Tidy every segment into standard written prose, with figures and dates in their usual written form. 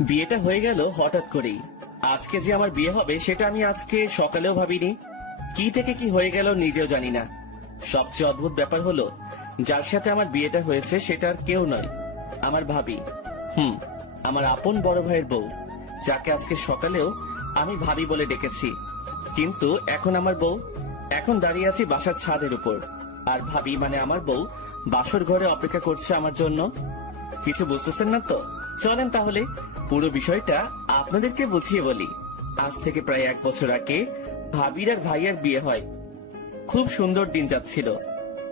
বিয়েটা হয়ে গেল হঠাৎ করেই। আজকে যে আমার বিয়ে হবে সেটা আমি আজকে সকালেও ভাবিনি। কি থেকে কি হয়ে গেল নিজেও জানি না। সবচেয়ে অদ্ভুত ব্যাপার হলো, যার সাথে আমার বিয়েটা হয়েছে সেটা আর কেউ নয়, আমার ভাবি। আমার আপন বড় ভাইয়ের বউ, যাকে আজকে সকালেও আমি ভাবি বলে ডেকেছি। কিন্তু এখন আমার বউ, এখন দাঁড়িয়ে আছি বাসার ছাদের উপর, আর ভাবি মানে আমার বউ বাসর ঘরে অপেক্ষা করছে আমার জন্য। কিছু বুঝতেছেন না তো? চলেন তাহলে পুরো বিষয়টা আপনাদেরকে বুঝিয়ে বলি। আজ থেকে প্রায় 1 বছর আগে ভাবির আর ভাইয়ার বিয়ে হয়। খুব সুন্দর দিন যাচ্ছিল।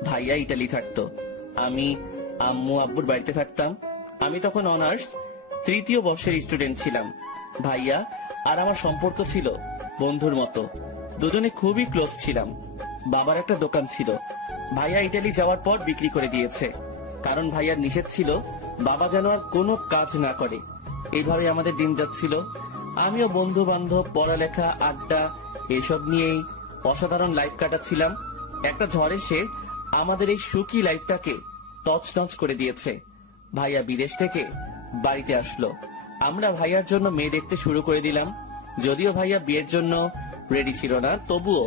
ভাইয়া ইটালি থাকতো, আমি আম্মু আব্বুর বাড়িতে থাকতাম। আমি তখন অনার্স 3য় বর্ষের স্টুডেন্ট ছিলাম। ভাইয়া আর আমার সম্পর্ক ছিল বন্ধুর মতো, দুজনে খুবই ক্লোজ ছিলাম। বাবার একটা দোকান ছিল, ভাইয়া ইটালি যাওয়ার পর বিক্রি করে দিয়েছে, কারণ ভাইয়ার নিষেধ ছিল বাবা যেন আর কোনো কাজ না করে। এইভাবে আমাদের দিন যাচ্ছিল। আমিও বন্ধু বান্ধব, পড়ালেখা, আড্ডা এসব নিয়েই অসাধারণ লাইফ কাটাচ্ছিলাম। একটা ঝড় এসে আমাদের এই সুখী লাইফটাকে তছনছ করে দিয়েছে। ভাইয়া বিদেশ থেকে বাড়িতে আসলো। আমরা ভাইয়ার জন্য মেয়ে দেখতে শুরু করে দিলাম। যদিও ভাইয়া বিয়ের জন্য রেডি ছিল না, তবুও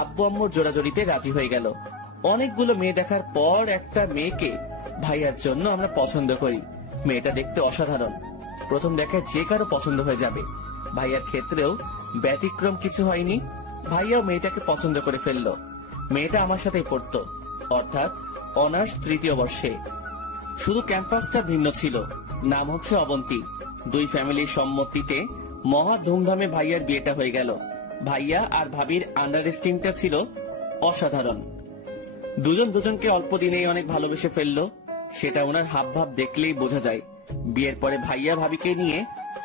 আব্বু আম্মুর জোড়াজোড়িতে রাজি হয়ে গেল। অনেকগুলো মেয়ে দেখার পর একটা মেয়েকে ভাইয়ার জন্য আমরা পছন্দ করি। মেয়েটা দেখতে অসাধারণ, প্রথম দেখায় যে কারো পছন্দ হয়ে যাবে। ভাইয়ার ক্ষেত্রেও ব্যতিক্রম কিছু হয়নি। ভাইয়াও মেয়েটাকে পছন্দ করে ফেললো। মেয়েটা আমার সাথেই পড়তো, অর্থাৎ অনার্স 3য় বর্ষে। শুধু ক্যাম্পাসটা ভিন্ন ছিল। নাম হচ্ছে অবন্তী। দুই ফ্যামিলির সম্মতিতে মহা ধুমধামে ভাইয়ার বিয়েটা হয়ে গেল। ভাইয়া আর ভাবির আন্ডারস্ট্যান্ডিংটা ছিল অসাধারণ। দুজন দুজনকে অল্প দিনেই অনেক ভালোবেসে ফেললো, সেটা ওনার হাবভাব দেখলেই বোঝা যায়। বিয়ের পরে ভাইয়া ভাবিকে নিয়ে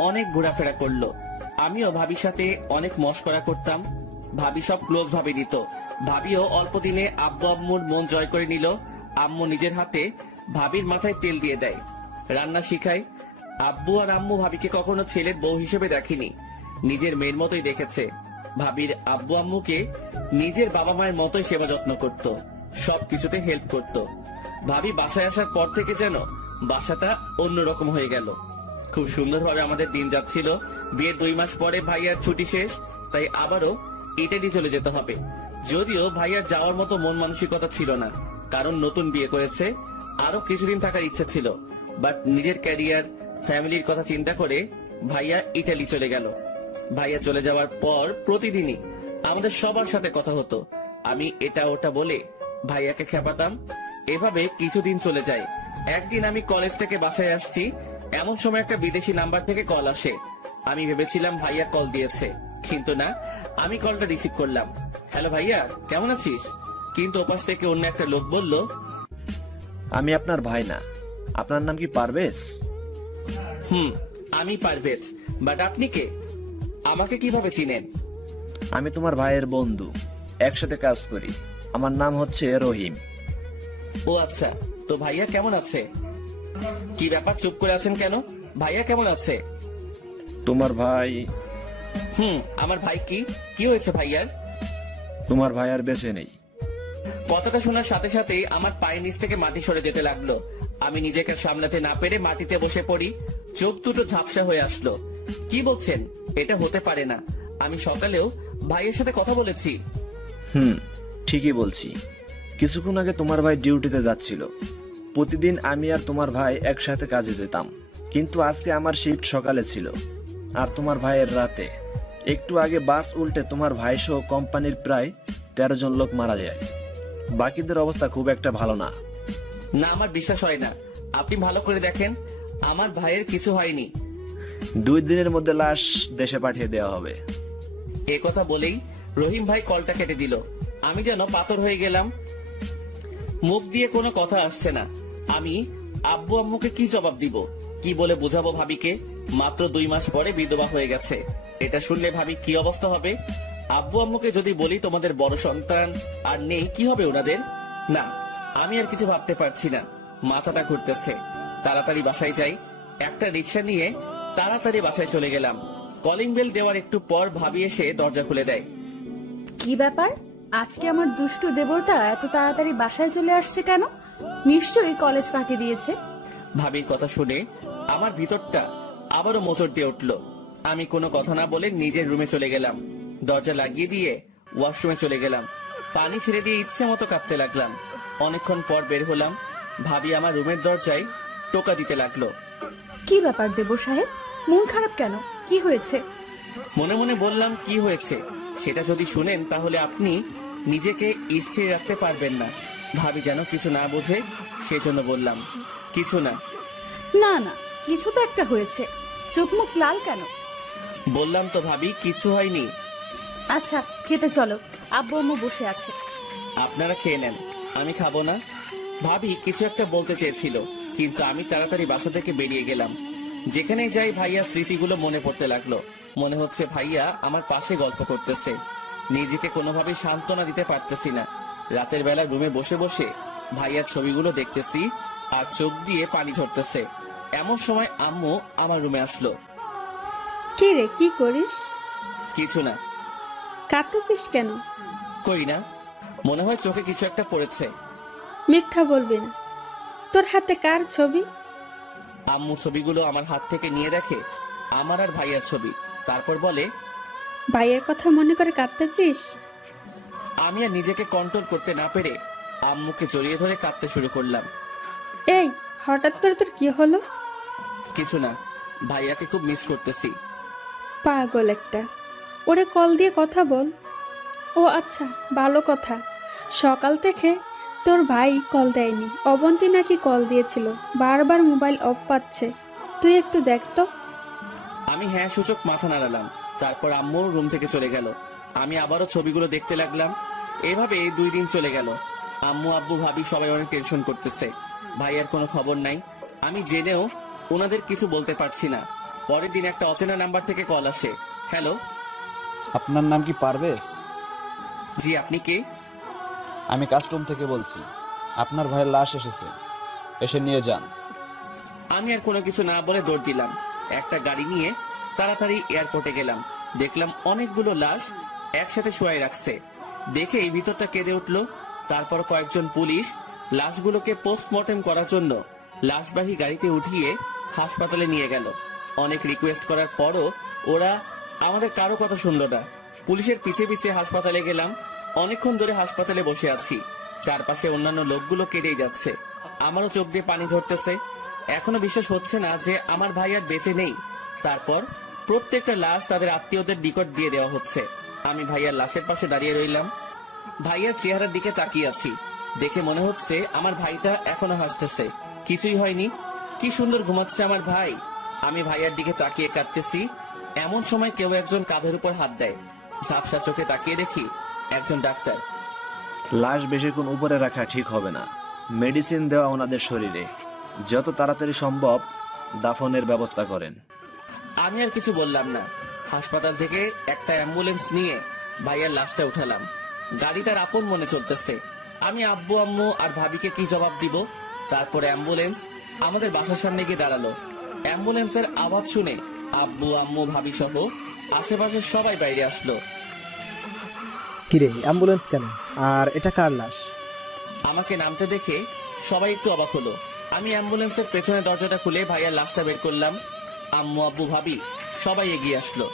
অনেক ঘোরাফেরা করলো। আমিও ভাবির সাথে অনেক মশকরা করতাম। ভাবি সব ক্লোজ ভাবে দিত। ভাবিও অল্প দিনে আব্বু আম্মুর মন জয় করে নিল। আম্মু নিজের হাতে ভাবির মাথায় তেল দিয়ে দেয়, রান্না শিখায়। আব্বু আর আম্মু ভাবিকে কখনো ছেলের বউ হিসেবে দেখেনি, নিজের মেয়ের মতোই দেখেছে। ভাবির আব্বু আম্মুকে নিজের বাবা মায়ের মতোই সেবা যত্ন করত, সবকিছুতে হেল্প করত। ভাবি বাসায় আসার পর থেকে যেন বাসাটা অন্যরকম হয়ে গেল। খুব সুন্দরভাবে আমাদের দিন যাচ্ছিল। বিয়ের 2 মাস পরে ভাইয়ার ছুটি শেষ, তাই আবারও ইটালি চলে যেতে হবে। যদিও ভাইয়ার যাওয়ার মতো মন মানসিকতা ছিল না, কারণ নতুন বিয়ে করেছে, আরো কিছুদিন থাকার ইচ্ছা ছিল। বাট নিজের ক্যারিয়ার, ফ্যামিলির কথা চিন্তা করে ভাইয়া ইটালি চলে গেল। ভাইয়া চলে যাওয়ার পর প্রতিদিনই আমাদের সবার সাথে কথা হতো। আমি এটা ওটা বলে ভাইয়াকে খেপাতাম। এভাবে কিছুদিন চলে যায়। একদিন আমি কলেজ থেকে বাসায় আসছি, এমন সময় একটা বিদেশি নাম্বার থেকে কল আসে। আমি ভেবেছিলাম ভাইয়া কল দিয়েছে, কিন্তু না। আমি কলটা রিসিভ করলাম। হ্যালো ভাইয়া, কেমন আছিস? কিন্তু ওপাশ থেকে অন্য একটা লোক বলল, আমি আপনার ভাই না। আপনার নাম কি পারভেজ? আমি পারভেজ। বাট আপনি কে? আমাকে কিভাবে চিনেন? আমি তোমার ভাইয়ের বন্ধু, একসাথে কাজ করি। আমার নাম হচ্ছে রহিম। ও আচ্ছা, তো ভাইয়া কেমন আছে? কি ব্যাপার, চুপ করে আছেন কেন? ভাইয়া কেমন আছে? তোমার ভাই? আমার ভাই কি হয়েছে ভাইয়ার? তোমার ভাই আর বেঁচে নেই। কথাটা শোনার সাথে সাথে আমার পায়ের নিচ থেকে মাটি সরে যেতে লাগলো। আমি নিজেকে সামলাতে না পেরে মাটিতে বসে পড়ি। চোখ দুটো ঝাপসা হয়ে আসলো। কি বলছেন? এটা হতে পারে না। আমি সকালেও ভাইয়ের সাথে কথা বলেছি। ঠিকই বলছি। কিছুক্ষণ আগে তোমার ভাই ডিউটিতে যাচ্ছিল। প্রতিদিন আমি আর তোমার ভাই একসাথে কাজে যেতাম, কিন্তু আজকে আমার শিফট সকালে ছিল আর তোমার ভাইয়ের রাতে। একটু আগে বাস উল্টে তোমার ভাই সহ কোম্পানির প্রায় 13 জন লোক মারা যায়। বাকিদের অবস্থা খুব একটা ভালো না। না, আমার বিশ্বাস হয় না। আপনি ভালো করে দেখেন, আমার ভাইয়ের কিছু হয়নি। 2 দিনের মধ্যে লাশ দেশে পাঠিয়ে দেওয়া হবে। এ কথা বলেই রহিম ভাই কলটা কেটে দিল। আমি যেন পাথর হয়ে গেলাম। মুখ দিয়ে কোনো কথা আসছে না। আমি আব্বু আম্মুকে কি জবাব দিব? কি বলে বোঝাবো ভাবিকে? মাত্র 2 মাস পরে বিধবা হয়ে গেছে। এটা শুনলে ভাবি কি অবস্থা হবে? আব্বু আম্মুকে যদি বলি তোমাদের বড় সন্তান আর নেই, কি হবে ওনাদের? না, আমি আর কিছু ভাবতে পারছি না। মাথাটা ঘুরতেছে। তাড়াতাড়ি বাসায় যাই। একটা রিক্সা নিয়ে তাড়াতাড়ি বাসায় চলে গেলাম। কলিং বেল দেওয়ার একটু পর ভাবি এসে দরজা খুলে দেয়। কি ব্যাপার, আজকে আমার দুষ্টু দেবরটা এত তাড়াতাড়ি বাসায় চলে আসছে কেন? নিশ্চয়ই কলেজ ফাঁকি দিয়েছে। ভাবির কথা শুনে আমার ভিতরটা আবারও মোচড় দিয়ে উঠলো। আমি কোনো কথা না বলে নিজের রুমে চলে গেলাম। দরজা লাগিয়ে দিয়ে ওয়াশরুমে চলে গেলাম। পানি ছেড়ে দিয়ে ইচ্ছে মতো কাঁপতে লাগলাম। অনেকক্ষণ পর বের হলাম। ভাবি আমার রুমের দরজায় টোকা দিতে লাগলো। কি ব্যাপার দেবর সাহেব, মন খারাপ কেন? কি হয়েছে? মনে মনে বললাম, কি হয়েছে সেটা যদি শুনেন তাহলে আপনি নিজেকে স্থির রাখতে পারবেন না। ভাবি যেন কিছু না বোঝে, সেজন্য বললাম, কিছু না। না না, কিছু তো একটা হয়েছে। চোখ মুখ লাল কেন? বললাম তো ভাবি, কিছু হয়নি। আচ্ছা, খেতে চলো, আব্বু আম্মু বসে আছে। আপনারা খেয়ে নেন, আমি খাবো না। ভাবি কিছু একটা বলতে চেয়েছিল, কিন্তু আমি তাড়াতাড়ি বাসা থেকে বেরিয়ে গেলাম। যেখানেই যাই ভাইয়া স্মৃতিগুলো মনে পড়তে লাগলো। মনে হচ্ছে ভাইয়া আমার পাশে গল্প করতেছে। নিজেকে কোনোভাবেই সান্ত্বনা দিতে পারতেছি না। রাতের বেলা রুমে বসে বসে ভাইয়ার ছবিগুলো দেখতেছি আর চোখ দিয়ে পানি ঝরতেছে। এমন সময় আম্মু আমার রুমে আসলো। কি রে, কি করিস? কিছু না। কাঁদতেছিস কেন? কই না, মনে হয় চোখে কিছু একটা পড়েছে। মিথ্যা বলবি না। তোর হাতে কার ছবি? আম্মু ছবিগুলো আমার হাত থেকে নিয়ে দেখে আমার আর ভাইয়ার ছবি, তারপর বলে, ভাইয়ের কথা মনে করে কাঁদতেছিস? আমি আর নিজেকে কন্ট্রোল করতে না পেরে আম্মুকে জড়িয়ে ধরে কাঁদতে শুরু করলাম। এই, হঠাৎ করে তোর কি হলো? কিছু না, ভাইয়াকে খুব মিস করতেছি। পাগল একটা, ওরে কল দিয়ে কথা বল। ও আচ্ছা, ভালো কথা। সকাল থেকে তোর ভাই কল দেয়নি। অবন্তী নাকি কল দিয়েছিল, বারবার মোবাইল অফ পাচ্ছে। তুই একটু দেখ তো। আমি হ্যাঁ সূচক মাথা নাড়ালাম। তারপর আম্মু রুম থেকে চলে গেল। আমি আবারও ছবিগুলো দেখতে লাগলাম। এভাবে 2 দিন চলে গেল। আম্মু আব্বু ভাবি সবাই অনেক টেনশন করতেছে। ভাইয়ার কোনো খবর নাই। আমি জেনেও ওনাদের কিছু বলতে পারছি না। পরের দিন একটা অচেনা নাম্বার থেকে কল আসে। হ্যালো। আপনার নাম কি পারভেজ? জি, আপনি কে? আমি কাস্টম থেকে বলছি। আপনার ভাইয়ের লাশ এসেছে, এসে নিয়ে যান। আমি আর কোনো কিছু না বলে দৌড় দিলাম। একটা গাড়ি নিয়ে তাড়াতাড়ি এয়ারপোর্টে গেলাম। দেখলাম অনেকগুলো লাশ একসাথে শুয়াই রাখছে। দেখে এই ভিতরটা কেঁদে উঠলো। তারপর কয়েকজন পুলিশ লাশগুলোকে পোস্টমর্টেম করার জন্য লাশবাহী গাড়িতে উঠিয়ে হাসপাতালে নিয়ে গেল। অনেক রিকোয়েস্ট করার পরও ওরা আমাদের কারো কথা শুনলো না। পুলিশের পিছে পিছে হাসপাতালে গেলাম। অনেকক্ষণ ধরে হাসপাতালে বসে আছি। চারপাশে অন্যান্য লোকগুলো কেঁদেই যাচ্ছে। আমারও চোখ দিয়ে পানি ঝরতেছে। এখনো বিশ্বাস হচ্ছে না যে আমার ভাই আর বেঁচে নেই। তারপর প্রত্যেকটা লাশ তাদের আত্মীয়দের নিকট দিয়ে দেওয়া হচ্ছে। আমি ভাইয়ার লাশের পাশে দাঁড়িয়ে রইলাম। ভাইয়ার চেহারার দিকে তাকিয়ে আছি। দেখে মনে হচ্ছে আমার ভাইটা এখনো হাসতেছে, কিছুই হয়নি। কি সুন্দর ঘুমাচ্ছে আমার ভাই। আমি ভাইয়ার দিকে তাকিয়ে কাঁদতেছি। এমন সময় কেউ একজন কাঁধের উপর হাত দেয়। ঝাপসা চোখে তাকিয়ে দেখি একজন ডাক্তার। লাশ বেশিক্ষণ উপরে রাখা ঠিক হবে না। মেডিসিন দেওয়া ওনাদের শরীরে। যত তাড়াতাড়ি সম্ভব দাফনের ব্যবস্থা করেন। আমি আর কিছু বললাম না। হাসপাতাল থেকে একটা অ্যাম্বুলেন্স নিয়ে ভাইয়ার লাশটা উঠালাম। গাড়ি তার আপন মনে চলতেছে। আমি আব্বু আম্মু আর ভাবিকে কি জবাব দিব? তারপরে অ্যাম্বুলেন্স আমাদের বাসার সামনে গিয়ে দাঁড়ালো। অ্যাম্বুলেন্সের আওয়াজ শুনে আব্বু আম্মু ভাবি সহ আশেপাশের সবাই বাইরে আসলো। কিরে, অ্যাম্বুলেন্স কেন? আর এটা কার লাশ? আমাকে নামতে দেখে সবাই একটু অবাক হলো। আমি অ্যাম্বুলেন্সের পেছনে দরজাটা খুলে ভাইয়ার লাশটা বের করলাম। আম্মু আব্বু ভাবি সবাই এগিয়ে আসলো।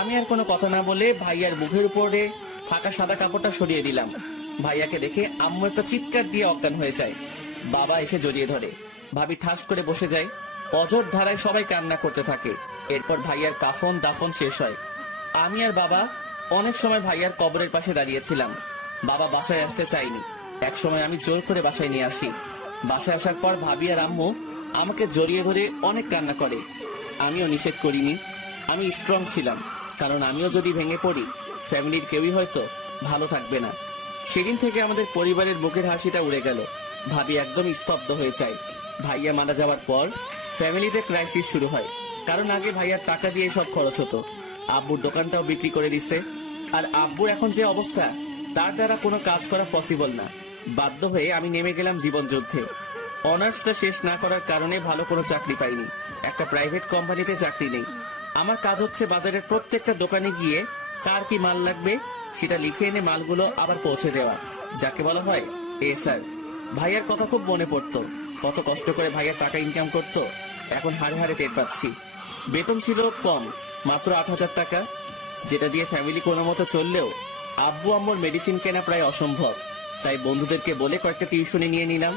আমি আর কোনো কথা না বলে ভাইয়ার মুখের উপরে থাকা সাদা কাপড়টা সরিয়ে দিলাম। ভাইয়াকে দেখে আম্মু একটা চিৎকার দিয়ে অজ্ঞান হয়ে যায়। বাবা এসে জড়িয়ে ধরে। ভাবি ঠাস করে বসে যায়। অঝোর ধারায় সবাই কান্না করতে থাকে। এরপর ভাইয়ার কাফন দাফন শেষ হয়। আমি আর বাবা অনেক সময় ভাইয়ার কবরের পাশে দাঁড়িয়েছিলাম। বাবা বাসায় আসতে চাইনি। একসময় আমি জোর করে বাসায় নিয়ে আসি। বাসায় আসার পর ভাবি আর আম্মু আমাকে জড়িয়ে ধরে অনেক কান্না করে। আমিও নিষেধ করিনি। আমি স্ট্রং ছিলাম, কারণ আমিও যদি ভেঙে পড়ি ফ্যামিলির কেউই হয়তো ভালো থাকবে না। সেদিন থেকে আমাদের পরিবারের মুখের হাসিটা উড়ে গেল। ভাবি একদম স্তব্ধ হয়ে যায়। ভাইয়া মারা যাওয়ার পর ফ্যামিলিতে ক্রাইসিস শুরু হয়, কারণ আগে ভাইয়ার টাকা দিয়ে সব খরচ হতো। আব্বুর দোকানটাও বিক্রি করে দিচ্ছে। আর আব্বুর এখন যে অবস্থা, তার দ্বারা কোনো কাজ করা পসিবল না। বাধ্য হয়ে আমি নেমে গেলাম জীবন যুদ্ধে। অনার্সটা শেষ না করার কারণে ভালো কোনো চাকরি পাইনি। একটা প্রাইভেট কোম্পানিতে চাকরি নেই। আমার কাজ হচ্ছে বাজারের প্রত্যেকটা দোকানে গিয়ে কার কি মাল লাগবে সেটা লিখে এনে মালগুলো আবার পৌঁছে দেওয়া, যাকে বলা হয় স্যার। ভাইয়ার কথা খুব মনে পড়তো। কত কষ্ট করে ভাইয়ার টাকা ইনকাম করতো, এখন হাড়ে হাড়ে টের পাচ্ছি। বেতন ছিল কম, মাত্র 8,000 টাকা, যেটা দিয়ে ফ্যামিলি কোনো মতো চললেও আব্বু আম্মুর মেডিসিন কেনা প্রায় অসম্ভব। তাই বন্ধুদেরকে বলে কয়েকটা টিউশনি নিয়ে নিলাম।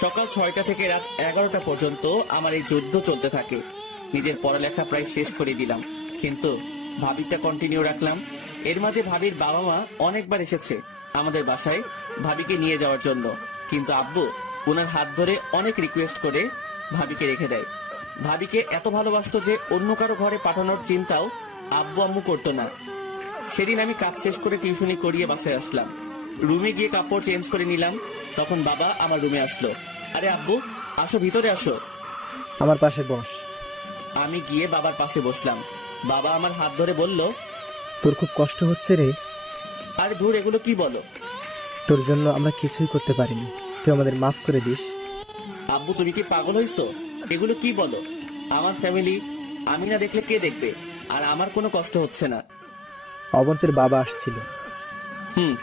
সকাল 6টা থেকে রাত 11টা পর্যন্ত আমার এই যুদ্ধ চলতে থাকে। নিজের পড়ালেখা প্রায় শেষ করে দিলাম, কিন্তু ভাবিটা কন্টিনিউ রাখলাম। এর মাঝে ভাবির বাবা মা অনেকবার এসেছে আমাদের বাসায় ভাবিকে নিয়ে যাওয়ার জন্য, কিন্তু আব্বু ওনার হাত ধরে অনেক রিকোয়েস্ট করে ভাবিকে রেখে দেয়। ভাবিকে এত ভালোবাসতো যে অন্য কারো ঘরে পাঠানোর চিন্তাও আব্বু আম্মু করতো না। সেদিন আমি কাজ শেষ করে টিউশনি করিয়ে বাসায় আসলাম। রুমে গিয়ে কাপড় চেঞ্জ করে নিলাম, তখন বাবা আমার রুমে আসলো। আরে আব্বু, আসো, ভিতরে আসো। আমার পাশে বস। আমি গিয়ে বাবার পাশে বসলাম। বাবা আমার হাত ধরে বলল, তোর খুব কষ্ট হচ্ছে রে। আরে ধুর, এগুলো কি বলো? তোর জন্য আমরা কিছুই করতে পারিনি, তুই আমাদের মাফ করে দিস। আব্বু, তুমি কি পাগল হইছো? এগুলো কি বলো? আমার ফ্যামিলি আমি না দেখলে কে দেখবে? আর আমার কোনো কষ্ট হচ্ছে না। অবন্তের বাবা আসছিল,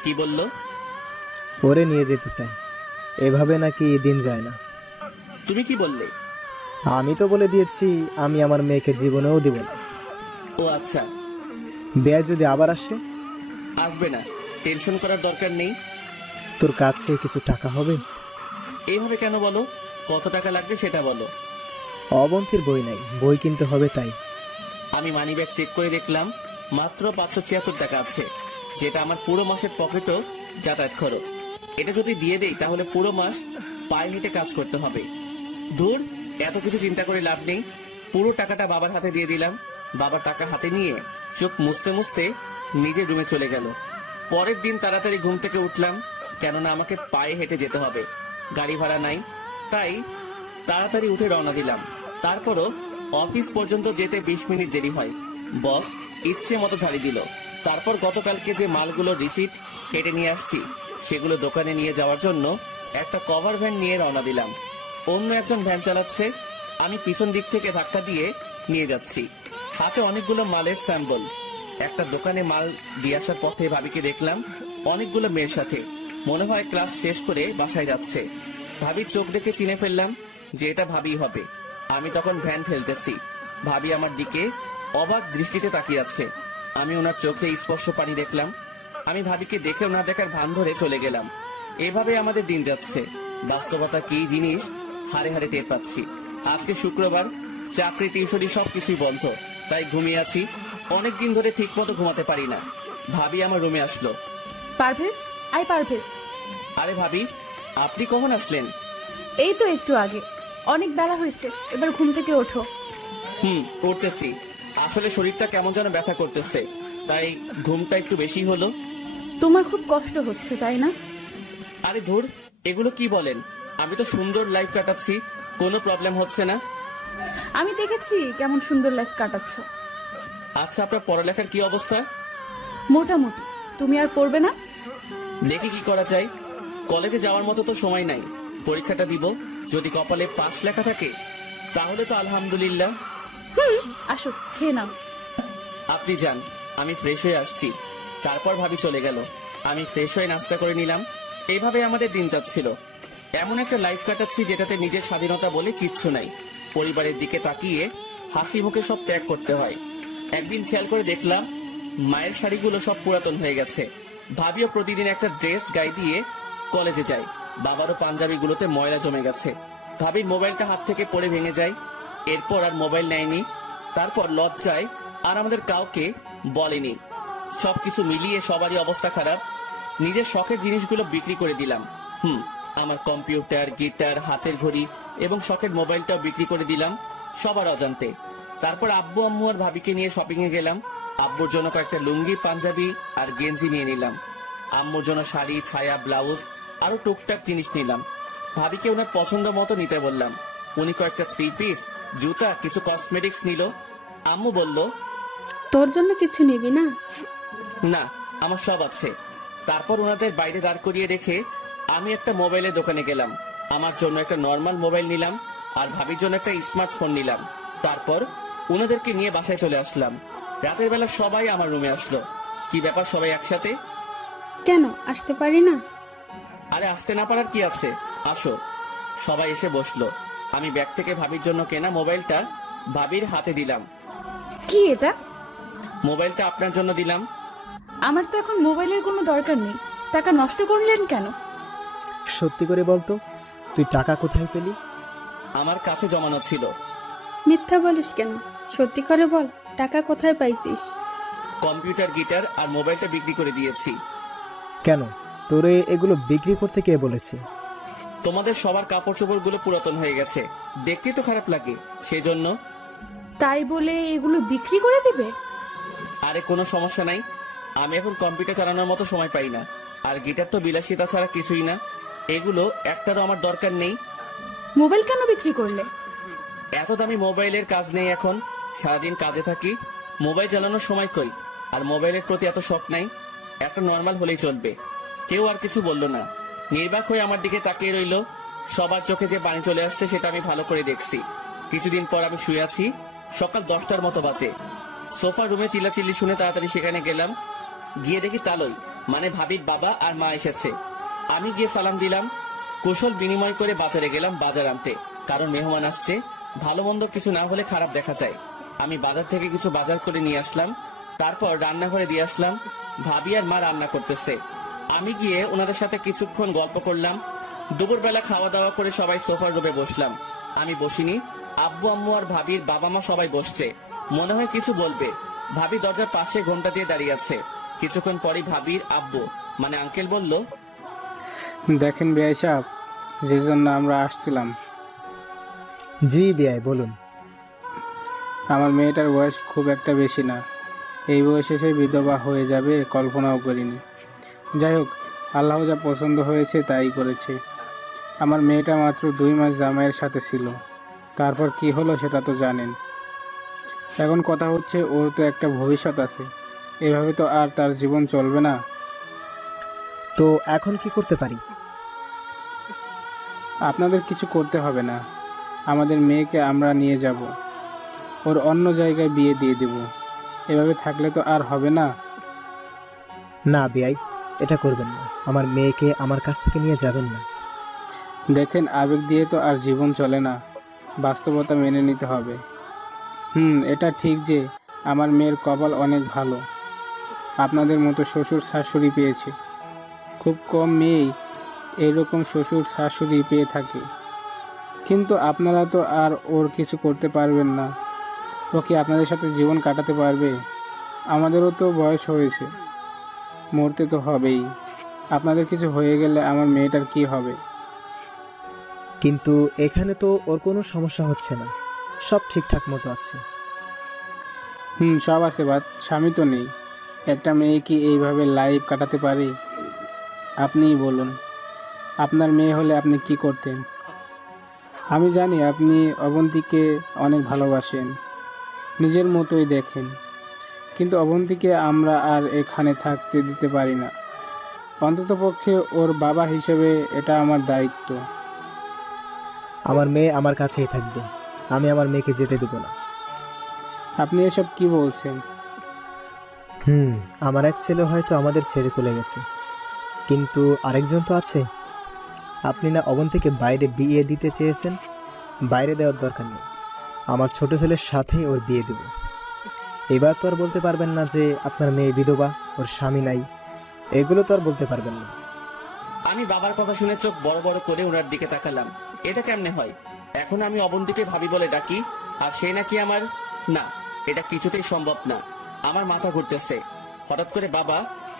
কি বললো? ওরে নিয়ে যেতে চাই। এভাবে নাকি দিন যায় না। তুমি কি বললে? আমি তো বলে দিয়েছি আমি আমার মেয়েকে জীবনেও দিব না। ও আচ্ছা। বেয়া যদি আবার আসে? আসবে না, টেনশন করার দরকার নেই। তোর কাছে কিছু টাকা হবে? এইভাবে কেন বলো? কত টাকা লাগবে সেটা বলো। অবন্তীর বই নাই, বই কিনতে হবে তাই। আমি মানিব্যাগ চেক করে দেখলাম মাত্র 576 টাকা আছে, যেটা আমার পুরো মাসের পকেটও যাতায়াত খরচ। এটা যদি দিয়ে দেই তাহলে পুরো মাস পায়ে হেঁটে কাজ করতে হবে। দূর, এত কিছু চিন্তা করে লাভ নেই। পুরো টাকাটা বাবার হাতে দিয়ে দিলাম। বাবা টাকা হাতে নিয়ে চোখ মুছতে মুছতে নিজের রুমে চলে গেল। পরের দিন তাড়াতাড়ি ঘুম থেকে উঠলাম, কেননা আমাকে পায়ে হেঁটে যেতে হবে, গাড়ি ভাড়া নাই। তাই তাড়াতাড়ি উঠে রওনা দিলাম। তারপরও অফিস পর্যন্ত যেতে 20 মিনিট দেরি হয়। বস ইচ্ছে মতো ঝাড়ি দিল। তারপর গতকালকে যে মালগুলো রিসিট কেটে নিয়ে আসছি সেগুলো দোকানে নিয়ে যাওয়ার জন্য একটা কভার ভ্যান নিয়ে রওনা দিলাম। অন্য একজন ভ্যান চালাচ্ছে, আমি পিছন দিক থেকে ধাক্কা দিয়ে নিয়ে যাচ্ছি, হাতে অনেকগুলো মালের স্যাম্পল। একটা দোকানে মাল দিয়ে আসার পথে ভাবিকে দেখলাম অনেকগুলো মেয়ের সাথে, মনে হয় ক্লাস শেষ করে বাসায় যাচ্ছে। ভাবির চোখ দেখে চিনে ফেললাম যে এটা ভাবি হবে। আমি তখন ভ্যান ঠেলতেছি, ভাবি আমার দিকে অবাক দৃষ্টিতে তাকিয়ে আছে। আমি ওনার চোখে স্পর্শ পানি দেখলাম। আমি ভাবিকে দেখেও না দেখার ভান ধরে চলে গেলাম। এভাবে আমাদের দিন যাচ্ছে। বাস্তবতা কি জিনিস হারে হারে টের পাচ্ছি। আজকে শুক্রবার, চাকরি টিউশনি সবকিছুই বন্ধ, তাই ঘুমিয়ে আছি। অনেকদিন ধরে ঠিক মতো ঘুমাতে পারি না। ভাবি আমার রুমে আসলো। পারভেজ, আই পারভেজ। আরে ভাবি, আপনি কখন আসলেন? এই তো একটু আগে। অনেক বেলা হয়েছে, এবার ঘুম থেকে ওঠো। উঠতেছি। আসলে শরীরটা কেমন যেন ব্যথা করতেছে, তাই ঘুমটা একটু বেশি হলো। তোমার খুব কষ্ট হচ্ছে তাই না? আরে ধুর, এগুলো কি বলেন? আমি তো সুন্দর লাইফ কাটাচ্ছি, কোনো প্রবলেম হচ্ছে না। আমি দেখেছি কেমন সুন্দর লাইফ কাটাচ্ছ। আচ্ছা, আপনার পড়ালেখার কি অবস্থা? মোটামুটি। তুমি আর পড়বে না? দেখি কি করা যায়। কলেজে যাওয়ার মতো তো সময় নাই। পরীক্ষাটা দিব, যদি কপালে পাশ লেখা থাকে তাহলে তো আলহামদুলিল্লাহ। আসো, খেয়ে নাও। আপনি যান, আমি ফ্রেশ হয়ে আসছি। তারপর ভাবি চলে গেল। আমি ফ্রেশ হয়ে নাস্তা করে নিলাম। এইভাবে আমাদের দিন যাচ্ছিল। এমন একটা লাইফ কাটাচ্ছি যেটাতে নিজের স্বাধীনতা বলে কিচ্ছু নাই। পরিবারের দিকে তাকিয়ে হাসি মুখে সব ত্যাগ করতে হয়। একদিন খেয়াল করে দেখলাম মায়ের শাড়িগুলো সব পুরাতন হয়ে গেছে। ভাবিও প্রতিদিন একটা ড্রেস গায়ে দিয়ে কলেজে যায়। বাবারও পাঞ্জাবিগুলোতে ময়লা জমে গেছে। ভাবির মোবাইলটা হাত থেকে পড়ে ভেঙে যায়। এরপর আর মোবাইল নেয়নি। তারপর লজ্জায় আর আমাদের কাউকে বলেনি। সবকিছু মিলিয়ে সবারই অবস্থা খারাপ। নিজের শখের জিনিসগুলো বিক্রি করে দিলাম। আমার কম্পিউটার, গিটার, হাতের ঘড়ি এবং শখের মোবাইলটাও বিক্রি করে দিলাম সবার অজান্তে। তারপর আব্বু আম্মু আর ভাবিকে নিয়ে শপিং এ গেলাম। আব্বুর জন্য কয়েকটা লুঙ্গি, পাঞ্জাবি আর গেঞ্জি নিয়ে নিলাম। আম্মুর জন্য শাড়ি, ছায়া, ব্লাউজ আরো টুকটাক জিনিস নিলাম। ভাবিকে ওনার পছন্দ মতো নিতে বললাম। উনি কয়েকটা 3 পিস, জুতা, কিছু কসমেটিক্স নিল। আম্মু বলল, তোর জন্য কিছু নিবি না? না, আমার সব আছে। তারপর ওনাদের বাইরে দাঁড় করিয়ে রেখে আমি একটা মোবাইলের দোকানে গেলাম। আমার জন্য একটা নর্মাল মোবাইল নিলাম আর ভাবির জন্য একটা স্মার্টফোন নিলাম। তারপর ওনাদেরকে নিয়ে বাসায় চলে আসলাম। রাতের বেলা সবাই আমার রুমে আসলো। কি ব্যাপার, সবাই একসাথে? কেন আসতে পারি না? আরে আসতে না পারার কি আছে, আসো। সবাই এসে বসলো। আমি ব্যাগ থেকে ভাবির জন্য কেনা মোবাইলটা ভাবির হাতে দিলাম। কি এটা? মোবাইলটা আপনার জন্য দিলাম। আমার তো এখন মোবাইলের কোনো দরকার নেই। টাকা নষ্ট করলেন কেন? সত্যি করে বলতো, তুই টাকা কোথায় পেলি? আমার কাছে জমানো ছিল। মিথ্যা বলিস কেন? সত্যি করে বল, টাকা কোথায় পাইছিস? কম্পিউটার, গিটার আর মোবাইলটা বিক্রি করে দিয়েছি। কেন, তোরে এগুলো বিক্রি করতে কে বলেছে? তোমাদের সবার কাপড় চোপড় গুলো পুরাতন হয়ে গেছে, দেখতেই তো খারাপ লাগে, সেজন্য। তাই বলে এগুলো বিক্রি করে দিবে? আরে কোনো সমস্যা নাই, আমি এখন কম্পিউটার চালানোর মতো সময় পাই না। আর গিটার তো বিলাসিতা ছাড়া কিছুই না, এগুলো একটারও আমার দরকার নেই। মোবাইল কেন বিক্রি করলে? এত দামি মোবাইলের কাজ নেই এখন, সারাদিন কাজে থাকি, মোবাইল চালানোর সময় কই। আর মোবাইলের প্রতি এত শখ নাই, একটা নর্মাল হলেই চলবে। কেউ আর কিছু বললো না, নির্বাক হয়ে আমার দিকে তাকিয়ে রইলো। সবার চোখে যে পানি চলে আসছে সেটা আমি ভালো করে দেখছি। কিছুদিন পর আমি শুয়ে আছি, সকাল 10টার মতো বাজে। সোফা রুমে চিল্লাচিল্লি শুনে তাড়াতাড়ি সেখানে গেলাম। গিয়ে দেখি তালই, মানে ভাবির বাবা আর মা এসেছে। আমি গিয়ে সালাম দিলাম, কুশল বিনিময় করে বাজারে গেলাম বাজার আনতে, কারণ মেহমান আসছে, ভালো মন্দ কিছু না হলে খারাপ দেখা যায়। আমি বাজার থেকে কিছু বাজার করে নিয়ে আসলাম, তারপর রান্নাঘরে দিয়ে আসলাম। ভাবি আর মা রান্না করতেছে, আমি গিয়ে ওনাদের সাথে কিছুক্ষণ গল্প করলাম। দুপুরবেলা খাওয়া দাওয়া করে সবাই সোফার রুমে বসলাম। আমি বসিনি, আব্বু আম্মু আর ভাবির বাবা মা সবাই বসছে, মনে হয় কিছু বলবে। ভাবি দরজার পাশে ঘোমটা দিয়ে দাঁড়িয়ে আছে। কিছুক্ষণ পরই ভাবির আব্বু, মানে আঙ্কেল বলল, দেখেন বিআই সাহেব, যে জন্য আমরা আসছিলাম, জি বিআই বলুন। আমার মেয়েটার বয়স খুব একটা বেশি না, এই বয়সে সে বিধবা হয়ে যাবে কল্পনাও করিনি। যাই হোক, আল্লাহ যা পছন্দ হয়েছে তাই করেছে। আমার মেয়েটা মাত্র 2 মাস জামাইয়ের সাথে ছিল, তারপর কি হলো সেটা তো জানেন। এখন কথা হচ্ছে, ওর তো একটা ভবিষ্যৎ আছে, এভাবে তো আর তার জীবন চলবে না। তো এখন কি করতে পারি? আপনাদের কিছু করতে হবে না, আমাদের মেয়েকে আমরা নিয়ে যাব, ওর অন্য জায়গায় বিয়ে দিয়ে দেব। এভাবে থাকলে তো আর হবে না। না বিআই, এটা করবেন না। আমার মেয়েকে আমার কাছ থেকে নিয়ে যাবেন না। দেখেন, আবেগ দিয়ে তো আর জীবন চলে না, বাস্তবতা মেনে নিতে হবে। এটা ঠিক যে আমার মেয়ের কপাল অনেক ভালো, আপনাদের মতো শ্বশুর শাশুড়ি পেয়েছে। খুব কম মেয়েই এরকম শ্বশুর শাশুড়ি পেয়ে থাকে। কিন্তু আপনারা তো আর ওর কিছু করতে পারবেন না। ও কি আপনাদের সাথে জীবন কাটাতে পারবে? আমাদেরও তো বয়স হয়েছে, মরতে তো হবেই। আপনাদের কিছু হয়ে গেলে আমার মেয়েটার কি হবে? কিন্তু এখানে তো ওর কোনো সমস্যা হচ্ছে না, সব ঠিকঠাক মতো আছে। সব আছে, বাট স্বামী তো নেই। একটা মেয়ে কি এইভাবে লাইফ কাটাতে পারে? আপনিই বলুন, আপনার মেয়ে হলে আপনি কি করতেন? আমি জানি আপনি অবন্তীকে অনেক ভালোবাসেন, নিজের মতোই দেখেন, কিন্তু অবন্তীকে আমরা আর এখানে থাকতে দিতে পারি না। অন্ততপক্ষে ওর বাবা হিসেবে এটা আমার দায়িত্ব। আমার মেয়ে আমার কাছেই থাকবে, আমি আমার মেয়েকে যেতে দেব না। আপনি এসব কি বলছেন? আমার এক ছেলে হয়তো আমাদের ছেড়ে চলে গেছে, কিন্তু আরেকজন তো আছে। আপনি না অবন্তীকে বাইরে বিয়ে দিতে চেয়েছেন? বাইরে দেওয়ার দরকার নেই, আমার ছোট ছেলের সাথেই ওর বিয়ে দেব। এবার তো আর বলতে পারবেন না যে আপনার মেয়ে বিধবা, ওর স্বামী নাই, এগুলো তো আর বলতে পারবেন না। আমি বাবার কথা শুনে চোখ বড় বড় করে ওনার দিকে তাকালাম। এটা কেমনে হয়? এখন আমি অবন্তীকে ভাবি বলে ডাকি, আর সে নাকি আমার? না, এটা কিছুতেই সম্ভব না। আমার মাথা ঘুরতেছে। হঠাৎ করে বাবা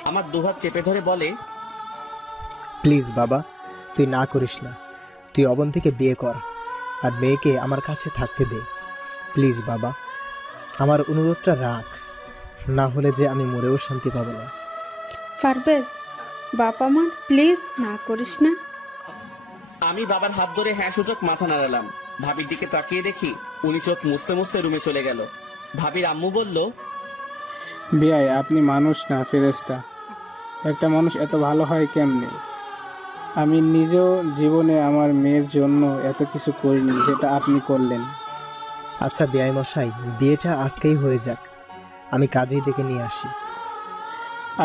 আমার দুহাত চেপে ধরে বলে, প্লিজ বাবা, তুই না করিস না, তুই অবন্তীকে বিয়ে কর আর মেয়েকে আমার কাছে থাকতে দে। প্লিজ বাবা, আমার অনুরোধটা রাখ, না হলে যে আমি মরেও শান্তি পাবো না। পারভেজ, বাবা মা প্লিজ না করিস না। আমি বাবার হাত ধরে হ্যাঁ সূচক মাথা নাড়ালাম। ভাবির দিকে তাকিয়ে দেখি উনি চোখ মুছতে মুছতে রুমে চলে গেল। ভাবির আম্মু বলল, বিআই, আপনি মানুষ না ফেরেশতা। একটা মানুষ এত ভালো হয় কেমনে? আমি নিজেও জীবনে আমার মেয়ের জন্য এত কিছু করিনি যেটা আপনি করলেন। আচ্ছা বেয়াই মশাই, বিয়েটা আজকেই হয়ে যাক, আমি কাজেই ডেকে নিয়ে আসি।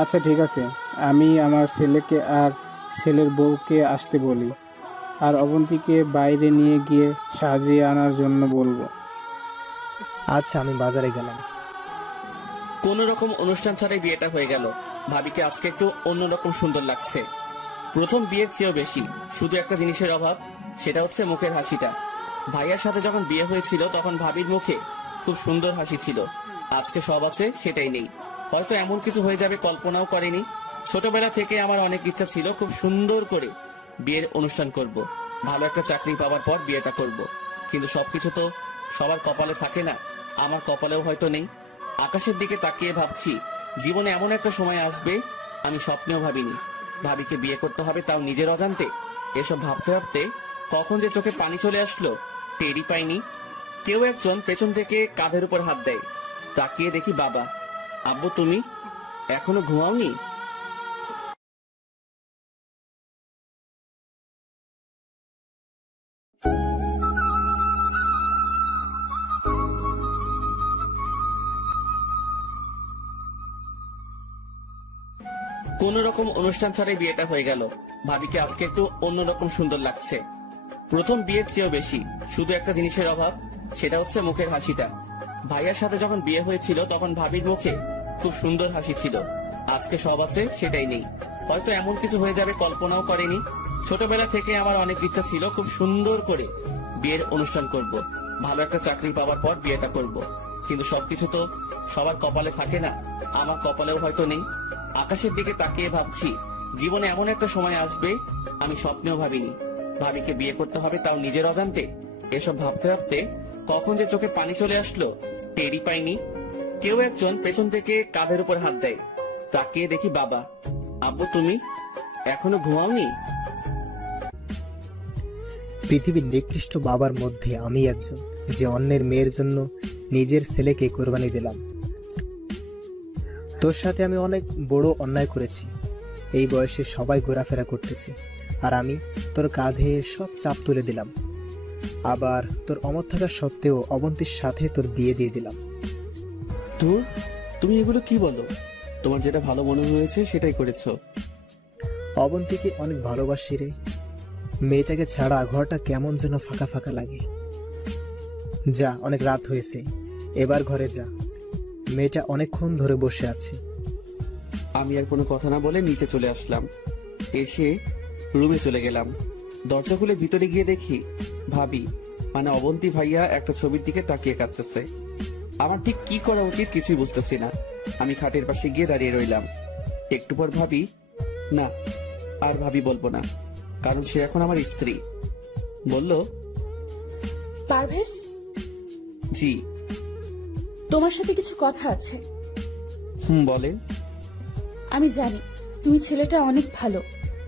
আচ্ছা ঠিক আছে, আমি আমার ছেলেকে আর ছেলের বউকে আসতে বলি, আর অবন্তীকে বাইরে নিয়ে গিয়ে সাজিয়ে আনার জন্য বলবো। আচ্ছা, আমি বাজারে গেলাম। কোন রকম অনুষ্ঠান ছাড়াই বিয়েটা হয়ে গেল। ভাবিকে আজকে একটু অন্যরকম সুন্দর লাগছে। প্রথম বিয়ের চেয়েও বেশি। শুধু একটা জিনিসের অভাব, সেটা হচ্ছে মুখের হাসিটা। ভাইয়ার সাথে যখন বিয়ে হয়েছিল তখন ভাবির মুখে খুব সুন্দর হাসি ছিল। আজকে সব আছে, সেটাই নেই। হয়তো এমন কিছু হয়ে যাবে কল্পনাও করেনি। ছোটবেলা থেকে আমার অনেক ইচ্ছা ছিল খুব সুন্দর করে বিয়ের অনুষ্ঠান করব, ভালো একটা চাকরি পাওয়ার পর বিয়েটা করব। কিন্তু সবকিছু তো সবার কপালে থাকে না, আমার কপালেও হয়তো নেই। আকাশের দিকে তাকিয়ে ভাবছি জীবনে এমন একটা সময় আসবে আমি স্বপ্নেও ভাবিনি। ভাবিকে বিয়ে করতে হবে, তাও নিজের অজান্তে। এসব ভাবতে ভাবতে কখন যে চোখে পানি চলে আসলো টেরই পাইনি। কেউ একজন পেছন থেকে কাঁধের উপর হাত দেয়। তাকিয়ে দেখি বাবা। আব্বু, তুমি এখনো ঘুমাওনি? কোন রকম অনুষ্ঠান ছাড়াই বিয়েটা হয়ে গেল। ভাবিকে আজকে একটু অন্যরকম সুন্দর লাগছে। প্রথম বিয়ের চেয়েও বেশি। শুধু একটা জিনিসের অভাব, সেটা হচ্ছে মুখের হাসিটা। ভাইয়ার সাথে যখন বিয়ে হয়েছিল তখন ভাবির মুখে খুব সুন্দর হাসি ছিল। আজকে সব আছে, সেটাই নেই। হয়তো এমন কিছু হয়ে যাবে কল্পনাও করেনি। ছোটবেলা থেকে আমার অনেক ইচ্ছা ছিল খুব সুন্দর করে বিয়ের অনুষ্ঠান করব, ভালো একটা চাকরি পাওয়ার পর বিয়েটা করব। কিন্তু সবকিছু তো সবার কপালে থাকে না, আমার কপালেও হয়তো নেই। আকাশের দিকে তাকিয়ে ভাবছি জীবনে এমন একটা সময় আসবে আমি স্বপ্নেও ভাবিনি। ভাবিকে বিয়ে করতে হবে, তাও নিজের অজান্তে। এসব ভাবতে ভাবতে কখন যে চোখে পানি চলে আসলো টেরই পাইনি। কেউ একজন পেছন থেকে কাঁধের উপর হাত দেয়। তাকিয়ে দেখি বাবা। আব্বু, তুমি এখনো ঘুমাওনি? পৃথিবীর নিকৃষ্ট বাবার মধ্যে আমি একজন, যে অন্যের মেয়ের জন্য নিজের ছেলেকে কোরবানি দিলাম। তোর সাথে আমি অনেক বড় অন্যায় করেছি। এই বয়সে সবাই ঘোরাফেরা করতেছে, আর আমি তোর কাঁধে সব চাপ তুলে দিলাম। আবার তোর অমত থাকা সত্ত্বেও অবন্তীর সাথে তোর বিয়ে দিয়ে দিলাম। ধুর, তুমি এগুলো কি বলো? তোমার যেটা ভালো মনে হয়েছে সেটাই করেছো। অবন্তীকে অনেক ভালোবাসি রে। মেয়েটাকে ছাড়া ঘরটা কেমন যেন ফাঁকা ফাঁকা লাগে। যা, অনেক রাত হয়েছে, এবার ঘরে যা। মেয়েটা অনেকক্ষণ ধরে বসে আছে। আমি আর কোনো কথা না বলে নিচে চলে আসলাম। এসে রুমে চলে গেলাম। দরজা খুলে ভিতরে গিয়ে দেখি ভাবি, মানে অবন্তী ভাইয়া, একটা ছবির দিকে তাকিয়ে কাঁদতেছে। আমার ঠিক কি করা উচিত কিছুই বুঝতেছি না। আমি খাটের পাশে গিয়ে দাঁড়িয়ে রইলাম। একটু পর ভাবি, না, আর ভাবি বলবো না, কারণ সে এখন আমার স্ত্রী। বলল, পারভেজ, জি। তোমার সাথে কিছু কথা আছে। বলেন। আমি জানি তুমি ছেলেটা অনেক ভালো।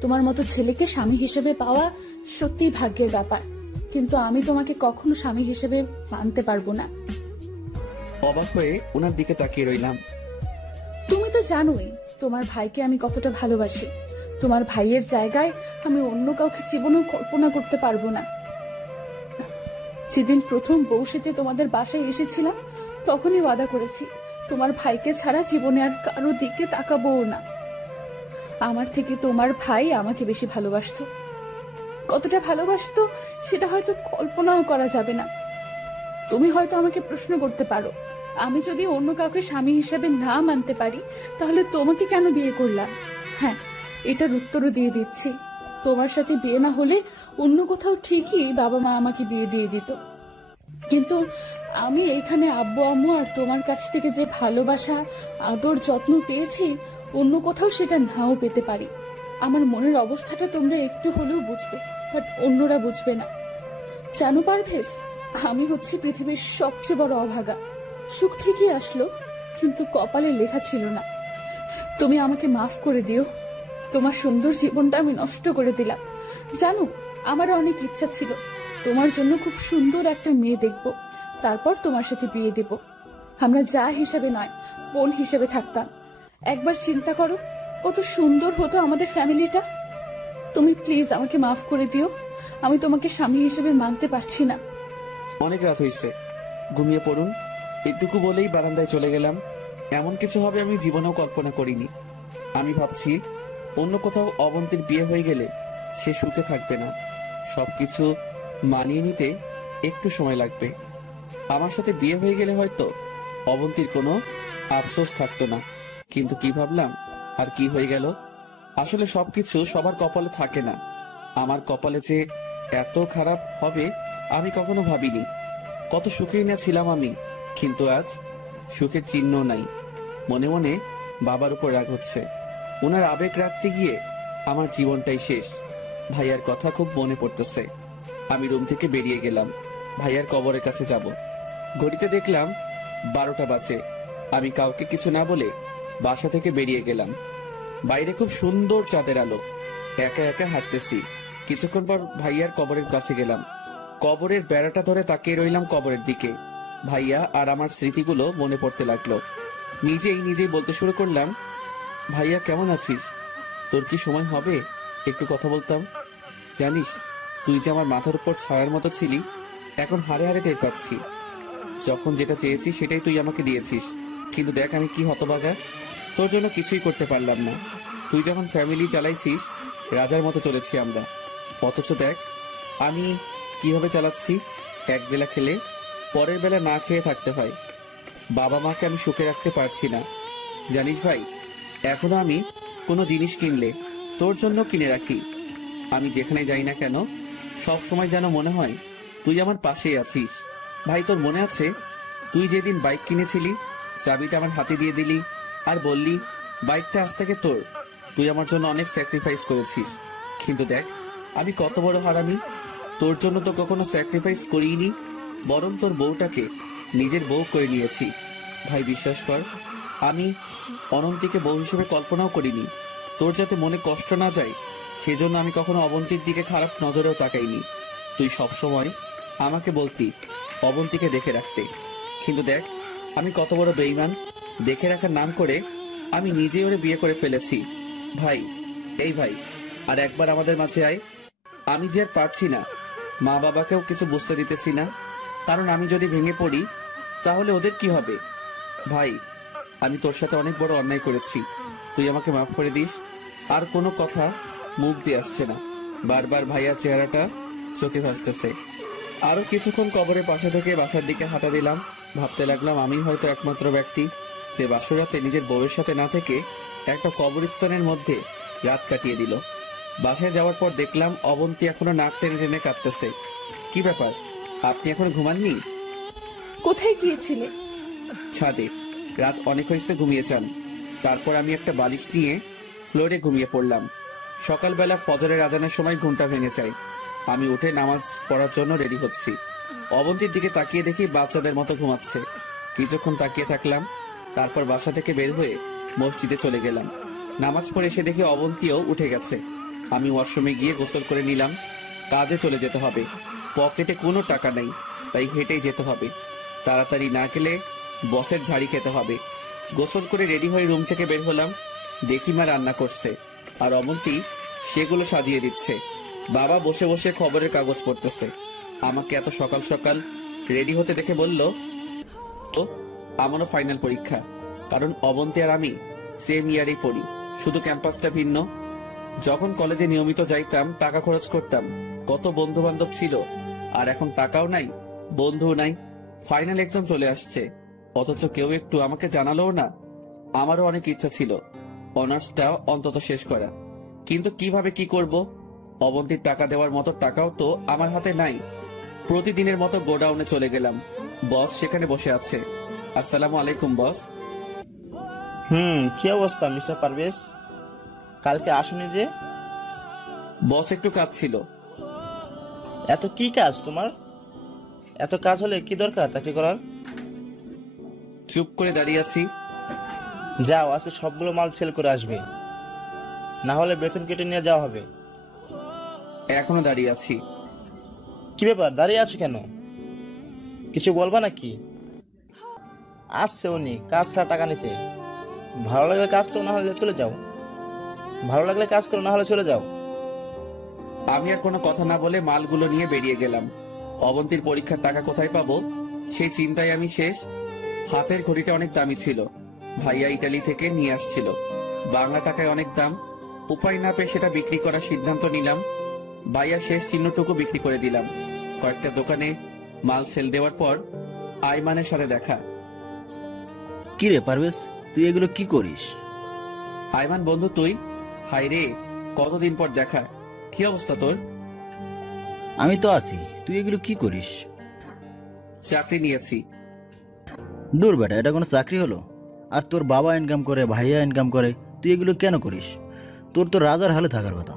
তোমার মতো ছেলেকে স্বামী হিসেবে পাওয়া সত্যিই ভাগ্যের ব্যাপার, কিন্তু আমি তোমাকে কখনো স্বামী হিসেবে মানতে পারবো না। অবাক হয়ে ওনার দিকে তাকিয়ে রইলাম। তুমি তো জানোই তোমার ভাইকে আমি কতটা ভালোবাসি। তোমার ভাইয়ের জায়গায় আমি অন্য কাউকে জীবনেও কল্পনা করতে পারবো না। যেদিন প্রথম বউ সেজে তোমাদের বাসায় এসেছিলাম তখনই ওয়াদা করেছি তোমার ভাইকে ছাড়া জীবনে আর কারো দিকে তাকাবোও না। আমার থেকে তোমার ভাই আমাকে বেশি ভালোবাসতো। কতটা ভালোবাসতো সেটা হয়তো কল্পনাও করা যাবে না। তুমি হয়তো আমাকে প্রশ্ন করতে পারো, আমি যদি অন্য কাউকে স্বামী হিসেবে না মানতে পারি তাহলে তোমাকে কেন বিয়ে করলাম? হ্যাঁ, এটার উত্তরও দিয়ে দিচ্ছি। তোমার সাথে বিয়ে না হলে অন্য কোথাও ঠিকই বাবা মা আমাকে বিয়ে দিয়ে দিত, কিন্তু আমি এখানে আব্বু আম্মু আর তোমার কাছ থেকে যে ভালোবাসা, আদর, যত্ন পেয়েছি অন্য কোথাও সেটা নাও পেতে পারি। আমার মনের অবস্থাটা তোমরা একটু হলেও বুঝবে, বাট অন্যরা বুঝবে না। জানো পারভেজ, আমি হচ্ছে পৃথিবীর সবচেয়ে বড় অভাগা। সুখ ঠিকই আসলো, কিন্তু কপালে লেখা ছিল না। তুমি আমাকে মাফ করে দিও। তোমার সুন্দর জীবনটা আমি নষ্ট করে দিলাম। জানো, আমার অনেক ইচ্ছা ছিল তোমার জন্য খুব সুন্দর একটা মেয়ে দেখব, তারপর তোমার সাথে বিয়ে দেব। আমরা যা হিসেবে নয়, বোন হিসেবে থাকতাম। একবার চিন্তা করো কত সুন্দর হতো আমাদের ফ্যামিলিটা। তুমি প্লিজ আমাকে মাফ করে দিও। আমি তোমাকে স্বামী হিসেবে মানতে পারছি না। অনেক রাত হয়েছে, ঘুমিয়ে পড়ুন। এটুকু বলেই বারান্দায় চলে গেলাম। এমন কিছু হবে আমি জীবনেও কল্পনা করিনি। আমি ভাবছি অন্য কোথাও অবন্তীর বিয়ে হয়ে গেলে সে সুখে থাকবে না। সবকিছু মানিয়ে নিতে একটু সময় লাগবে। আমার সাথে বিয়ে হয়ে গেলে হয়তো অবন্তীর কোনো আফসোস থাকতো না, কিন্তু কি ভাবলাম আর কি হয়ে গেল। আসলে সবকিছু সবার কপালে থাকে না। আমার কপালে যে এত খারাপ হবে আমি কখনো ভাবিনি। কত সুখেই না ছিলাম আমি, কিন্তু আজ সুখের চিহ্ন নাই। মনে মনে বাবার উপর রাগ হচ্ছে। ওনার আবেগ রাখতে গিয়ে আমার জীবনটাই শেষ। ভাইয়ার কথা খুব মনে পড়তেছে। আমি রুম থেকে বেরিয়ে গেলাম, ভাইয়ার কবরের কাছে যাব। ঘড়িতে দেখলাম 12টা বাজে। আমি কাউকে কিছু না বলে বাসা থেকে বেরিয়ে গেলাম। বাইরে খুব সুন্দর চাঁদের আলো। একা একা হাঁটতেছি। কিছুক্ষণ পর ভাইয়ার কবরের কাছে গেলাম। কবরের বেড়াটা ধরে তাকিয়ে রইলাম কবরের দিকে। ভাইয়া আর আমার স্মৃতিগুলো মনে পড়তে লাগলো। নিজেই বলতে শুরু করলাম, ভাইয়া কেমন আছিস? তোর কি সময় হবে একটু কথা বলতাম? জানিস, তুই যে আমার মাথার উপর ছায়ার মতো ছিলি, এখন হাড়ে হাড়ে টের পাচ্ছি। যখন যেটা চেয়েছি সেটাই তুই আমাকে দিয়েছিস, কিন্তু দেখ আমি কি হতভাগা। তোর জন্য কিছুই করতে পারলাম না। তুই যখন ফ্যামিলি চালাইছিস, রাজার মতো চলেছি আমরা, অথচ দেখ আমি কিভাবে চালাচ্ছি। এক বেলা খেলে পরের বেলা না খেয়ে থাকতে হয়। বাবা মাকে আমি সুখে রাখতে পারছি না। জানিস ভাই, এখনো আমি কোনো জিনিস কিনলে তোর জন্য কিনে রাখি। আমি যেখানে যাই না কেন সব সময় যেন মনে হয় তুই আমার পাশেই আছিস। ভাই, তোর মনে আছে তুই যেদিন বাইক কিনেছিলি, চাবিটা আমার হাতে দিয়ে দিলি আর বললি বাইকটা আজ থেকে তোর। তুই আমার জন্য অনেক স্যাক্রিফাইস করেছিস, কিন্তু দেখ আমি কত বড় হারামি। তোর জন্য তো কখনো স্যাক্রিফাইস করিনি, বরং তোর বউটাকে নিজের বউ করে নিয়েছি। ভাই বিশ্বাস কর, আমি অনন্তীকে বউ হিসেবে কল্পনাও করিনি। তোর যাতে মনে কষ্ট না যায় সেজন্য আমি কখনো অবন্তীর দিকে খারাপ নজরেও তাকাইনি। তুই সবসময় আমাকে বলতি অবন্তীকে দেখে রাখতে, কিন্তু দেখ আমি কত বড় বেঈমান। দেখে রাখার নাম করে আমি নিজেই ওরে বিয়ে করে ফেলেছি। ভাই, এই ভাই, আর একবার আমাদের মাঝে আয়। আমি যে আর পারছি না, মা বাবাকেও কিছু বুঝতে দিতেছি না, কারণ আমি যদি ভেঙে পড়ি তাহলে ওদের কি হবে। ভাই, আমি তোর সাথে অনেক বড় অন্যায় করেছি, তুই আমাকে মাফ করে দিস। আর কোনো কথা মুখ দিয়ে আসছে না, বারবার ভাইয়ার চেহারাটা চোখে ভাসতেছে। আরো কিছুক্ষণ কবরের পাশে থেকে বাসার দিকে হাঁটা দিলাম। ভাবতে লাগলাম আমি হয়তো একমাত্র ব্যক্তি যে বাসরাতে নিজের বউয়ের সাথে না থেকে একটা কবরস্থানের মধ্যে রাত কাটিয়ে দিল। বাসায় যাওয়ার পর দেখলাম অবন্তী এখনো নাক টেনে টেনে কাঁদতেছে। কি ব্যাপার, আপনি এখনো ঘুমাননি? কোথায় গিয়েছিলে? ছাদে। রাত অনেক হয়েছে, ঘুমিয়ে যান। তারপর আমি একটা বালিশ নিয়ে ফ্লোরে ঘুমিয়ে পড়লাম। সকালবেলা ফজরের আজানের সময় ঘুমটা ভেঙে যায়। আমি উঠে নামাজ পড়ার জন্য রেডি হচ্ছি। অবন্তীর দিকে তাকিয়ে দেখি বাচ্চাদের মতো ঘুমাচ্ছে। কিছুক্ষণ তাকিয়ে থাকলাম, তারপর বাসা থেকে বের হয়ে মসজিদে চলে গেলাম। নামাজ পড়ে এসে দেখি অবন্তীও উঠে গেছে। আমি ওয়াশরুমে গিয়ে গোসল করে নিলাম। কাজে চলে যেতে হবে, পকেটে কোনো টাকা নেই, তাই হেঁটেই যেতে হবে। তাড়াতাড়ি না গেলে বসের ঝাড়ি খেতে হবে। গোসল করে রেডি হয়ে রুম থেকে বের হলাম। দেখি মা রান্না করছে আর অবন্তী সেগুলো সাজিয়ে দিচ্ছে। বাবা বসে বসে খবরের কাগজ পড়তেছে। আমাকে এত সকাল সকাল রেডি হতে দেখে বলল, তো আমারও ফাইনাল পরীক্ষা, কারণ অবন্তী আর আমি সেম ইয়ারেই পড়ি, শুধু ক্যাম্পাসটা ভিন্ন। যখন কলেজে নিয়মিত যাইতাম টাকা খরচ করতাম, কত বন্ধু বান্ধব ছিল, আর এখন টাকাও নাই, বন্ধুও নাই। ফাইনাল এক্সাম চলে আসছে, অথচ কেউ একটু আমাকে জানালোও না। আমারও অনেক ইচ্ছা ছিল অনার্সটা অন্তত শেষ করা, কিন্তু কিভাবে কি করব? অবন্তীর টাকা দেওয়ার মতো টাকাও তো আমার হাতে নাই। প্রতিদিনের মতো গোডাউনে চলে গেলাম। বস সেখানে বসে আছে। আসসালামু আলাইকুম বস। কি অবস্থা মিস্টার পারভেজ? কালকে আসুনি যে? বস একটু কাজ ছিল। এত কি কাজ তোমার? এত কাজ হলে কি দরকার চাকরি করার? চুপ করে দাঁড়িয়ে আছি। যাও, আজকে সবগুলো মাল সেল করে আসবে, না হলে বেতন কেটে নিয়ে যাওয়া হবে। এখনো দাঁড়িয়ে আছি। কি ব্যাপার, দাঁড়িয়ে আছো কেন? কিছু বলবা নাকি? আসছে উনি কাজ ছাড়া টাকা নিতে। ভালো লাগলে কাজ করো, না হলে চলে যাও। ভালো লাগলে কাজ করো, না হলে চলে যাও। আমি আর কোনো কথা না বলে মালগুলো নিয়ে বেরিয়ে গেলাম। অবন্তীর পরীক্ষার টাকা কোথায় পাবো সেই চিন্তায় আমি শেষ। হাতের ঘড়িটা অনেক দামি ছিল, ভাইয়া ইটালি থেকে নিয়ে আসছিল। বাংলা টাকায় অনেক দাম। উপায় না পেয়ে সেটা বিক্রি করার সিদ্ধান্ত নিলাম। ভাইয়া শেষ চিহ্নটুকু বিক্রি করে দিলাম। কয়েকটা দোকানে মাল সেল দেওয়ার পর আইমানের সাথে দেখা। কি রে পারভেজ, তুই এগুলো কি করিস? আইমান বন্ধু তুই? হাই রে, কতদিন পর দেখা। কি অবস্থা তোর? আমি তো আছি, তুই এগুলো কি করিস? চাকরি নিয়েছি। দূর বেটা, এটা কোনো চাকরি হলো? আর তোর বাবা ইনকাম করে, ভাইয়া ইনকাম করে, তুই এগুলো কেন করিস? তোর তো রাজার হালে থাকার কথা।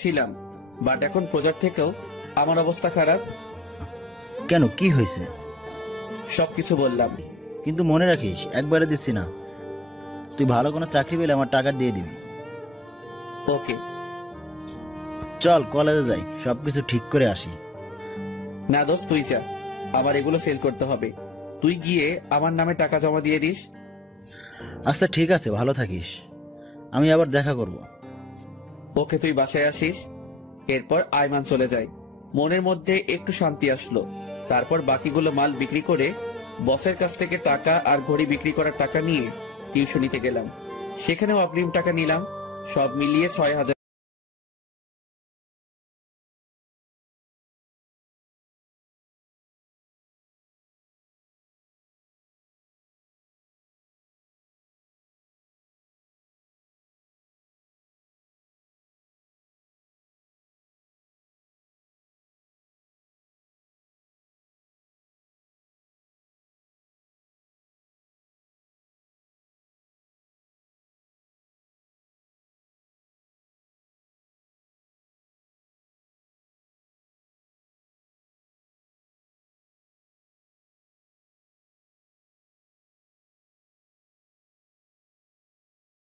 ছিলাম, বাট এখন প্রজেক্ট থেকেও আমার অবস্থা খারাপ। কেন, কি হয়েছে? সবকিছু বললাম। কিন্তু মনে রাখিস, একবারে দিচ্ছি না, তুই ভালো কোনো চাকরি পেলে আমার টাকা দিয়ে দিবি। ওকে। চল কলেজে যাই, সবকিছু ঠিক করে আসি। না দোস্ত, তুই যা, আবার এগুলো সেল করতে হবে। তুই গিয়ে আমার নামে টাকা জমা দিয়ে দিস। আচ্ছা ঠিক আছে, ভালো থাকিস, আমি আবার দেখা করব। ওকে, তুই বাসায় আসিস। এরপর আইমান চলে যায়। মনের মধ্যে একটু শান্তি আসলো। তারপর বাকিগুলো মাল বিক্রি করে বসের কাছ থেকে টাকা আর ঘড়ি বিক্রি করার টাকা নিয়ে টিউশনিতে গেলাম। সেখানেও অগ্রিম টাকা নিলাম, সব মিলিয়ে ৬,০০০।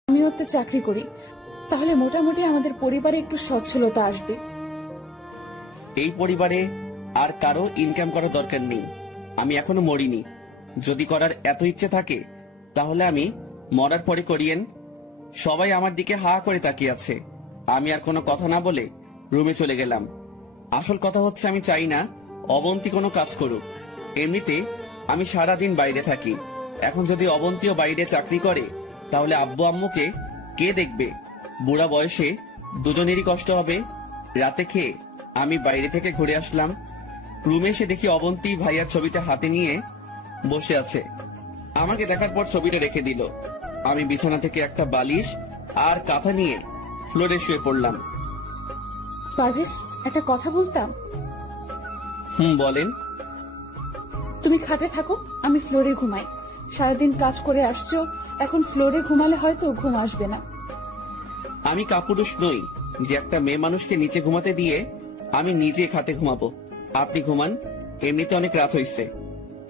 আমিও একটা চাকরি করি, তাহলে মোটামুটি আমাদের পরিবারে একটু সচ্ছলতা আসবে। এই পরিবারে আর কারো ইনকাম করার দরকার নেই। আমি এখনো মরিনি। যদি করার এত ইচ্ছে থাকে তাহলে আমি মরার পরে করিয়েন। সবাই আমার দিকে হা করে তাকিয়ে আছে। আমি আর কোনো কথা না বলে রুমে চলে গেলাম। আসল কথা হচ্ছে, আমি চাই না অবন্তী কোনো কাজ করুক। এমনিতে আমি সারাদিন বাইরে থাকি। এখন যদি অবন্তীও বাইরে চাকরি করে তাহলে আব্বু আম্মুকে কে দেখবে? বুড়া বয়সে দুজনেরই কষ্ট হবে। রাতে খেয়ে আমি বাইরে থেকে ঘুরে আসলাম। রুমে এসে দেখি অবন্তী ভাইয়ার ছবিটা হাতে নিয়ে বসে আছে। আমাকে দেখার পর ছবিটা রেখে দিল। আমি বিছানা থেকে একটা বালিশ আর কাঁথা নিয়ে ফ্লোরে শুয়ে পড়লাম। পারভেজ, একটা কথা বলতাম। বলেন। তুমি খাটে থাকো, আমি ফ্লোরে ঘুমাই। সারাদিন কাজ করে আসছো, এখন ফ্লোরে ঘুমালে হয়তো ঘুম আসবে না। আমি কাপুরুষ নই যে একটা মেয়ে মানুষকে নিচে ঘুমাতে দিয়ে আমি নিজে খাটে ঘুমাবো। আপনি ঘুমান, এমনিতে অনেক রাত হয়েছে।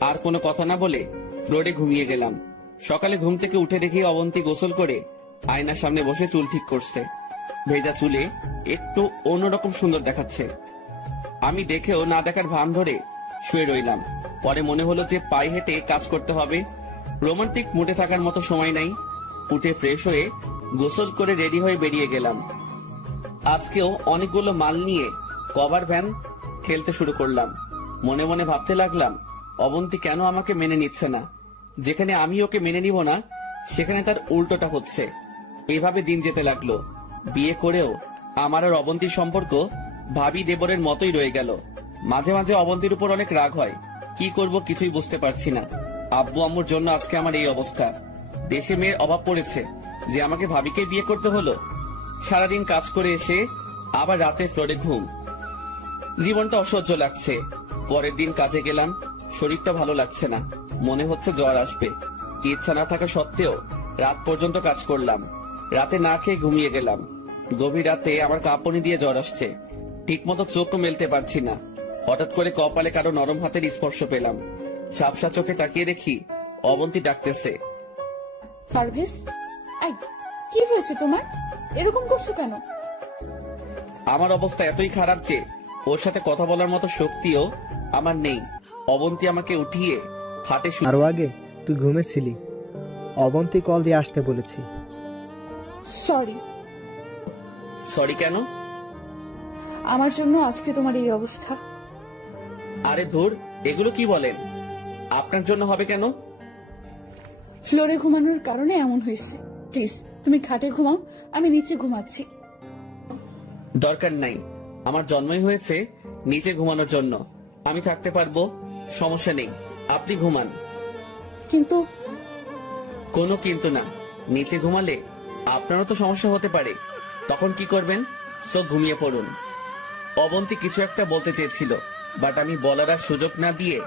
আর কোনো কথা না বলে ফ্লোরে ঘুমিয়ে গেলাম। সকালে ঘুম থেকে উঠে দেখি অবন্তী গোসল করে আয়নার সামনে বসে চুল ঠিক করছে। ভেজা চুলে একটু অন্যরকম সুন্দর দেখাচ্ছে। আমি দেখেও না দেখার ভান ধরে শুয়ে রইলাম। পরে মনে হলো যে পায়ে হেঁটে কাজ করতে হবে। রোমান্টিক মুডে থাকার মতো সময় নাই। উঠে ফ্রেশ হয়ে গোসল করে রেডি হয়ে বেরিয়ে গেলাম। আজকেও অনেকগুলো মাল নিয়ে কভার ভ্যান ঠেলতে শুরু করলাম। মনে মনে ভাবতে লাগলাম, অবন্তী কেন আমাকে মেনে নিচ্ছে না? যেখানে আমি ওকে মেনে নিব না, সেখানে তার উল্টোটা হচ্ছে। এভাবে দিন যেতে লাগলো। বিয়ে করেও আমার আর অবন্তীর সম্পর্ক ভাবি দেবরের মতোই রয়ে গেল। মাঝে মাঝে অবন্তীর উপর অনেক রাগ হয়। কি করব কিছুই বুঝতে পারছি না। আব্বু আম্মুর জন্য আজকে আমার এই অবস্থা। দেশে মেয়ের অভাব পড়েছে যে আমাকে ভাবিকে বিয়ে করতে হলো। সারাদিন কাজ করে এসে আবার রাতে ফ্লোরে ঘুম। জীবনটা অসহ্য লাগছে। পরের দিন কাজে গেলাম, শরীরটা ভালো লাগছে না, মনে হচ্ছে জ্বর আসবে। ইচ্ছা না থাকা সত্ত্বেও রাত পর্যন্ত কাজ করলাম। রাতে না খেয়ে ঘুমিয়ে গেলাম। গভীর রাতে আমার কাঁপুনি দিয়ে জ্বর আসছে। ঠিক মতো চোখও মেলতে পারছি না। হঠাৎ করে কপালে কারো নরম হাতের স্পর্শ পেলাম। ঝাপসা চোখে তাকিয়ে দেখি অবন্তী ডাকতেছে। পারভেজ, এই, কি হয়েছে তোমার? এরকম করছো কেন? আমার অবস্থা এতই খারাপ যে ওর সাথে কথা বলার মতো শক্তিও আমার নেই। অবন্তী আমাকে উঠিয়ে খাটে আরো আগে তুই ঘুমেছিলি, অবন্তী কল দিয়ে আসতে বলেছি। সরি। সরি কেন? আমার জন্য আজকে তোমার এই অবস্থা। আরে ধুর, এগুলো কি বলেন? আপনার জন্য হবে কেন? ফ্লোরে ঘুমানোর কারণে এমন হয়েছে। প্লিজ তুমি খাটে ঘুমাও, আমি নিচে ঘুমাচ্ছি। দরকার নাই, আমার জন্মই হয়েছে নিচে ঘুমানোর জন্য। আমি থাকতে পারবো। সমস্যা নেই, আপনি ঘুমান। কিন্তু কোনো কিন্তু না, নিচে ঘুমালে আপনারও তো সমস্যা হতে পারে, তখন কি করবেন? চোখ ঘুমিয়ে পড়ুন। অবন্তী কিছু একটা বলতে চেয়েছিল, বাট আমি বলার আর সুযোগ না দিয়ে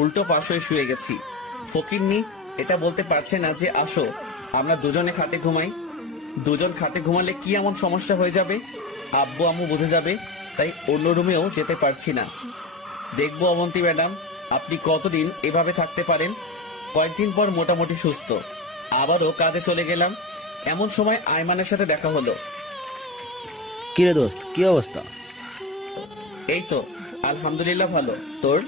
উল্টো পাশ হয়ে শুয়ে গেছি। ফকিন্নি এটা বলতে পারছে না যে আসো আমরা দুজনে খাটে ঘুমাই। দুজন খাটে ঘুমালে কি এমন সমস্যা হয়ে যাবে? আব্বু আম্মু বুঝে যাবে, তাই অন্য রুমেও যেতে পারছি না। দেখবো অবন্তী ম্যাডাম আপনি কতদিন এভাবে থাকতে পারেন। কয়েকদিন পর মোটামুটি সুস্থ, আবারও কাজে চলে গেলাম। এমন সময় আয়মানের সাথে দেখা হলো। কিরে দোস্ত, কি অবস্থা? এই তো আলহামদুলিল্লাহ ভালো, তোর?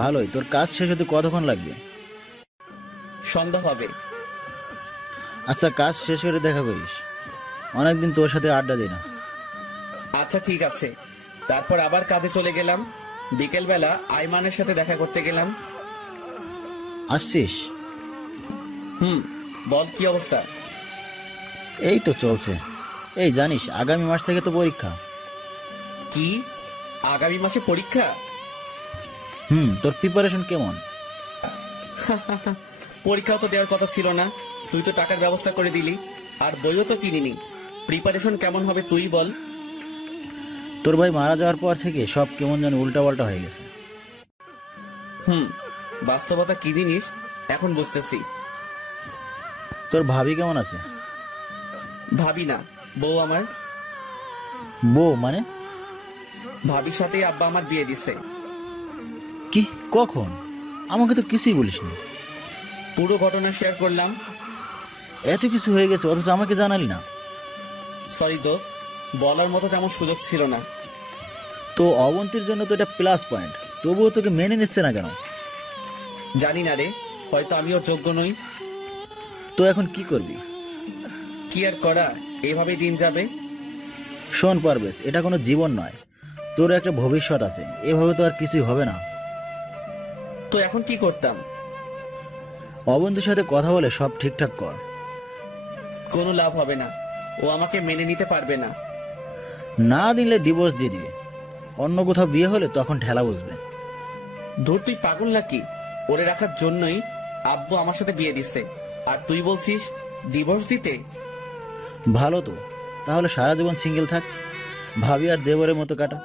ভালোই। তোর কাজ শেষ হতে কতক্ষণ লাগবে? সন্ধ্যা হবে। আচ্ছা, কাজ শেষ করে দেখা করিস। অনেকদিন তোর সাথে আড্ডা দিই না। আচ্ছা ঠিক আছে। তারপর আবার কাজে চলে গেলাম। বিকেলবেলা আইমানের সাথে দেখা করতে গেলাম। আসছিস? বল কি অবস্থা? এই তো চলছে। এই জানিস আগামী মাস থেকে তো পরীক্ষা। কি আগামী মাসে পরীক্ষা? তোর প্রিপারেশন কেমন? পরীক্ষাও তো দেওয়ার কথা ছিল না, তুই তো টাকার ব্যবস্থা করে দিলি, আর বইও তো কিনিনি। প্রিপারেশন কেমন হবে তুই বল। তোর ভাই মারা যাওয়ার পর থেকে সব কেমন যেন উল্টা পাল্টা হয়ে গেছে। বাস্তবতা কি জিনিস এখন বুঝতেছি। তোর ভাবি কেমন আছে? ভাবি না, বউ আমার। বউ মানে? ভাবির সাথেই আব্বা আমার বিয়ে দিছে। কি? কখন? আমাকে তো কিছুই বলিসনি। পুরো ঘটনা শেয়ার করলাম। এত কিছু হয়ে গেছে অথচ আমাকে জানালি না। সরি দোস্ত, বলার মতো তেমন সুযোগ ছিল না। তো অবন্তীর জন্য তো এটা প্লাস পয়েন্ট, তবুও তোকে মেনে নিচ্ছে না কেন? জানি না রে, হয়তো আমিও যোগ্য নই। তো এখন কি করবি? কি আর করা, এভাবেই দিন যাবে। শোন পারবেশ, এটা কোনো জীবন নয়, তোর একটা ভবিষ্যৎ আছে। এভাবে তো আর কিছুই হবে না। তো এখন কি করতাম? অবন্তীর সাথে কথা বলে সব ঠিকঠাক কর। কোনো লাভ হবে না, ও আমাকে মেনে নিতে পারবে না। না দিলে ডিভোর্স দিয়ে দিবে। অন্য কোথাও বিয়ে হলে তখন ঠেলা বুঝবে। ধুর, তুই পাগল নাকি? ওরে রাখার জন্যই আব্বু আমার সাথে বিয়ে দিছে, আর তুই বলছিস ডিভোর্স দিতে? ভালো তো, তাহলে সারা জীবন সিঙ্গেল থাক, ভাবি আর দেবরের মতো কাটা।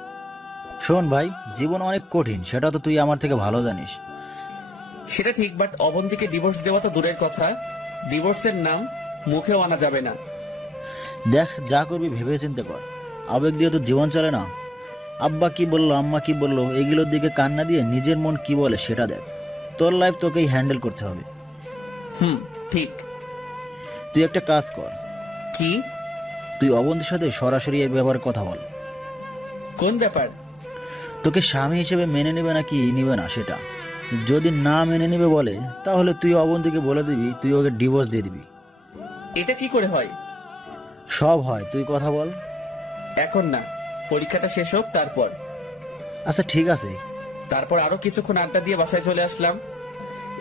শোন ভাই, জীবন অনেক কঠিন, সেটা তো তুই আমার থেকে ভালো জানিস। সেটা ঠিক, বাট অবন্তীকে ডিভোর্স দেওয়া তো দূরের কথা, ডিভোর্সের নাম মুখেও আনা যাবে না। দেখ, যা করবি ভেবে চিন্তে কর। আবেগ দিয়ে তো জীবন চলে না। আব্বা কি বললো, আম্মা কি বললো, এগুলোর দিকে কান্না দিয়ে নিজের মন কি বলে সেটা দেখ। তোর লাইফ তোকেই হ্যান্ডেল করতে হবে। ঠিক। তুই একটা কাজ কর। কি? তুই অবন্তীর সাথে সরাসরি এই ব্যাপারে কথা বল। কোন ব্যাপার? তোকে স্বামী হিসেবে মেনে নেবে নাকি নিবে না সেটা। যদি না মেনে নেবে বলে, তাহলে তুই অবন্তীকে বলে দিবি তুই ওকে ডিভোর্স দিয়ে দিবি। এটা কি করে হয়? সব হয়, তুই কথা বল। এখন না, পরীক্ষাটা শেষ হোক তারপর। আচ্ছা ঠিক আছে। তারপর আরো কিছুক্ষণ আড্ডা দিয়ে বাসায় চলে আসলাম।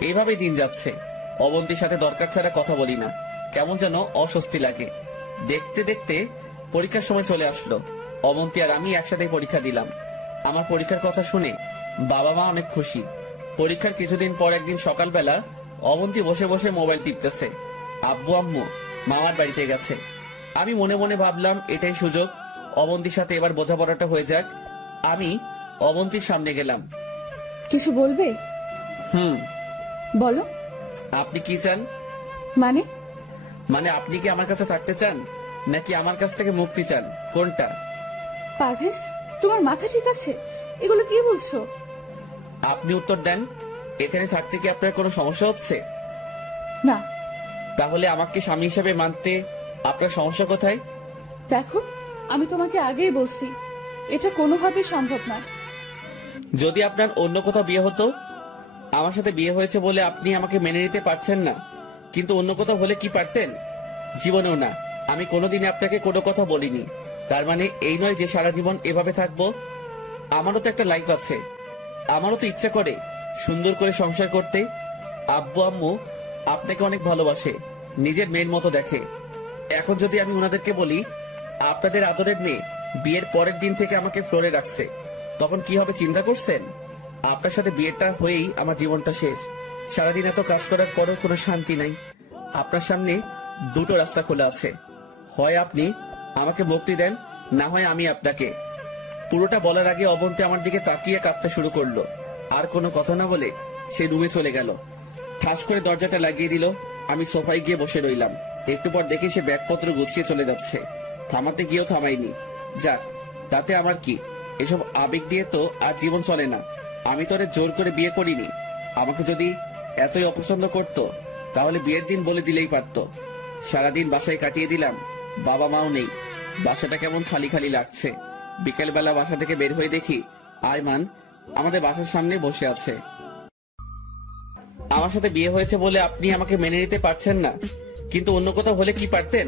এইভাবেই দিন যাচ্ছে। অবন্তীর সাথে দরকার ছাড়া কথা বলি না, কেমন যেন অস্বস্তি লাগে। দেখতে দেখতে পরীক্ষার সময় চলে আসলো। অবন্তী আর আমি একসাথে পরীক্ষা দিলাম। আমার পরীক্ষার কথা শুনে বাবা মা অনেক খুশি। পরীক্ষার কিছুদিন পর একদিন সকালবেলা অবন্তী বসে বসে মোবাইল টিপতেছে। আব্বু আম্মু মামার বাড়িতে গেছে। আমি মনে মনে ভাবলাম এটাই সুযোগ, অবন্তীর সাথে এবার বোঝাপড়াটা হয়ে যাক। আমি অবন্তীর সামনে গেলাম। কিছু বলবে? বলো। আপনি কি চান? মানে আপনি কি আমার কাছে থাকতে চান নাকি আমার কাছ থেকে মুক্তি চান, কোনটা? পারভেজ, তোমার মাথা ঠিক আছে? এগুলো কি বলছো? আপনি উত্তর দেন। এখানে থাকতে কি আপনার কোনো সমস্যা হচ্ছে? না। তাহলে আমাকে স্বামী হিসেবে মানতে আপনার সমস্যা কোথায়? দেখো, আমি তোমাকে আগেই বলছি এটা কোনোভাবেই সম্ভব না। যদি আপনার অন্য কোথাও বিয়ে হতো, আমার সাথে বিয়ে হয়েছে বলে আপনি আমাকে মেনে নিতে পারছেন না, কিন্তু অন্য কোথাও হলে কি পারতেন? জীবনেও না। আমি কোনোদিনই আপনাকে কোনো কথা বলিনি। তার মানে এই নয় যে সারা জীবন এভাবে থাকবো। আমারও তো একটা লাইফ আছে, আমারও তো ইচ্ছা করে সুন্দর করে সংসার করতে। আব্বু আম্মু আপনাকে অনেক ভালোবাসে, নিজের মেয়ের মতো দেখে। এখন যদি আমি ওনাদেরকে বলি আপনাদের আদরের মেয়ে বিয়ের পরের দিন থেকে আমাকে ফ্লোরে রাখছে, তখন কি হবে চিন্তা করছেন? আপনার সাথে বিয়েটা হয়েই আমার জীবনটা শেষ। সারাদিন এত কাজ করার পরও কোনো শান্তি নাই। আপনার সামনে দুটো রাস্তা খোলা আছে, হয় আপনি আমাকে মুক্তি দেন, না হয় আমি আপনাকে। পুরোটা বলার আগে অবন্তী আমার দিকে তাকিয়ে কাঁদতে শুরু করলো। আর কোনো কথা না বলে সে রুমে চলে গেল। ঠাস করে দরজাটা লাগিয়ে দিল। আমি সোফায় গিয়ে বসে রইলাম। একটু পর দেখি সে ব্যাগপত্র গুছিয়ে চলে যাচ্ছে। থামাতে গিয়েও থামাইনি। যাক, তাতে আমার কি, এসব আবেগ দিয়ে তো আর জীবন চলে না। আমি তোরে জোর করে বিয়ে করিনি। আমাকে যদি এতই অপছন্দ করতো তাহলে বিয়ের দিন বলে দিলেই পারতো। সারাদিন বাসায় কাটিয়ে দিলাম, বাবা মাও নেই। বাসাটা কেমন খালি খালি লাগছে। বিকেলবেলা বাসা থেকে বের হয়ে দেখি আয়মান আমাদের বাসার সামনে বসে আছে। আমার সাথে বিয়ে হয়েছে বলে আপনি আমাকে মেনে নিতে পারছেন না, কিন্তু অন্য কোথাও হলে কি পারতেন?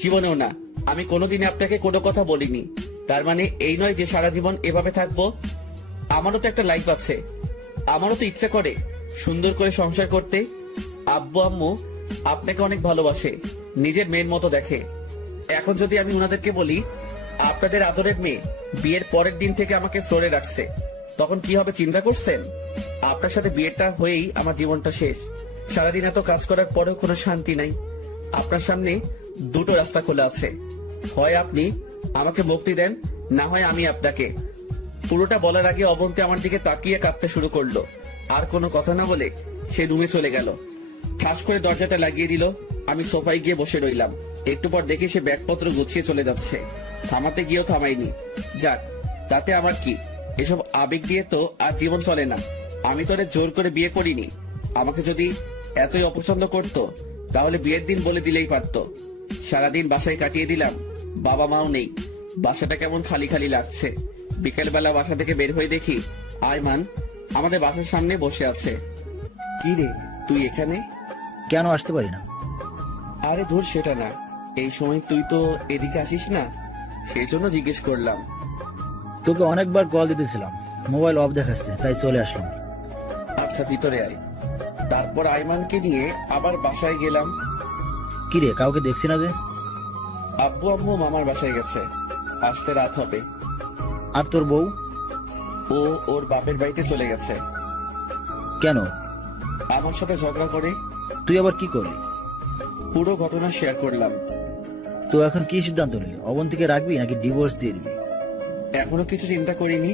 জীবনেও না। আমি কোনোদিনই আপনাকে কোনো কথা বলিনি। তার মানে এই নয় যে সারা জীবন এভাবে থাকবো। আমারও তো একটা লাইফ আছে। আমারও তো ইচ্ছা করে সুন্দর করে সংসার করতে। আব্বু আম্মু আপনাকে অনেক ভালোবাসে, নিজের মেয়ের মতো দেখে। এখন যদি আমি উনাদেরকে বলি আপনাদের আদরের মেয়ে বিয়ের পরের দিন থেকে আমাকে ফ্লোরে রাখছে, তখন কি হবে চিন্তা করছেন? আপনার সাথে বিয়েটা হয়েই আমার জীবনটা শেষ। সারাদিন এত কাজ করার পরেও কোনো শান্তি নাই। আপনার সামনে দুটো রাস্তা খোলা আছে, হয় আপনি আমাকে মুক্তি দেন, না হয় আমি আপনাকে। পুরোটা বলার আগে অবন্তী আমার দিকে তাকিয়ে কাঁদতে শুরু করলো। আর কোনো কথা না বলে সে রুমে চলে গেল। ঠাস করে দরজাটা লাগিয়ে দিল। আমি সোফায় গিয়ে বসে রইলাম। একটু পর দেখি সে ব্যাগপত্র গুছিয়ে চলে যাচ্ছে। থামাতে গিয়েও থামাইনি। যাক, তাতে আমার কি, এসব আবেগ দিয়ে তো আর জীবন চলে না। আমি তোরে জোর করে বিয়ে করিনি। আমাকে যদি এতই অপছন্দ করতো তাহলে বিয়ের দিন বলে দিলেই পারতো। সারাদিন বাসায় কাটিয়ে দিলাম, বাবা মাও নেই। বাসাটা কেমন খালি খালি লাগছে। বিকেলবেলা বাসা থেকে বের হয়ে দেখি আয়মান আমাদের বাসার সামনে বসে আছে। কি রে, তুই এখানে? কেন আসতে পারি না? আরে ধুর, সেটা না। এই সময় তুই তো এদিকে আসিস না, সেই জন্য জিজ্ঞেস করলাম। তোকে অনেকবার কল দিতেছিলাম, মোবাইল অফ দেখাচ্ছে, তাই চলে আসলাম। আচ্ছা, ভিতরে আয়। তারপর আয়মানকে নিয়ে আবার বাসায় গেলাম। কি রে, কাউকে দেখছি না যে? আব্বু আম্মু মামার বাসায় গেছে, আসতে রাত হবে। আর তোর বউ? ও ওর বাপের বাড়িতে চলে গেছে। কেন? আমার সাথে ঝগড়া করে। তুই আবার কি করলি? পুরো ঘটনা শেয়ার করলাম। তো এখন কি সিদ্ধান্ত নিলি? অবন্তীকে রাখবি নাকি ডিভোর্স দিয়ে দিবি? এখনো কিছু চিন্তা করিনি।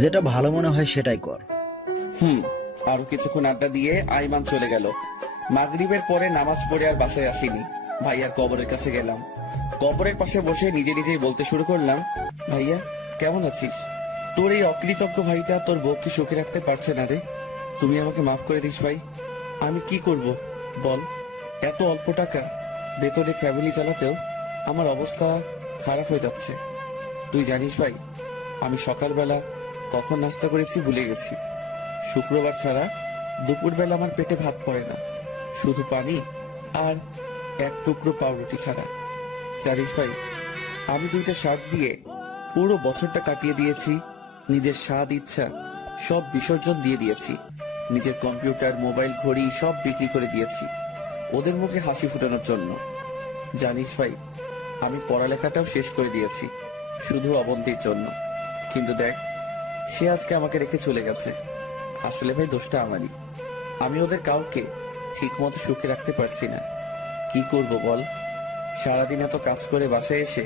যেটা ভালো মনে হয় সেটাই কর। আরো কিছুক্ষণ আড্ডা দিয়ে আইমান চলে গেল। মাগরিবের পরে নামাজ পড়ে আর বাসায় আসিনি। ভাইয়ার কবরের কাছে গেলাম। কবরের পাশে বসে নিজে নিজেই বলতে শুরু করলাম, ভাইয়া কেমন আছিস? তোর এই অকৃতজ্ঞ ভাইটা তোর বউকে সুখে রাখতে পারছে না রে। তুমি আমাকে মাফ করে দিস ভাই। আমি কি করব বল? এত অল্প টাকা বেতনে ফ্যামিলি চালাতেও আমার অবস্থা খারাপ হয়ে যাচ্ছে। তুই জানিস ভাই, আমি সকালবেলা কখন নাস্তা করেছি ভুলে গেছি। শুক্রবার ছাড়া দুপুরবেলা আমার পেটে ভাত পড়ে না, শুধু পানি আর এক টুকরো পাউরুটি ছাড়া। জানিস ভাই, আমি 2টা শার্ট দিয়ে পুরো বছরটা কাটিয়ে দিয়েছি। নিজের স্বাদ ইচ্ছা সব বিসর্জন দিয়ে দিয়েছি। নিজের কম্পিউটার, মোবাইল, ঘড়ি সব বিক্রি করে দিয়েছি ওদের মুখে হাসি ফুটানোর জন্য। জানিস ভাই, আমি পড়ালেখাটাও শেষ করে দিয়েছি শুধু অবন্তীর জন্য। কিন্তু দেখ, সে আজকে আমাকে রেখে চলে গেছে। আসলে ভাই দোষটা আমারই। আমি ওদের কাউকে ঠিক মতো সুখে রাখতে পারছি না। কি করব বল? সারাদিন এত কাজ করে বাসায় এসে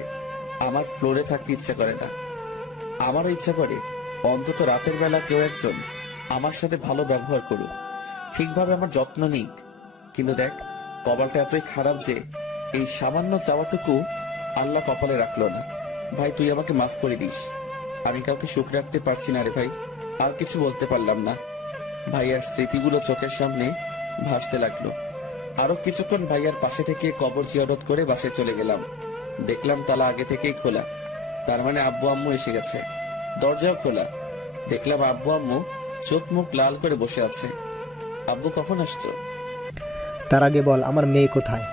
আমার ফ্লোরে থাকতে ইচ্ছা করে না। আমারও ইচ্ছা করে অন্তত রাতের বেলা কেউ একজন আমার সাথে ভালো ব্যবহার করুক, ঠিকভাবে আমার যত্ন নিক। কিন্তু দেখ, কপালটা এতই খারাপ যে এই সামান্য চাওয়াটুকু আল্লাহ কপালে রাখলো না। ভাই তুই আমাকে মাফ করে দিস। আমি কাউকে সুখ রাখতে পারছি না রে ভাই। আর কিছু বলতে পারলাম না। ভাইয়ার স্মৃতিগুলো চোখের সামনে ভাসতে লাগলো। আরো কিছুক্ষণ ভাইয়ার পাশে থেকে কবর জিয়ারত করে বাসায় চলে গেলাম। দেখলাম তালা আগে থেকেই খোলা, তার মানে আব্বু আম্মু এসে গেছে। দরজাও খোলা। দেখলাম আব্বু আম্মু চোখ মুখ লাল করে বসে আছে। আব্বু কখন আসছো? তার আগে বল, আমার মেয়ে কোথায়?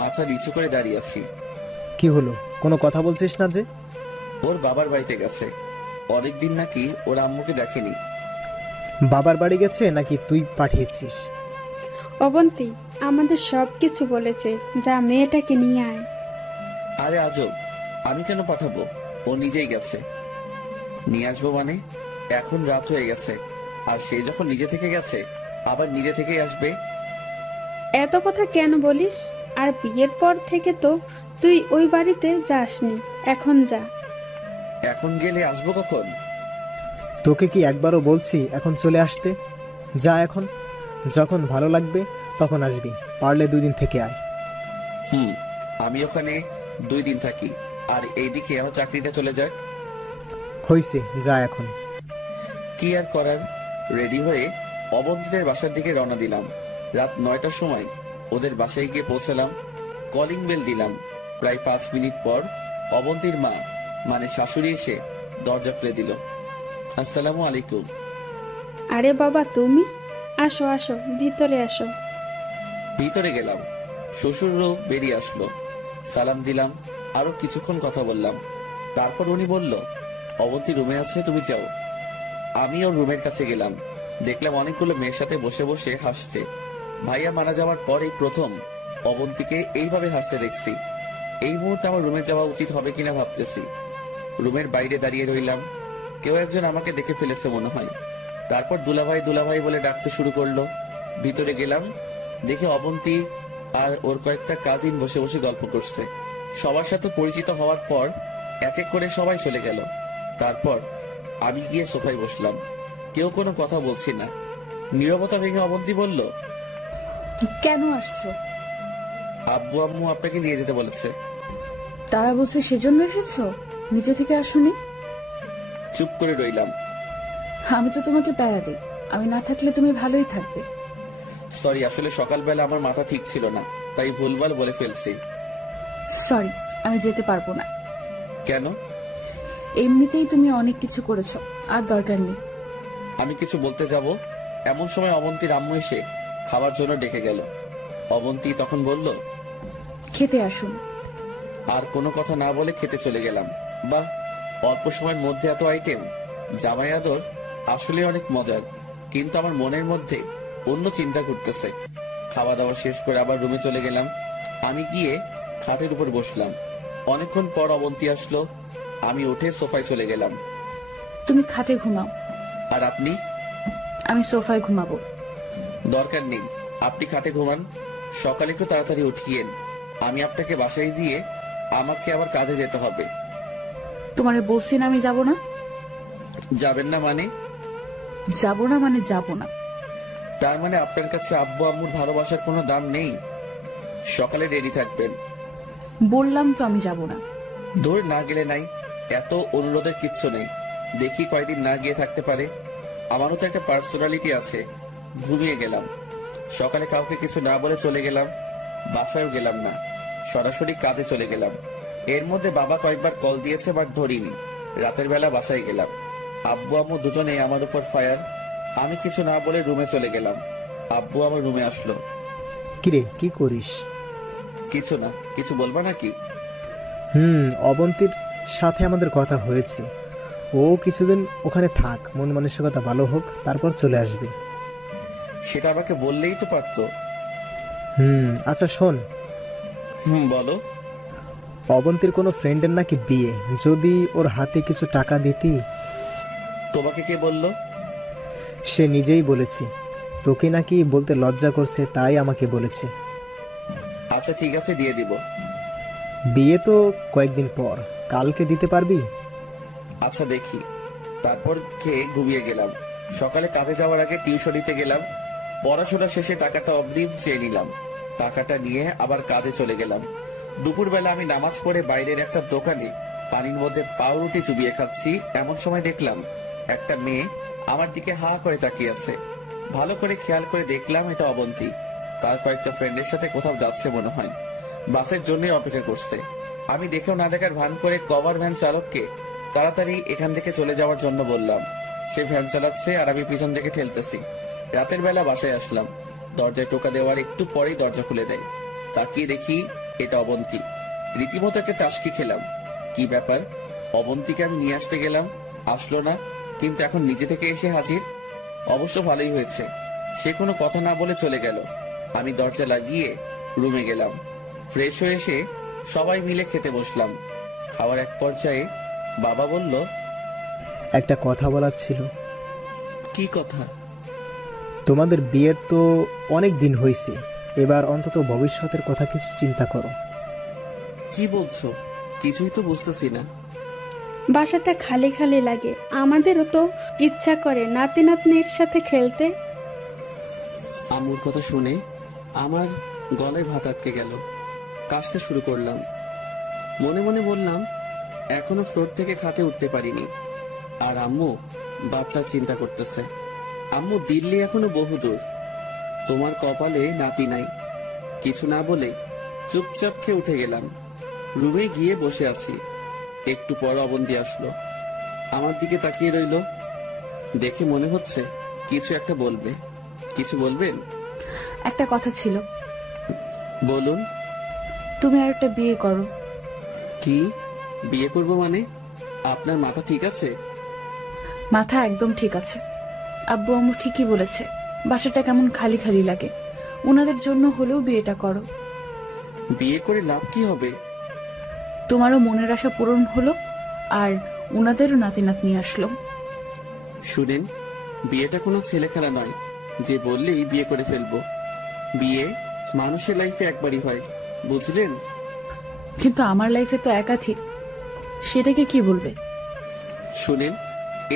মাথা নিচু করে দাঁড়িয়ে আছি। কি হলো, কোনো কথা বলছিস না যে? ওর বাবার বাড়িতে গেছে। অনেকদিন নাকি ওর আম্মুকে দেখেনি। বাবার বাড়ি গেছে নাকি তুই পাঠিয়েছিস? অবন্তী আমাদের সব কিছু বলেছে, যা মেয়েটাকে নিয়ে আয়। আরে আজব, আমি কেন পাঠাবো? ও নিজেই গেছে। নিয়ে আসবো মানে? এখন রাত হয়ে গেছে, আর সে যখন নিজে থেকে গেছে আবার নিজে থেকেই আসবে। এত কথা কেন বলিস? আর বিয়ের পর থেকে তো তুই ওই বাড়িতে যাসনি, এখন যা। এখন গেলে আসবো কখন? তোকে কি একবারও বলছি এখন চলে আসতে? যা এখন, যখন ভালো লাগবে তখন আসবি, পারলে 2 দিন থেকে আয়। আমি ওখানে 2 দিন থাকি, আর এইদিকে আমার চাকরিটা চলে যাক। হইছে, যা এখন। কি আর করার, রেডি হয়ে অবন্তীদের বাসার দিকে রওনা দিলাম। রাত 9টার সময় ওদের বাসায় গিয়ে পৌঁছালাম। কলিং বেল দিলাম। প্রায় 5 মিনিট পর অবন্তীর মা মানে শাশুড়ি এসে দরজা খুলে দিল। আসসালামু আলাইকুম। আরে বাবা তুমি, আসো আসো, ভিতরে আসো। ভিতরে গেলাম। শ্বশুরও বেরিয়ে আসলো। সালাম দিলাম, আরো কিছুক্ষণ কথা বললাম। তারপর উনি বলল, অবন্তী রুমে আছে, তুমি যাও। আমি ওর রুমের কাছে গেলাম। দেখলাম অনেকগুলো মেয়ের সাথে বসে বসে হাসছে। ভাইয়া মারা যাওয়ার পরেই প্রথম অবন্তীকে এইভাবে হাসতে দেখছি। এই মুহূর্তে আমার রুমে যাওয়া উচিত হবে কিনা ভাবতেছি। রুমের বাইরে দাঁড়িয়ে রইলাম। কেউ একজন আমাকে দেখে ফেলেছে মনে হয়। তারপর দুলাভাই দুলাভাই বলে ডাকতে শুরু করলো। ভিতরে গেলাম, দেখে অবন্তী আর ওর কয়েকটা কাজিন বসে বসে গল্প করছে। সবার সাথে পরিচিত হওয়ার পর এক এক করে সবাই চলে গেল। তারপর আমি গিয়ে সোফায় বসলাম। কেউ কোনো কথা বলছি না। নীরবতা ভেঙে অবন্তী বলল, কেন আসছো? আব্বু আম্মু আপনাকে নিয়ে যেতে বলেছে। তারা বলছে সেজন্য এসেছো, নিজে থেকে আসোনি? চুপ করে রইলাম। আমি তো তোমাকে প্যারা দিই, আমি না থাকলে তুমি ভালোই থাকবে। সরি, আসলে সকালবেলা আমার মাথা ঠিক ছিল না, তাই ভুলভাল বলে ফেলছি। সরি, আমি যেতে পারবো না। কেন? এমনিতেই তুমি অনেক কিছু করেছো, আর দরকার নেই। আমি কিছু বলতে যাব, এমন সময় অবন্তীর আম্মু এসে খাবার জন্য ডেকে গেল। অবন্তী তখন বলল, খেতে আসুন। আর কোনো কথা না বলে খেতে চলে গেলাম। বাহ, অল্প সময়ের মধ্যে এত আইটেম। জামাই আদর আসলে অনেক মজার, কিন্তু আমার মনের মধ্যে অন্য চিন্তা করতেছে। খাওয়া দাওয়া শেষ করে আবার রুমে চলে গেলাম। আমি গিয়ে খাটের উপর বসলাম। অনেকক্ষণ পর অবন্তী আসলো। আমি উঠে সোফায় চলে গেলাম। তুমি খাটে ঘুমাও, আর আপনি? আমি সোফায় ঘুমাবো। দরকার নেই, আপনি খাটে ঘুমান। সকালে একটু তাড়াতাড়ি উঠিয়েন। আমি আপনাকে বাসায় দিয়ে আমাকে আবার কাজে যেতে হবে। তোমারে বলছি না আমি যাব না। যাবেন না মানে? যাব না মানে যাব না। তার মানে আপনার কাছে আব্বু আম্মুর ভালোবাসার কোনো দাম নেই? সকালে রেডি থাকবেন। বললাম তো আমি যাব না। দূর না গেলে নাই, এত অনুরোধের কিচ্ছু নেই। দেখি কয়দিন না গিয়ে থাকতে পারে। আমারও তো একটা পার্সোনালিটি আছে। ঘুমিয়ে গেলাম। সকালে কাউকে কিছু না বলে চলে গেলাম। বাসায়ও গেলাম না, সরাসরি কাজে চলে গেলাম। এর মধ্যে বাবা কয়েকবার কল দিয়েছে, বাট ধরিনি। রাতের বেলা বাসায় গেলাম। আব্বু আম্মু দুজনেই আমার উপর ফায়ার। আমি কিছু না বলে রুমে চলে গেলাম। আব্বু আমার রুমে আসলো। কিরে, কি করিস? কিছু না। কিছু বলবা নাকি? অবন্তীর সাথে আমাদের কথা হয়েছে, ও কিছুদিন ওখানে থাক, মন মানসিকতা ভালো হোক, তারপর চলে আসবে। সেটা আমাকে বললেই তো পারতো। আচ্ছা শোন। বলো। অবন্তীর কোনো ফ্রেন্ডের নাকি বিয়ে, যদি ওর হাতে কিছু টাকা দিতি। তোমাকে কে বললো? সে নিজেই বলেছে। তোকে নাকি বলতে লজ্জা করছে, তাই আমাকে বলেছে। আচ্ছা ঠিক আছে, দিয়ে দিব। বিয়ে তো কয়েকদিন পর, কালকে দিতে পারবি? আচ্ছা দেখি। তারপর খেয়ে ঘুমিয়ে গেলাম। সকালে কাজে যাওয়ার আগে টিউশনিতে গেলাম। পড়াশোনা শেষে টাকাটা অগ্রিম চেয়ে নিলাম। টাকাটা নিয়ে আবার কাজে চলে গেলাম। দুপুরবেলা আমি নামাজ পড়ে বাইরের একটা দোকানে পানির মধ্যে পাউরুটি চুবিয়ে খাচ্ছি। এমন সময় দেখলাম একটা মেয়ে আমার দিকে হা করে তাকিয়ে আছে। ভালো করে খেয়াল করে দেখলাম এটা অবন্তী। তার কয়েকটা ফ্রেন্ডের সাথে কোথাও যাচ্ছে মনে হয়। বাসের জন্যই অপেক্ষা করছে। আমি দেখেও না দেখার ভান করে কভার ভ্যান চালককে তাড়াতাড়ি এখান থেকে চলে যাওয়ার জন্য বললাম। সে ভ্যান চালাচ্ছে আর আমি পিছন থেকে ঠেলতেছি। রাতের বেলা বাসায় আসলাম। দরজায় টোকা দেওয়ার একটু পরেই দরজা খুলে দেয়। তাকিয়ে দেখি এটা অবন্তী। রীতিমতো একটা টাসকি খেলাম। কি ব্যাপার? অবন্তীকে আমি নিয়ে আসতে গেলাম, আসলো না, কিন্তু এখন নিজে থেকে এসে হাজির। অবশ্য ভালোই হয়েছে, সে কোনো কথা না বলে চলে গেল। আমি দরজা লাগিয়ে রুমে গেলাম। ফ্রেশ হয়ে এসে সবাই মিলে খেতে বসলাম। খাওয়ার এক পর্যায়ে বাবা বলল, একটা কথা বলার ছিল। কি কথা? তোমাদের বিয়ের তো অনেক দিন হয়েছে, এবার অন্তত ভবিষ্যতের কথা কিছু চিন্তা করো। কি বলছো? কিছুই তো বুঝতেছি না। বাসাটা খালি খালি লাগে, আমাদেরও তো ইচ্ছা করে নাতি নাতনির সাথে খেলতে। আম্মুর কথা শুনে আমার গলায় ভাত আটকে গেল। কাশতে শুরু করলাম। মনে মনে বললাম, এখনো ফ্লোর থেকে খাটে উঠতে পারিনি, আর আম্মু বাচ্চার চিন্তা করতেছে। আম্মু, দিল্লি এখনো বহুদূর, তোমার কপালে নাতি নাই। কিছু না বলে চুপচাপ খেয়ে উঠে গেলাম। রুমে গিয়ে বসে আছি। একটু পর অবন্তি আসলো, আমার দিকে তাকিয়ে রইল। দেখে মনে হচ্ছে কিছু একটা বলবে। কিছু বলবেন? একটা কথা ছিল। বলুন। তুমি আর একটা বিয়ে করো। কি? বিয়ে করব মানে? আপনার মাথা ঠিক আছে? মাথা একদম ঠিক আছে। আব্বু আম্মু ঠিকই বলেছে, বাসাটা কেমন খালি খালি লাগে। ওনাদের জন্য হলেও বিয়েটা করো। বিয়ে করে লাভ কি হবে? তোমারও মনের আশা পূরণ হলো, আর ওনাদেরও নাতি নাতনি আসলো। শুনেন, বিয়েটা কোনো ছেলে খেলা নয় যে বললেই বিয়ে করে ফেলবো। বিয়ে মানুষের লাইফে একবারই হয়, বুঝলেন? কিন্তু আমার লাইফে তো একাধিক, সেটাকে কি বলবে? শুনেন,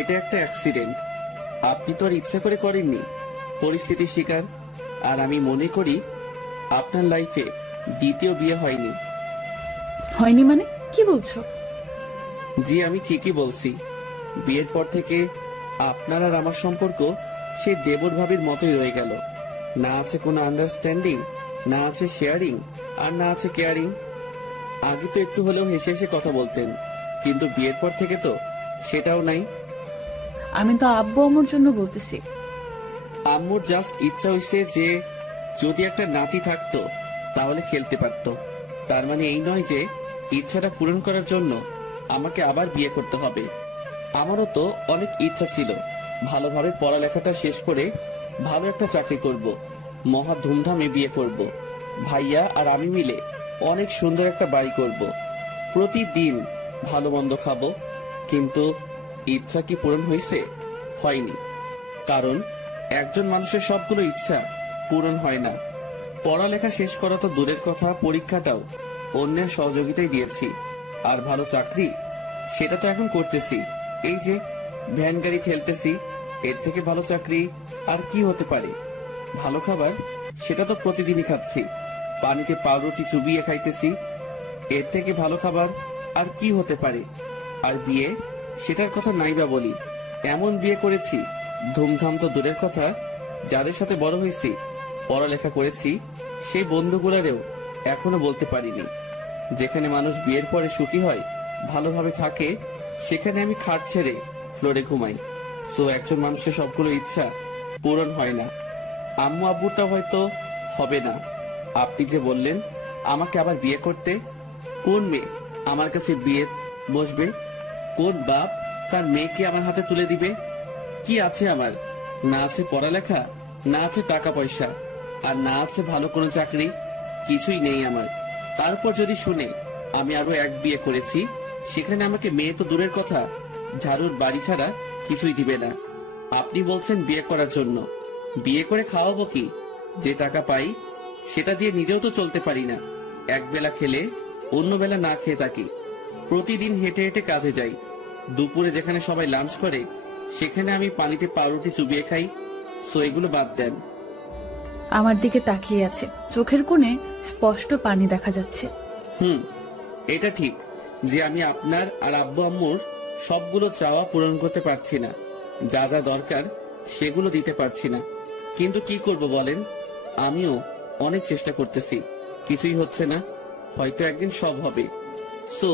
এটা একটা অ্যাক্সিডেন্ট। আপনি তো আর ইচ্ছা করে করেননি, পরিস্থিতির শিকার। আর আমি মনে করি আপনার লাইফে দ্বিতীয় বিয়ে হয়নি। হয়নি মানে কি বলছো? জি, আমি ঠিকই বলছি। বিয়ের পর থেকে আপনার আর আমার সম্পর্ক সেই দেবর ভাবির মতোই রয়ে গেল। না আছে কোনো আন্ডারস্ট্যান্ডিং, না আছে শেয়ারিং, আর না আছে কেয়ারিং। আগে তো একটু হলেও হেসে হেসে কথা বলতেন, কিন্তু বিয়ের পর থেকে তো সেটাও নাই। আমি তো আব্বু আম্মুর জন্য বলতেছি। আম্মুর জাস্ট ইচ্ছা হইছে যে যদি একটা নাতি থাকতো তাহলে খেলতে পারতো। তার মানে এই নয় যে ইচ্ছাটা পূরণ করার জন্য আমাকে আবার বিয়ে করতে হবে। আমারও তো অনেক ইচ্ছা ছিল, ভালোভাবে পড়ালেখাটা শেষ করে ভালো একটা চাকরি করব, মহা ধুমধামে বিয়ে করব, ভাইয়া আর আমি মিলে অনেক সুন্দর একটা বাড়ি করব, প্রতিদিন ভালো মন্দ খাবো। কিন্তু ইচ্ছা কি পূরণ হয়েছে? হয়নি। কারণ একজন মানুষের সবগুলো ইচ্ছা পূরণ হয় না। পড়ালেখা শেষ করা তো দূরের কথা, পরীক্ষাটাও অন্যের সহযোগিতায় দিয়েছি। আর ভালো চাকরি, সেটা তো এখন করতেছি। এই যে ভ্যান গাড়ি ঠেলতেছি, এর থেকে ভালো চাকরি আর কি হতে পারে? ভালো খাবার, সেটা তো প্রতিদিনই খাচ্ছি, পানিতে পাউরুটি চুবিয়ে খাইতেছি। এর থেকে ভালো খাবার আর কি হতে পারে? আর বিয়ে, সেটার কথা নাইবা বলি, এমন বিয়ে করেছি, ধুমধাম তো দূরের কথা, যাদের সাথে বড় হয়েছি, পড়ালেখা করেছি, সেই বন্ধুগুলারেও এখনো বলতে পারিনি। যেখানে মানুষ বিয়ের পরে সুখী হয়, ভালোভাবে থাকে, সেখানে আমি খাট ছেড়ে ফ্লোরে ঘুমাই। সো একজন মানুষের সবগুলো ইচ্ছা পূরণ হয় না। আম্মু আব্বুটা হয়তো হবে না। আপনি যে বললেন আমাকে আবার বিয়ে করতে, কোন মেয়ে আমার কাছে বিয়ে বসবে? কোন বাপ তার মেয়েকে আমার হাতে তুলে দিবে? কি আছে আমার? না আছে পড়ালেখা, না আছে টাকা পয়সা, আর না আছে ভালো কোনো চাকরি। কিছুই নেই আমার। তারপর যদি শুনে আমি আরো এক বিয়ে করেছি, সেখানে আমাকে মেয়ে তো দূরের কথা, ঝাড়ুর বাড়ি ছাড়া কিছুই দিবে না। আপনি বলছেন বিয়ে করার জন্য। বিয়ে করে খাওয়াবো কি? যে টাকা পাই সেটা দিয়ে নিজেও তো চলতে পারি না। এক বেলা খেলে অন্য বেলা না খেয়ে থাকি। প্রতিদিন হেঁটে হেঁটে কাজে যাই। দুপুরে যেখানে সবাই লাঞ্চ করে, সেখানে আমি পানিতে পাউরুটি চুবিয়ে খাই। সো এগুলো বাদ দেন। আমার দিকে তাকিয়ে আছে, চোখের কোণে স্পষ্ট পানি দেখা যাচ্ছে। এটা ঠিক যে আমি আপনার আর আব্বু আম্মুর সবগুলো চাওয়া পূরণ করতে পারছি না, যা যা দরকার সেগুলো দিতে পারছি না। কিন্তু কি করব বলেন? আমিও অনেক চেষ্টা করতেছি, কিছুই হচ্ছে না। হয়তো একদিন সব হবে। সো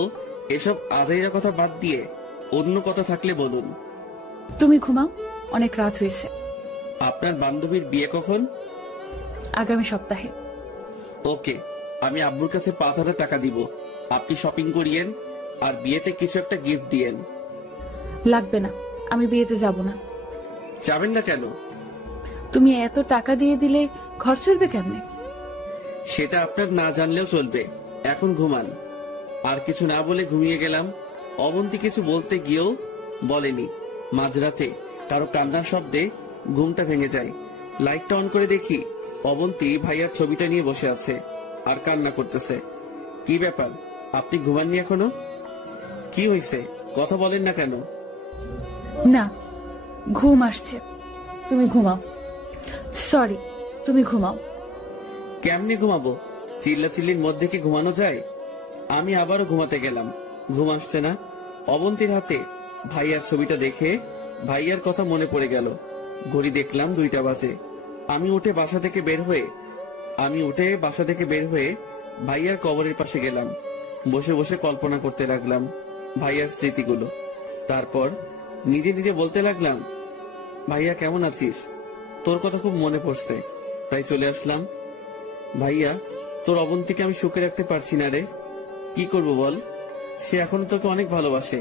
এসব আজাইরা কথা বাদ দিয়ে অন্য কথা থাকলে বলুন। তুমি ঘুমাও, অনেক রাত হয়েছে। আপনার বান্ধবীর বিয়ে কখন? আগামী সপ্তাহে। ওকে, আমি আব্বুর কাছে 5,000 টাকা দিব। আপনি শপিং করিয়েন আর বিয়েতে কিছু একটা গিফট দিয়েন। লাগবে না, আমি বিয়েতে যাব না। যাবেন না কেন? তুমি এত টাকা দিয়ে দিলে ঘর চলবে কেমনে? সেটা আপনার না জানলেও চলবে। এখন ঘুমান। আর কিছু না বলে ঘুমিয়ে গেলাম। অবন্তী কিছু বলতে গিয়েও বলেনি, মাঝরাতে কারো কান্নার শব্দে ঘুমটা ভেঙে যায়। লাইটটা অন করে দেখি অবন্তী ভাইয়ার ছবিটা নিয়ে বসে আছে আর কান্না করতেছে। কি ব্যাপার, আপনি ঘুমাননি এখনো? কি হয়েছে, কথা বলেন না কেন? না, ঘুম আসছে, তুমি ঘুমাও। সরি, তুমি ঘুমাও। কেমনে ঘুমাবো? চিল্লাচিল্লির মধ্যে কি ঘুমানো যায়? আমি আবারও ঘুমাতে গেলাম, ঘুম আসছে না। অবন্তীর হাতে ভাইয়ার ছবিটা দেখে ভাইয়ার কথা মনে পড়ে গেল। ঘড়ি দেখলাম 2টা বাজে। আমি উঠে বাসা থেকে বের হয়ে ভাইয়ার কবরের পাশে গেলাম। বসে বসে কল্পনা করতে লাগলাম ভাইয়ার স্মৃতিগুলো। তারপর নিজে নিজে বলতে লাগলাম, ভাইয়া কেমন আছিস? তোর কথা খুব মনে পড়ছে, তাই চলে আসলাম। ভাইয়া, তোর অবন্তীকে আমি সুখে রাখতে পারছি না রে। কি করব বল? সে এখনো তোকে অনেক ভালোবাসে।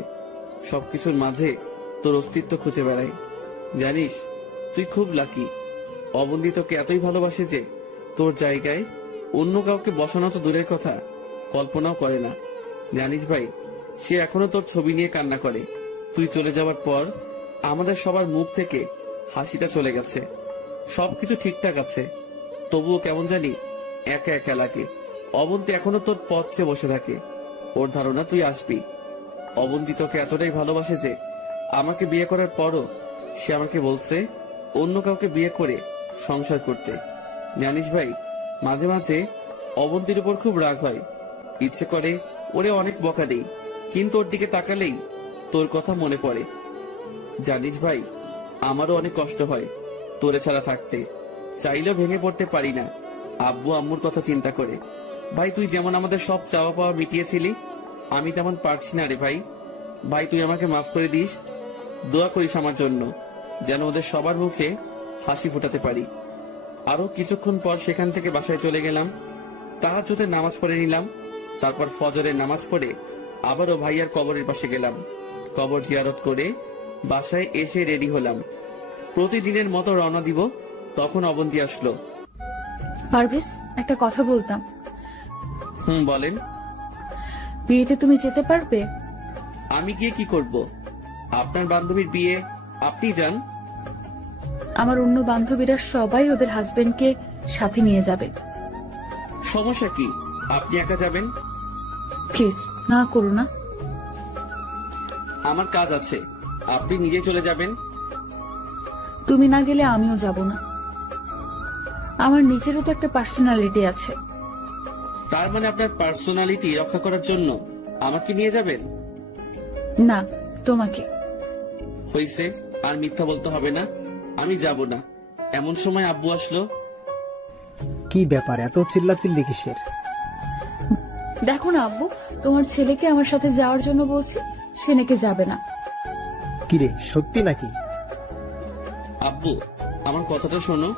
সবকিছুর মাঝে তোর অস্তিত্ব খুঁজে বেড়াই। জানিস, তুই খুব লাকি। অবন্তী তোকে এতই ভালোবাসে যে তোর জায়গায় অন্য কাউকে বসানো তো দূরের কথা, কল্পনাও করে না। জানিস ভাই, সে এখনো তোর ছবি নিয়ে কান্না করে। তুই চলে যাওয়ার পর আমাদের সবার মুখ থেকে হাসিটা চলে গেছে। সবকিছু ঠিকঠাক আছে, তবুও কেমন জানি একা একা লাগে। অবন্তী এখনো তোর পথ চেয়ে বসে থাকে। ওর ধারণা তুই আসবি। অবন্তী তোকে এতটাই ভালোবাসে যে আমাকে বিয়ে করার পরও সে আমাকে বলছে অন্য কাউকে বিয়ে করে সংসার করতে। জানিস ভাই, মাঝে মাঝে অবন্তীর উপর খুব রাগ হয়। ইচ্ছে করে ওরে অনেক বকা দেই, কিন্তু ওর দিকে তাকালেই তোর কথা মনে পড়ে। জানিস ভাই, আমারও অনেক কষ্ট হয় তোরে ছাড়া থাকতে। চাইলেও ভেঙে পড়তে পারি না আব্বু আম্মুর কথা চিন্তা করে। ভাই, তুই যেমন আমাদের সব চাওয়া পাওয়া মিটিয়েছিলি, আমি তেমন পারছি না রে ভাই। ভাই, তুই আমাকে মাফ করে দিস। দোয়া করিস আমার জন্য, যেন ওদের সবার মুখে হাসি ফোটাতে পারি। আরো কিছুক্ষণ পর সেখান থেকে বাসায় চলে গেলাম। তাহাজ্জুদের নামাজ পড়ে নিলাম। তারপর ফজরের নামাজ পড়ে আবারও ভাইয়ার কবরের পাশে গেলাম। কবর জিয়ারত করে বাসায় এসে রেডি হলাম। প্রতিদিনের মতো রওনা দিব। তখন অবন্তী আসলো। পারভেজ, একটা কথা বলতাম। বলেন। বিয়েতে তুমি যেতে পারবে? আমি গিয়ে কি করব? আপনার বান্ধবীর বিয়ে, আপনি যান। আমার অন্য বান্ধবীরা সবাই ওদের হাজবেন্ডকে সাথে নিয়ে যাবে। সমস্যা কি? আপনি একা যাবেন? প্লিজ না করো না। আমার কাজ আছে, আপনি নিজে চলে যাবেন। তুমি না গেলে আমিও যাব না। আমার নিজেরও তো একটা পার্সোনালিটি আছে। তার মানে আপনার পার্সোনালিটি রক্ষা করার জন্য আমাকে নিয়ে যাবেন? না, তোমাকে। হইছে, আর মিথ্যা বলতে হবে না। আমি যাব না। এমন সময় আব্বু আসলো। কি ব্যাপার, এত চিল্লাচিল্লি কিসের? দেখো না আব্বু, তোমার ছেলেকে আমার সাথে যাওয়ার জন্য বলছি, সে নাকি যাবে না। কিরে, সত্যি নাকি? আব্বু, আমার কথাটা শোনো।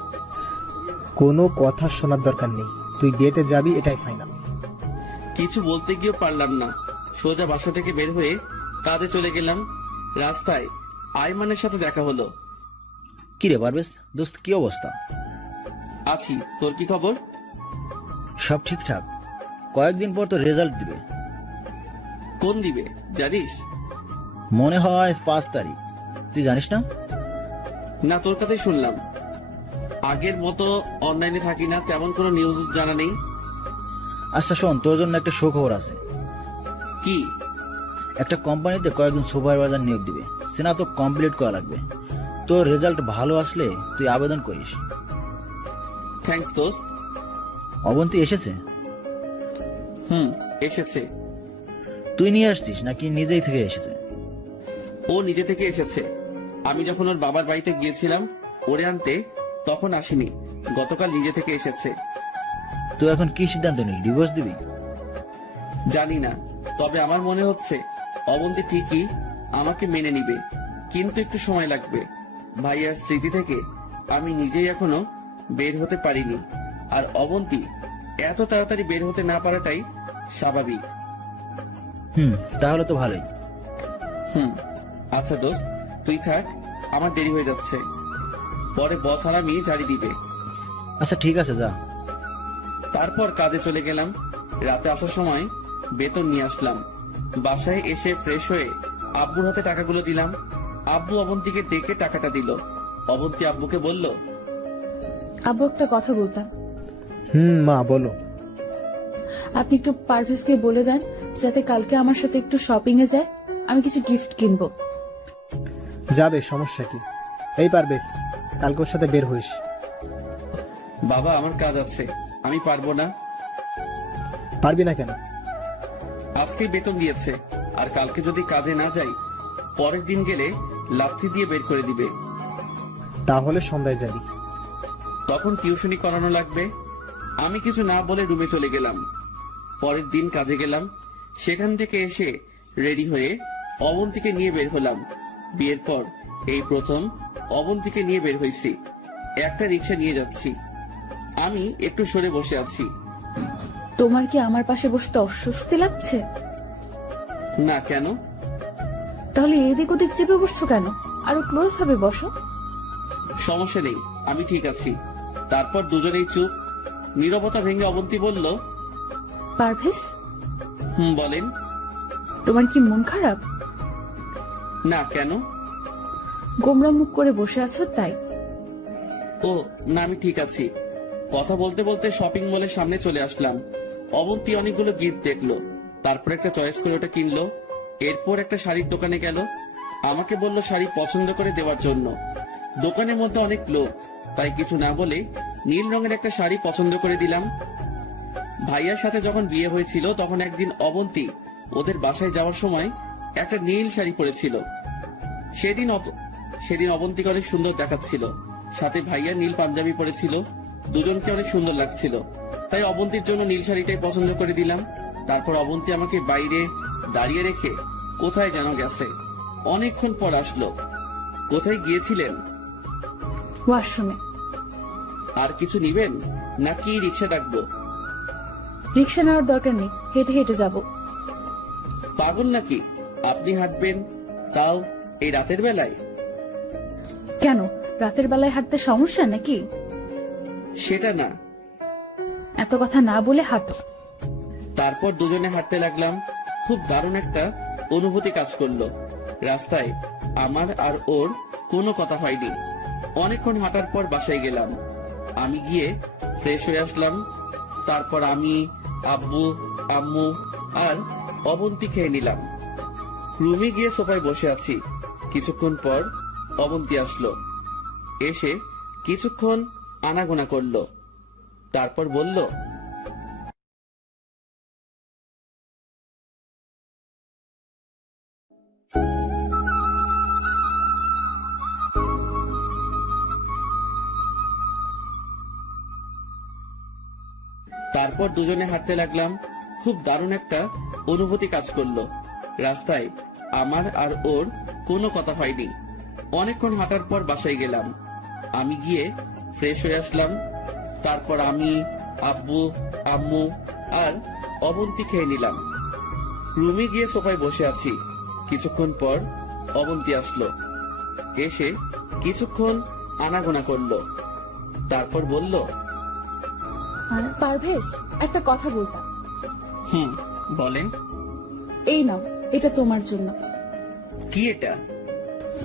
কোনো কথা শোনার দরকার নেই, তুই বিয়েতে যাবি, এটাই ফাইনাল। কিছু বলতে গিয়েও পারলাম না। সোজা বাসা থেকে বের হয়ে কাজে চলে গেলাম। রাস্তায় আইমানের সাথে দেখা হলো। কি রে পারভেজ, দোস্ত কি অবস্থা? আছি, তোর কি খবর? সব ঠিকঠাক। কয়েকদিন পর তো রেজাল্ট দিবে। কোন দিবে জানিস? মনে হয় 5 তারিখ। তুই জানিস না? না, তোর কথাই শুনলাম। আগের মতো অনলাইনে থাকি না, তেমন কোনো নিউজ জানা নেই। আচ্ছা শোন, তোর জন্য একটা সুখবর আছে। কি? একটা কোম্পানিতে কয়েকদিন সুপারভাইজার নিয়োগ দিবে। স্নাতক কমপ্লিট করা লাগবে। তোর রেজাল্ট ভালো আসলে তুই আবেদন করিস। থ্যাঙ্কস দোস্ত। অবন্তী এসেছে? এসেছে। তুই নিয়ে আসছিস নাকি নিজেই থেকে এসেছে? ও নিজে থেকে এসেছে। আমি যখন ওর বাবার বাড়িতে গিয়েছিলাম ওরে আনতে, তখন আসেনি। গতকাল নিজে থেকে এসেছে। তুই এখন কি সিদ্ধান্ত নিলি? ডিভোর্স দিবি? জানি না, তবে আমার মনে হচ্ছে অবন্তী ঠিকই আমাকে মেনে নিবে, কিন্তু একটু সময় লাগবে। ভাইয়ার স্মৃতি থেকে আমি নিজেই এখনো বের হতে পারিনি, আর অবন্তী এত তাড়াতাড়ি বের হতে না পারাটাই স্বাভাবিক। তাহলে তো ভালোই। আচ্ছা দোস্ত, তুই থাক, আমার দেরি হয়ে যাচ্ছে। পরে বস আর আমি ঝাড়ি দিবে। আচ্ছা ঠিক আছে, যা। তারপর কাজে চলে গেলাম। রাতে আসার সময় বেতন নিয়ে আসলাম। বাসায় এসে ফ্রেশ হয়ে আব্বুর হাতে টাকাগুলো দিলাম। আব্বু অবন্তীকে ডেকে টাকাটা দিল। অবন্তী আব্বুকে বলল, আব্বু একটা কথা বলতাম। মা বলো। আপনি একটু পারভেজকে বলে দেন যাতে কালকে আমার সাথে একটু শপিং এ যায়, আমি কিছু গিফট কিনবো। যাবে, সমস্যা কি? এই পারভেজ, কালকে ওর সাথে বের হইস। বাবা আমার কাজ আছে, আমি পারবো না। পারবি না কেন? আজকে বেতন দিয়েছে, আর কালকে যদি কাজে না যাই পরের দিন গেলে লাথি দিয়ে বের করে দিবে। তাহলে সন্ধ্যায় যাবি। তখন টিউশনি করানো লাগবে। আমি কিছু না বলে রুমে চলে গেলাম। পরের দিন কাজে গেলাম। সেখান থেকে এসে রেডি হয়ে অবন্তীকে নিয়ে বের হলাম। বিয়ের পর এই প্রথম অবন্তীকে নিয়ে বের হয়েছি। একটা রিক্সা নিয়ে যাচ্ছি। আমি একটু সরে বসে আছি। তোমার কি আমার পাশে বসতে অস্বস্তি লাগছে? না, কেন? তাহলে এদিক ওদিক চেপে বসছো কেন? আরো ক্লোজ ভাবে বসো। সমস্যা নেই, আমি ঠিক আছি। তারপর দুজনেই চুপ। নীরবতা ভেঙে অবন্তী বলল, পারভেজ, বলেন। তোমার কি মন খারাপ? না, কেন? গোমরা মুখ করে বসে আছো তাই। ও না, আমি ঠিক আছি। কথা বলতে বলতে শপিং মলের সামনে চলে আসলাম। অবন্তী অনেকগুলো গিফট দেখলো, তারপর একটা চয়েস করে ওটা কিনলো। এরপর একটা শাড়ির দোকানে গেল। আমাকে বলল শাড়ি পছন্দ করে দেওয়ার জন্য। দোকানের মধ্যে অনেক লোক, তাই কিছু না বলে নীল রঙের একটা শাড়ি পছন্দ করে দিলাম। ভাইয়ার সাথে যখন বিয়ে হয়েছিল তখন একদিন অবন্তী ওদের বাসায় যাওয়ার সময় একটা নীল শাড়ি পরেছিল। সেদিন অবন্তীকে অনেক সুন্দর দেখাচ্ছিল। সাথে ভাইয়া নীল পাঞ্জাবি পরেছিল। দুজনকে অনেক সুন্দর লাগছিল, তাই অবন্তীর জন্য নীল শাড়িটাই পছন্দ করে দিলাম। তারপর অবন্তী আমাকে বাইরে দাঁড়িয়ে রেখে কোথায় যেন গেছে। অনেকক্ষণ পর আসলো। কোথায় গিয়েছিলেন? ওয়াশরুমে। আর কিছু নিবেন নাকি রিক্সা ডাকবো? রিক্সা নেওয়ার দরকার নেই, হেঁটে হেঁটে যাব। পাগল নাকি আপনি হাঁটবেন, তাও এই রাতের বেলায়? কেন, রাতের বেলায় হাঁটতে সমস্যা নাকি? সেটা না। এত কথা না বলে হাঁটো। তারপর দুজনে হাঁটতে লাগলাম। খুব দারুণ একটা অনুভূতি কাজ করলো। রাস্তায় আমার আর ওর কোনো কথা হয়নি। অনেকক্ষণ হাঁটার পর বাসায় গেলাম। আমি গিয়ে ফ্রেশ হয়ে আসলাম। তারপর আমি, আব্বু, আম্মু আর অবন্তী খেয়ে নিলাম। রুমে গিয়ে সোফায় বসে আছি। কিছুক্ষণ পর অবন্তী আসলো। এসে কিছুক্ষণ আনাগোনা করলো, তারপর বলল, তারপর দুজনে হাঁটতে লাগলাম। খুব দারুণ একটা অনুভূতি কাজ করলো। রাস্তায় আমার আর ওর কোনো কথা হয়নি। অনেকক্ষণ হাঁটার পর বাসায় গেলাম। আমি গিয়ে ফ্রেশ হয়ে আসলাম। তারপর আমি, আব্বু, আম্মু আর অবন্তী খেয়ে নিলাম। রুমে গিয়ে সোফায় বসে আছি। কিছুক্ষণ পর অবন্তী আসলো। এসে কিছুক্ষণ আনাগোনা করলো, তারপর বলল, পারভেজ, একটা কথা বলতাম। বলেন। এই নাও, এটা তোমার জন্য। কি এটা?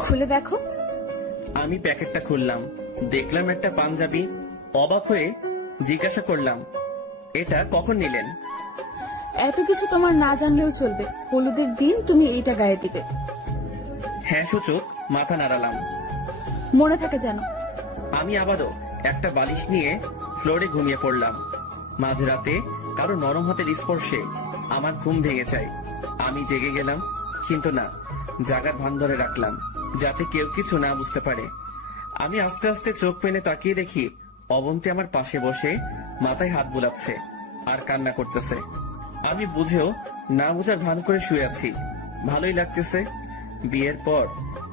খুলে দেখো। আমি প্যাকেটটা খুললাম, দেখলাম একটা পাঞ্জাবি। অবাক হয়ে জিজ্ঞাসা করলাম, এটা কখন নিলেন? এত কিছু তোমার না জানলেও চলবে, হলুদের দিন তুমি এইটা গায়ে দিবে। হ্যাঁ সূচক মাথা নাড়ালাম। মনে থাকে যেন। আমি আবারও একটা বালিশ নিয়ে ফ্লোরে ঘুমিয়ে পড়লাম। মাঝরাতে কারো নরম হাতের স্পর্শে আমার ঘুম ভেঙে যায়। আমি জেগে গেলাম, কিন্তু না, জাগার ভান ধরে রাখলাম যাতে কেউ কিছু না বুঝতে পারে। আমি আস্তে আস্তে চোখ মেলে তাকিয়ে দেখি অবন্তী আমার পাশে বসে মাথায় হাত বুলাচ্ছে আর কান্না করতেছে। আমি বুঝেও না বুঝার ভান করে শুয়ে আছি। ভালোই লাগতেছে। বিয়ের পর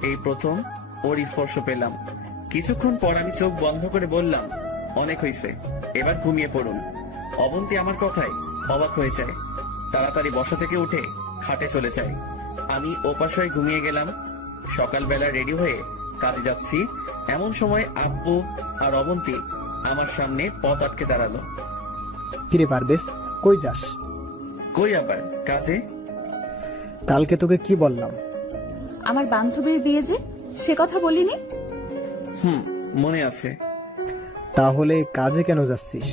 এই প্রথম ওর স্পর্শ পেলাম। কিছুক্ষণ পর আমি চোখ বন্ধ করে বললাম, অনেক হয়েছে, এবার ঘুমিয়ে পড়ুন। অবন্তী আমার কথায় অবাক হয়ে যায়। তাড়াতাড়ি বসা থেকে উঠে খাটে চলে যায়। আমি ওপাশ হয়ে ঘুমিয়ে গেলাম। সকালবেলা রেডি হয়ে কাজে যাচ্ছি, এমন সময় আব্বু আর অবন্তী আমার সামনে পথ আটকে দাঁড়ালো। কিরে পারভেজ, কই যাস? কই আবার, কাজে। কালকে তোকে কি বললাম? আমার বান্ধবীর বিয়ে যে, সে কথা বলিনি? মনে আছে। তাহলে কাজে কেন যাচ্ছিস?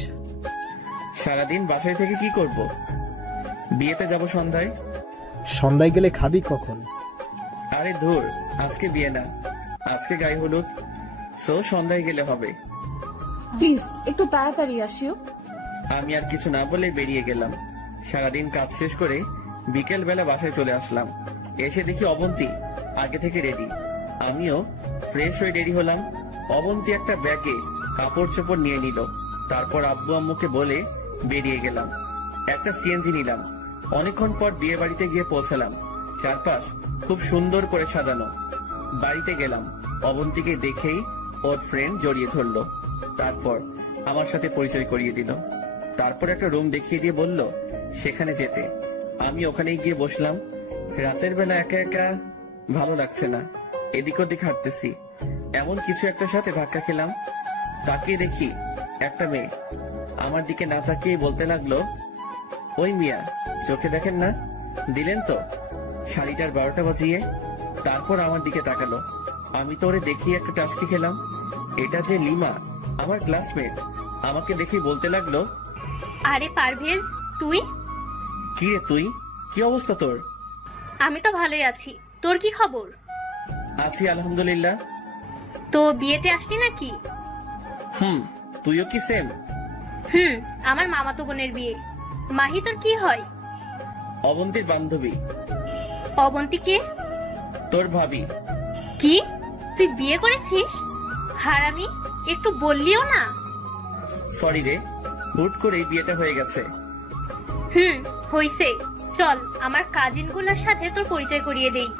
সারাদিন বাসায় থেকে কি করব? বিয়েতে যাব সন্ধ্যায়। সন্ধ্যায় গেলে খাবি কখন? আরে ধুর, আজকে বিয়ে না, আজকে গায়ে হলুদ, সো সন্ধ্যায় গেলে হবে। প্লিজ একটু তাড়াতাড়ি আসিও। আমি আর কিছু না বলে বেরিয়ে গেলাম। সারাদিন কাজ শেষ করে বিকেল বেলা বাসায় চলে আসলাম। এসে দেখি অবন্তী আগে থেকে রেডি। আমিও ফ্রেশ হয়ে রেডি হলাম। অবন্তী একটা ব্যাগে কাপড় চোপড় নিয়ে নিল। তারপর আব্বু আম্মুকে বলে বেরিয়ে গেলাম। একটা সিএনজি নিলাম। অনেকক্ষণ পর বিয়ে বাড়িতে গিয়ে পৌঁছালাম। চারপাশ খুব সুন্দর করে সাজানো। বাড়িতে গেলাম। অবন্তীকে দেখেই ওর ফ্রেন্ড জড়িয়ে ধরলো। তারপর আমার সাথে পরিচয় করিয়ে দিল। তারপর একটা রুম দেখিয়ে দিয়ে বলল সেখানে যেতে। আমি ওখানেই গিয়ে বসলাম। রাতের বেলা একা একা ভালো লাগছে না। এদিক ওদিক হাঁটতেছি, এমন কিছু একটা সাথে ধাক্কা খেলাম। তাকিয়ে দেখি একটা মেয়ে আমার দিকে না তাকিয়ে বলতে লাগলো, ওই মিয়া, চোখে দেখেন না, দিলেন তো শাড়িটার 12টা বাজিয়ে। তারপর আমার দিকে তাকালো। আমি তো ওরে দেখিয়ে একটা টাস্কি খেলাম। এটা যে লিমা, আমার ক্লাসমেট। আমাকে দেখে বলতে লাগলো, আরে পারভেজ, তুই? কি রে তুই, কি অবস্থা তোর? আমি তো ভালোই আছি, তোর কি খবর? আছি আলহামদুলিল্লাহ। তো বিয়েতে আসলি নাকি? তুইও কি সেম? আমার মামাতো বোনের বিয়ে। মাহি তোর কি হয়? অবন্তীর বান্ধবী। অবন্তী কে? তোর ভাবি। কি, তুই বিয়ে করেছিস? হারামি, একটু বললিও না। সরি রে, হুট করেই বিয়েটা হয়ে গেছে। হইছে। চল আমার কাজিন গুলোর সাথে তোর পরিচয় করিয়ে দেই।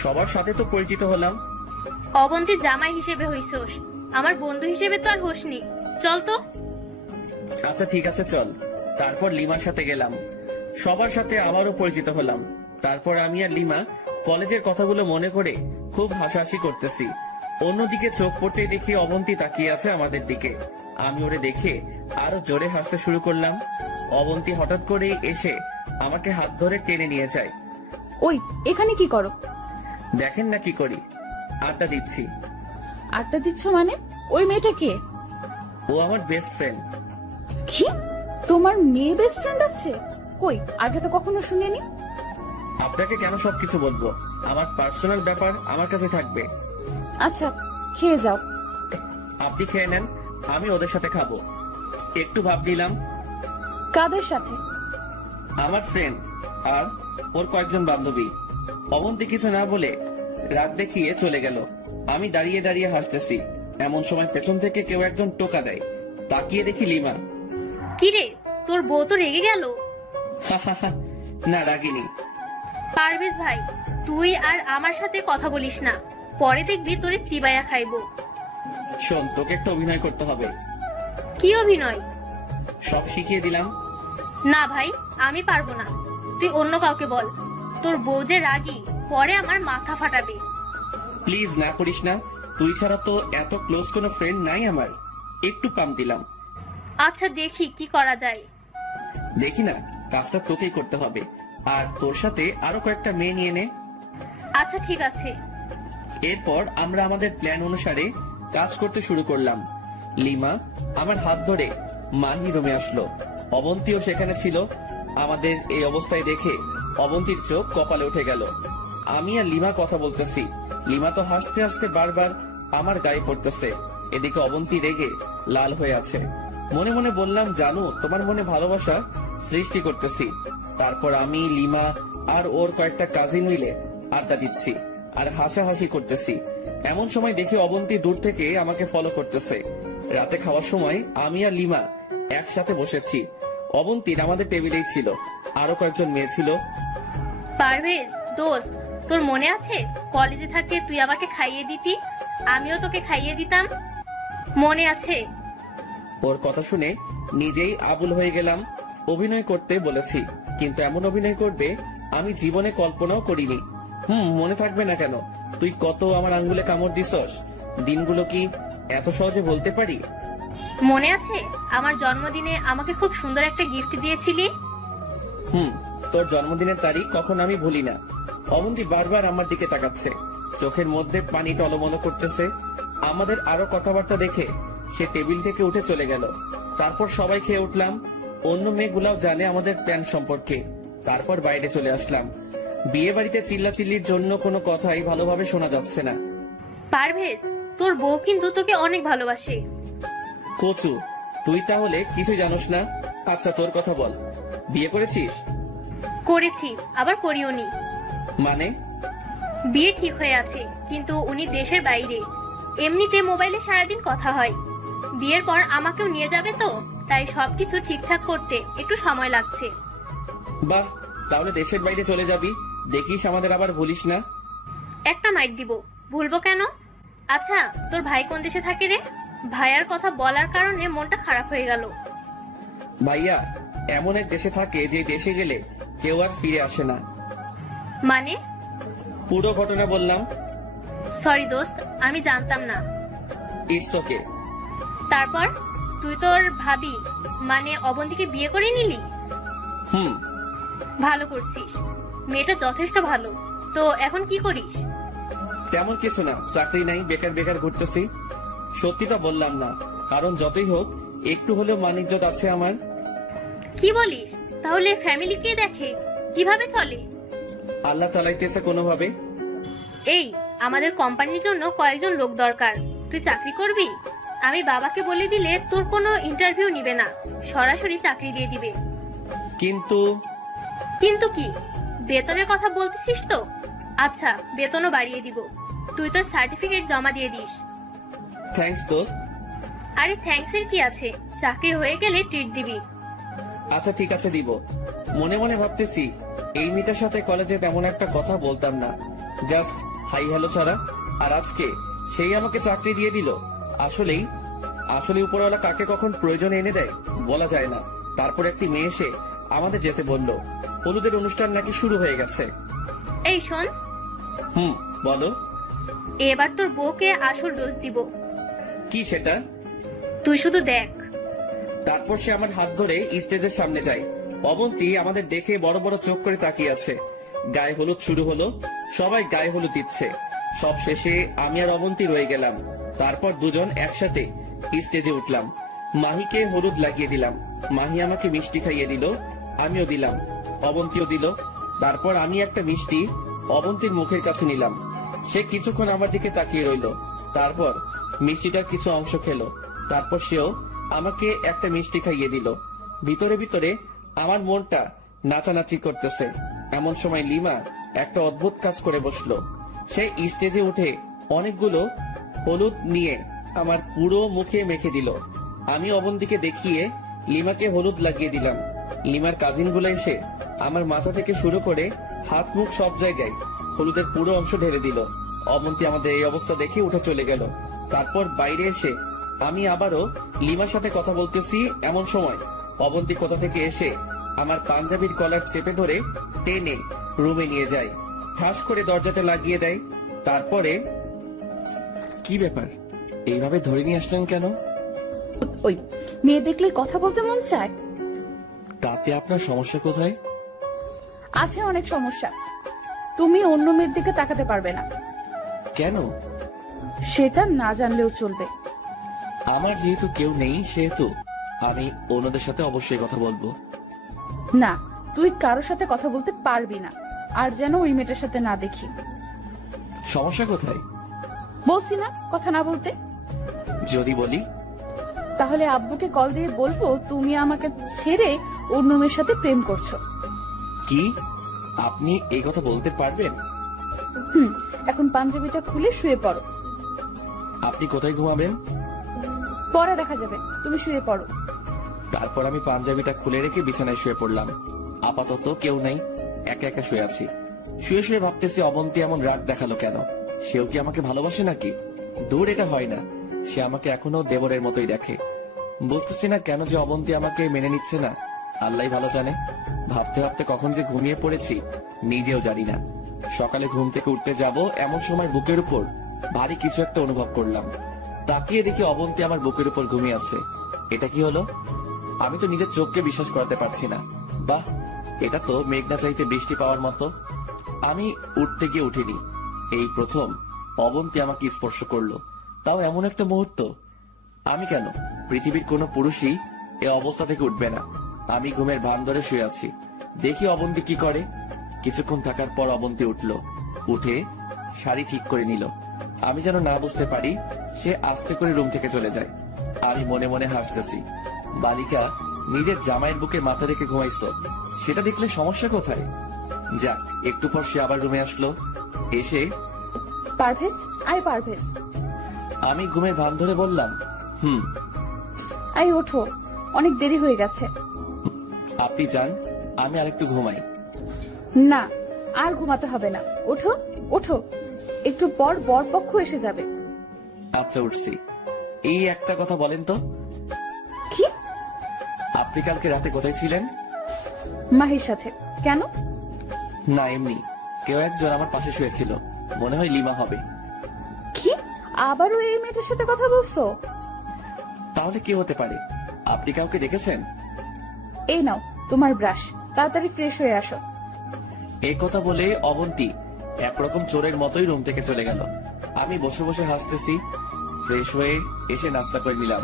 সবার সাথে তো পরিচিত হলাম। অবন্তী জামাই হিসেবে হইছস, আমার বন্ধু হিসেবে তো আর হোসনি। চল তো। আচ্ছা ঠিক আছে চল। তারপর লিমার সাথে গেলাম। সবার সাথে আবারও পরিচিত হলাম। তারপর আমি আর লিমা কলেজের কথাগুলো মনে করে খুব হাসাহাসি করতেছি। অন্যদিকে চোখ পড়তেই দেখি অবন্তী তাকিয়ে আছে আমাদের দিকে। আমি ওরে দেখে আরো জোরে হাসতে শুরু করলাম। অবন্তী হঠাৎ করে এসে আমাকে হাত ধরে টেনে নিয়ে যায়। ওই, এখানে কি করো? দেখেন না কি করি, আড্ডা দিচ্ছি। আড্ডা দিচ্ছ মানে? ওই মেয়েটা কে? ও আমার বেস্ট ফ্রেন্ড। কি, তোমার মেয়ে বেস্ট ফ্রেন্ড আছে? কই, আগে তো কখনো শুনিনি। আপনাকে কেন সবকিছু বলবো? আমার পার্সোনাল ব্যাপার আমার কাছে থাকবে। আচ্ছা, খেয়ে যাও। আপনি খেয়ে নেন, আমি ওদের সাথে খাবো। একটু ভাব নিলাম। কাদের সাথে? আমার ফ্রেন্ড আর ওর কয়েকজন বান্ধবী। অবন্তী কিছু না বলে রাগ দেখিয়ে চলে গেল। আমি দাঁড়িয়ে দাঁড়িয়ে হাসতেছি। এমন সময় পেছন থেকে কেউ একজন টোকা দেয়। তাকিয়ে দেখি লিমা। কিরে, তোর বউ তো রেগে গেল? না, রাগিনি। পারভেজ ভাই, তুই আর আমার সাথে কথা বলিস না, পরে দেখবি তোরে চিবাইয়া খাইবো। শোন, তোকে একটা অভিনয় করতে হবে। কি অভিনয়? সব শিখিয়ে দিলাম। না ভাই, আমি পারবো না, তুই অন্য কাউকে বল। তোর বউ যে রাগী, পরে আমার মাথা ফাটাবে। প্লিজ না করিস না, তুই ছাড়া তো এত ক্লোজ কোনো ফ্রেন্ড নাই আমার। একটু পাম দিলাম। আচ্ছা দেখি কি করা যায়। দেখি না, কাজটা তোকেই করতে হবে। আর তোর সাথে আরো কয়েকটা মেয়ে নিয়ে নে। আচ্ছা ঠিক আছে। এরপর আমরা আমাদের প্ল্যান অনুসারে কাজ করতে শুরু করলাম। লিমা আমার হাত ধরে মাহি রুমে আসলো। অবন্তীও সেখানে ছিল। আমাদের এই অবস্থায় দেখে অবন্তীর চোখ কপালে উঠে গেল। আমি আর লিমা কথা বলতেছি। লিমা তো হাসতে হাসতে বারবার আমার গায়ে পড়তেছে। এদিকে অবন্তী রেগে লাল হয়ে আছে। মনে মনে বললাম, জানো, তোমার মনে ভালোবাসা সৃষ্টি করতেছি। তারপর আমি, লিমা আর ওর কয়েকটা কাজিন মিলে আড্ডা দিচ্ছি আর হাসাহাসি করতেছি। এমন সময় দেখি অবন্তী দূর থেকে আমাকে ফলো করতেছে। রাতে খাওয়ার সময় আমি আর লিমা একসাথে বসেছি। অবন্তীর আমাদের টেবিলেই ছিল, আরো কয়েকজন মেয়ে ছিল। পারভেজ দোস্ত, তোর মনে আছে কলেজে থাকতে তুই আমাকে খাইয়ে দিতি, আমিও তোকে খাইয়ে দিতাম, মনে আছে? ওর কথা শুনে নিজেই আবুল হয়ে গেলাম। অভিনয় করতে বলেছি, কিন্তু এমন অভিনয় করবে আমি জীবনে কল্পনাও করিনি। মনে থাকবে না কেন? তুই কত আমার আঙ্গুলে কামড় দিছস, দিনগুলো কি এত সহজে বলতে পারি? মনে আছে আমার জন্মদিনে আমাকে খুব সুন্দর একটা গিফট দিয়েছিলি? তোর জন্মদিনের তারিখ কখন আমি ভুলি না। অবন্তী বারবার আমার দিকে তাকাচ্ছে। চোখের মধ্যে পানি টলমল করতেছে। আমাদের আরো কথাবার্তা দেখে সে টেবিল থেকে উঠে চলে গেল। তারপর সবাই খেয়ে উঠলাম। অন্য মেয়েগুলাও জানে আমাদের প্ল্যান সম্পর্কে। তারপর বাইরে চলে আসলাম। বিয়ে বাড়িতে চিল্লাচিল্লির জন্য কোনো কথাই ভালোভাবে শোনা যাচ্ছে না। পারভেজ, তোর বউ কিন্তু তোকে অনেক ভালোবাসে। কচু, তুই তাহলে কিছু জানোস না? আচ্ছা তোর কথা বল, বিয়ে করেছিস? করেছি, আবার করিওনি। মানে? বিয়ে ঠিক হয়ে আছে, কিন্তু উনি দেশের বাইরে। এমনিতে মোবাইলে সারাদিন কথা হয়। বিয়ের পর আমাকেও নিয়ে যাবে তো, তাই সবকিছু ঠিকঠাক করতে একটু সময় লাগছে। বাহ, তাহলে দেশের বাইরে চলে যাবি। দেখিস আমাদের আবার ভুলিস না। একটা মাইট দিব, ভুলবো কেন? আচ্ছা, তোর ভাই কোন দেশে থাকে রে? ভাইয়ার কথা বলার কারণে মনটা খারাপ হয়ে গেল। ভাইয়া এমন এক দেশে থাকে যে দেশে গেলে কেউ আর ফিরে আসে না। মানে? পুরো ঘটনা বললাম। সরি দোস্ত, আমি জানতাম না। It's okay. তারপর তুই তোর ভাবি মানে অবন্তীকে বিয়ে করে নিলি? ভালো করছিস, মেয়েটা যথেষ্ট ভালো। তো এখন কি করিস? তেমন কিছু না, চাকরি নাই, বেকার বেকার ঘুরতেছি। সত্যিটা বললাম না, কারণ যতই হোক একটু হলেও মান-ইজ্জত আছে আমার। কি বলিস? তাহলে ফ্যামিলি কে দেখে, কিভাবে চলে? আল্লাহ চালাইতেছে কোনোভাবে। এই, আমাদের কোম্পানির জন্য কয়েকজন লোক দরকার। তুই চাকরি করবি? আমি বাবাকে বলে দিলে তোর কোনো ইন্টারভিউ নিবে না, সরাসরি চাকরি দিয়ে দিবে। কিন্তু কি? বেতনের কথা বলতেছিস তো? আচ্ছা, বেতনও বাড়িয়ে দিব। তুই তোর সার্টিফিকেট জমা দিয়ে দিস। থ্যাঙ্কস দোস্ত। আরে থ্যাঙ্কস এর কি আছে, চাকরি হয়ে গেলে ট্রিট দিবি। আচ্ছা ঠিক আছে, দিব। মনে মনে ভাবতেছি এই মেয়েটার সাথে কলেজে তেমন একটা কথা বলতাম না, জাস্ট হাই হ্যালো ছাড়া। আর আজকে সেই আমাকে চাকরি দিয়ে দিল। আসলে উপরওয়ালা কাকে কখন প্রয়োজনে এনে দেয় বলা যায় না। তারপর একটি মেয়ে এসে আমাদের যেতে বলল। হলুদের অনুষ্ঠান নাকি শুরু হয়ে গেছে। এই শোন। বলো। এবার তোর বউকে আসল ডোজ দিব। কি সেটা? তুই শুধু দেখ। তারপর সে আমার হাত ধরে স্টেজের সামনে যায়। অবন্তী আমাদের দেখে বড় বড় চোখ করে তাকিয়ে আছে। গায়ে হলুদ শুরু হলো, সবাই গায়ে হলুদ দিচ্ছে। সব শেষে আমি আর অবন্তী রয়ে গেলাম। তারপর দুজন একসাথে স্টেজে উঠলাম। মাহিকে হলুদ লাগিয়ে দিলাম। মাহি আমাকে মিষ্টি খাইয়ে দিল, আমিও দিলাম, অবন্তীও দিল। তারপর আমি একটা মিষ্টি অবন্তীর মুখের কাছে নিলাম। সে কিছুক্ষণ আমার দিকে তাকিয়ে রইল। তারপর মিষ্টিটার কিছু অংশ খেলো। তারপর সেও আমাকে একটা মিষ্টি খাইয়ে দিল। ভিতরে ভিতরে আমার মনটা নাচানাচি করতেছে। এমন সময় লিমা একটা অদ্ভুত কাজ করে বসলো। সে স্টেজে উঠে অনেকগুলো হলুদ নিয়ে আমার পুরো মুখে মেখে দিল। আমি অবন্তীকে দেখিয়ে লিমাকে হলুদ লাগিয়ে দিলাম। লিমার কাজিন গুলো এসে আমার মাথা থেকে শুরু করে হাত মুখ সব জায়গায় হলুদের পুরো অংশ ঢেলে দিল। অবন্তী আমাদের এই অবস্থা দেখে উঠে চলে গেল। তারপর বাইরে এসে আমি আবারও লিমার সাথে কথা বলতেছি। এমন সময় অবন্তী কোথা থেকে এসে আমার পাঞ্জাবির কলার চেপে ধরে টেনে রুমে নিয়ে যায়, ঠাস করে দরজাটা লাগিয়ে দেয়। তারপরে কি ব্যাপার, এইভাবে ধরে নিয়ে আসলেন কেন? ওই মেয়ে দেখলে কথা বলতে মন চায়। তাতে আপনার সমস্যা কোথায়? আছে অনেক সমস্যা। তুমি অন্য মেয়ের দিকে তাকাতে পারবে না। কেন? সেটা না জানলেও চলবে। আমার যেহেতু কেউ নেই, সেহেতু আমি অন্যদের সাথে অবশ্যই কথা বলবো। না, তুই কারোর সাথে কথা বলতে পারবি না। আর যেন ওই মেয়েটার সাথে না দেখি। সমস্যা কোথায়? বলছি না কথা না বলতে। যদি বলি তাহলে আব্বুকে কল দিয়ে বলবো তুমি আমাকে ছেড়ে অন্য মেয়ের সাথে প্রেম করছো। কি আপনি এই কথা বলতে পারবেন? এখন পাঞ্জাবিটা খুলে শুয়ে পড়ো। আপনি কোথায় ঘুমাবেন? পরে দেখা যাবে, তুমি শুয়ে পড়ো। তারপর আমি পাঞ্জাবিটা খুলে রেখে বিছানায় শুয়ে পড়লাম। আপাতত কেউ নাই, একা একা শুয়ে আছি। শুয়ে শুয়ে ভাবতেছি অবন্তী এমন রাগ দেখালো কেন? সেও কি আমাকে ভালোবাসে নাকি? দূর, এটা হয় না। সে আমাকে এখনো দেবরের মতোই দেখে। বুঝতেছি না কেন যে অবন্তী আমাকে মেনে নিচ্ছে না। আল্লাহ ভালো জানে। ভাবতে ভাবতে কখন যে ঘুমিয়ে পড়েছি নিজেও জানি না। সকালে ঘুম থেকে উঠতে যাব, এমন সময় বুকের উপর ভারী কিছু একটা অনুভব করলাম। তাকিয়ে দেখি অবন্তী আমার বুকের উপর ঘুমিয়ে আছে। এটা কি হলো? আমি তো নিজের চোখকে বিশ্বাস করাতে পারছি না। বাহ, এটা তো মেঘনা চাইতে বৃষ্টি পাওয়ার মতো। আমি উঠতে গিয়ে উঠিনি। এই প্রথম অবন্তী আমাকে স্পর্শ করলো, তাও এমন একটা মুহূর্ত। আমি কেন, পৃথিবীর কোনো পুরুষই এ অবস্থা থেকে উঠবে না। আমি ঘুমের ভান ধরে শুয়ে আছি, দেখি অবন্তী কি করে। কিছুক্ষণ থাকার পর অবন্তী উঠলো, উঠে শাড়ি ঠিক করে নিল। আমি যেন না বুঝতে পারি, সে আস্তে করে রুম থেকে চলে যায়। আমি মনে মনে হাসতেছি। বালিকা নিজের জামাইয়ের বুকে মাথা রেখে ঘুমাইছো, সেটা দেখলে সমস্যা কোথায়? যাক, একটু পর সে আবার রুমে আসলো। এসে পারভেজ, আই পারভেজ। আমি ঘুমের ভান ধরে বললাম, আই ওঠো, অনেক দেরি হয়ে গেছে। আপনি যান, আমি আরেকটু ঘুমাই। না, আর ঘুমাতে হবে না, ওঠো ওঠো, একটু পর বরপক্ষ এসে যাবে। আচ্ছা, উঠছি। এই একটা কথা বলেন তো, কি? আপনি কালকে রাতে কোথায় ছিলেন? মাহির সাথে। কেন? না, এমনি। কেউ একজন আমার পাশে শুয়েছিল, মনে হয় লিমা হবে। কি? আবারও এই মেয়েটার সাথে কথা বলছো? তাহলে কি হতে পারে? আপনি কাউকে দেখেছেন? এই নাও তোমার ব্রাশ, তাড়াতাড়ি ফ্রেশ হয়ে আসো। এই কথা বলে অবন্তী একরকম চোরের মতোই রুম থেকে চলে গেল। আমি বসে বসে হাসতেছি। ফ্রেশ হয়ে এসে নাস্তা করে নিলাম,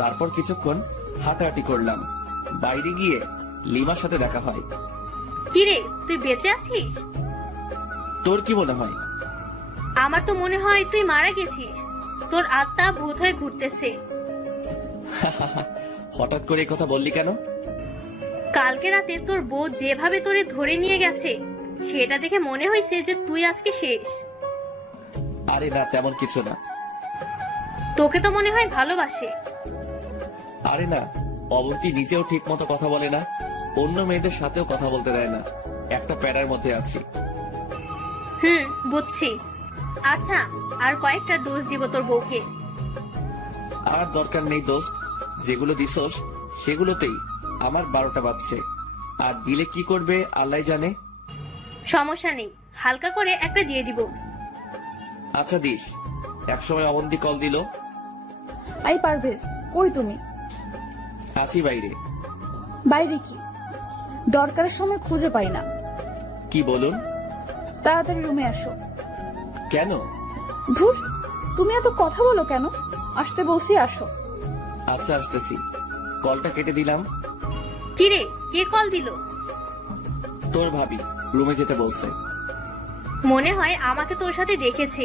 তারপর কিছুক্ষণ হাঁটাহাঁটি করলাম। বাইরে গিয়ে লিমার সাথে দেখা হয়। কিরে, তুই বেঁচে আছিস? তোর কি মনে হয়? আমার তো মনে হয় তুই মারা গেছিস। তোর আত্মা ভূত হয়ে ঘুরতেছে। হঠাৎ করে এই কথা বললি কেন? কালকে রাতে তোর বউ যেভাবে তোরে ধরে নিয়ে গেছে, সেটা দেখে মনে হয়েছে যে তুই আজকে শেষ। আরে না, তেমন কিছু না। তোকে তো মনে হয় ভালোবাসে। আরে না, অবন্তী নিজেও ঠিক মতো কথা বলে না, অন্য মেয়েদের সাথেও কথা বলতে দেয় না। একটা প্যারার মধ্যে আছি। বুঝছি। আচ্ছা, আর কয়েকটা ডোজ দিব তোর বউকে। আর দরকার নেই দোস্ত, যেগুলো দিছস সেগুলোতেই আমার 12টা বাজছে। আর দিলে কি করবে আল্লাহ জানে। সমস্যা নেই, হালকা করে একটা দিয়ে দিব। আচ্ছা দিস। একসময় অবন্তী কল দিল। আই পারভেজ, কই তুমি? আছি বাইরে। বাইরে কি? দরকারের সময় খুঁজে পাই না। কি বলুন? তাড়াতাড়ি রুমে আসো। কেন? ধুর, তুমি এত কথা বলো কেন? আসতে বলছি, আসো। আচ্ছা, আসতেছি। কলটা কেটে দিলাম। কিরে, কে কল দিল? তোর ভাবি রুমে যেতে বলছে। মনে হয় আমাকে তোর সাথে দেখেছে।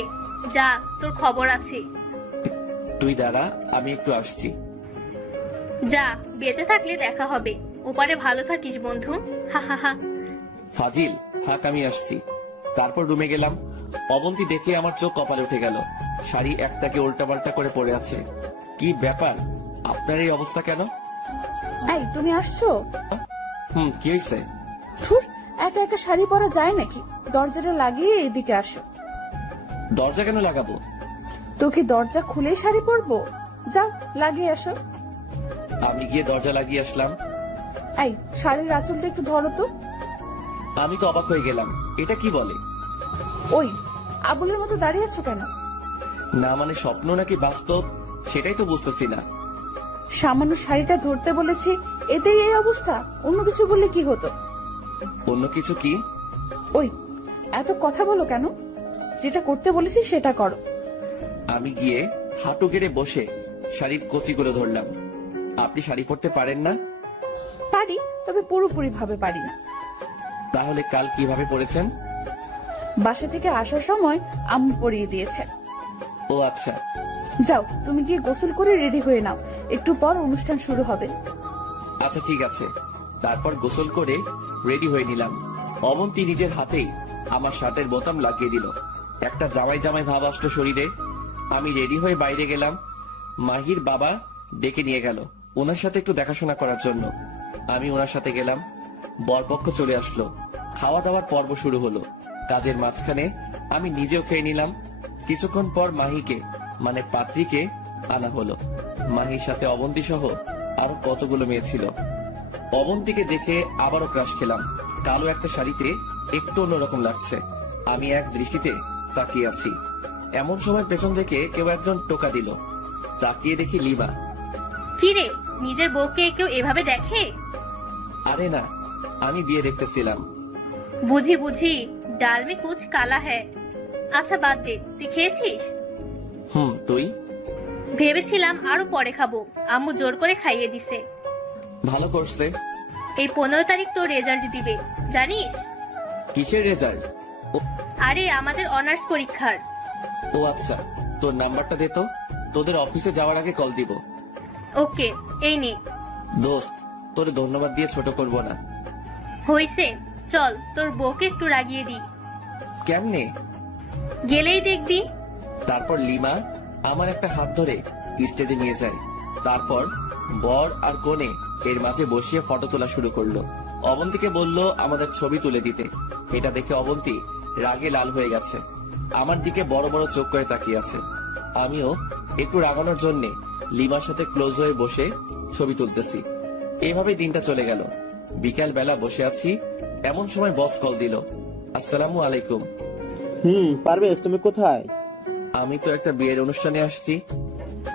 যা, তোর খবর আছে। তুই দাঁড়া, আমি একটু আসছি। যা, বেঁচে থাকলে দেখা হবে। ওপারে ভালো থাকিস বন্ধু। হা হা হা। ফাজিল, থাক, আমি আসছি। তারপর রুমে গেলাম। অবন্তী দেখে আমার চোখ কপালে উঠে গেল। শাড়ি একটাকে উল্টাপাল্টা করে পড়ে আছে। কি ব্যাপার, আপনার এই অবস্থা কেন? এই, তুমি আসছো? কি হয়েছে? ধুর, একা একা শাড়ি পরা যায় নাকি? দরজাটা লাগিয়ে এদিকে আসো। দরজা কেন লাগাবো? তো কি দরজা খুলেই শাড়ি পরবো? যাও, লাগিয়ে আসো। আমি গিয়ে দরজা লাগিয়ে আসলাম। এই, শাড়ির আঁচলটা একটু ধরো তো। আমি তো অবাক হয়ে গেলাম, এটা কি বলে? ওই, আবুলের মতো দাঁড়িয়ে আছো কেন? না মানে স্বপ্ন নাকি বাস্তব, সেটাই তো বুঝতেছি না। সামান্য শাড়িটা ধরতে বলেছি, এতেই এই অবস্থা। অন্য কিছু বললে কি হতো? অন্য কিছু কি? ওই, এত কথা বলো কেন? যেটা করতে বলেছি সেটা করো। আমি গিয়ে হাঁটু গেড়ে বসে শাড়ির কচিগুলো ধরলাম। আপনি শাড়ি পরতে পারেন না? পারি, তবে পুরোপুরি ভাবে পারি না। তাহলে কাল কিভাবে পড়েছেন? বাসা থেকে আসার সময় আম্মু পরিয়ে দিয়েছে। ও আচ্ছা। যাও, তুমি গিয়ে গোসল করে রেডি হয়ে নাও, একটু পর অনুষ্ঠান শুরু হবে। আচ্ছা ঠিক আছে। তারপর গোসল করে রেডি হয়ে নিলাম। অবন্তী নিজের হাতেই আমার শার্টের বোতাম লাগিয়ে দিল। একটা জামাই জামাই ভাব আসলো শরীরে। আমি রেডি হয়ে বাইরে গেলাম। মাহির বাবা ডেকে নিয়ে গেল ওনার সাথে একটু দেখাশোনা করার জন্য। আমি ওনার সাথে গেলাম। বরপক্ষ চলে আসলো। খাওয়া দাওয়ার পর্ব শুরু হলো। কাজের মাঝখানে আমি নিজেও খেয়ে নিলাম। কিছুক্ষণ পর মাহিকে মানে পাত্রীকে আনা হলো। মাহির সাথে অবন্তী সহ আরো কতগুলো মেয়ে ছিল। অবন্তীকে দেখে আবারও ক্রাশ খেলাম। কালো একটা শাড়িতে একটু অন্যরকম লাগছে। আমি এক দৃষ্টিতে তাকিয়ে আছি। এমন সময় পেছন থেকে কেউ একজন টোকা দিল। তাকিয়ে দেখি লিমা। কিরে, নিজের বউকে কেউ এভাবে দেখে? আরে না, আমি বিয়ে দেখতেছিলাম। বুঝি বুঝি, ডাল মে কুছ কালা হ্যায়। আচ্ছা বাদ দে, তুই খেয়েছিস? তুই? ভেবেছিলাম আরো পরে খাবো, আম্মু জোর করে খাইয়ে দিছে। ভালো করছে। এই 15 তারিখ তো রেজাল্ট দিবে, জানিস? কিসের রেজাল্ট? আরে আমাদের অনার্স পরীক্ষার। ও আচ্ছা, তোর নাম্বারটা দে তো, তোদের অফিসে যাওয়ার আগে কল দিব। ওকে, এই নে। দোস্ত, তোরে ধন্যবাদ দিয়ে ছোট করব না। হইছে, চল তোর বউকে একটু রাগিয়ে দি। কেমনে? গেলেই দেখবি। তারপর লিমা আমার একটা হাত ধরে স্টেজে নিয়ে যায়। তারপর বর আর কনে এর মাঝে বসিয়ে ফটো তোলা শুরু করলো। অবন্তীকে বলল আমাদের ছবি তুলে দিতে। এটা দেখে অবন্তী রাগে লাল হয়ে গেছে, আমার দিকে বড় বড় চোখ করে তাকিয়ে আছে। আমিও একটু রাগানোর জন্য লিমার সাথে ক্লোজ হয়ে বসে ছবি তুলতেছি। এভাবে দিনটা চলে গেল। বিকাল বেলা বসে আছি, এমন সময় বস কল দিল। আসসালামু আলাইকুম। পারভেজ তুমি কোথায়? আমি তো একটা বিয়ের অনুষ্ঠানে আসছি।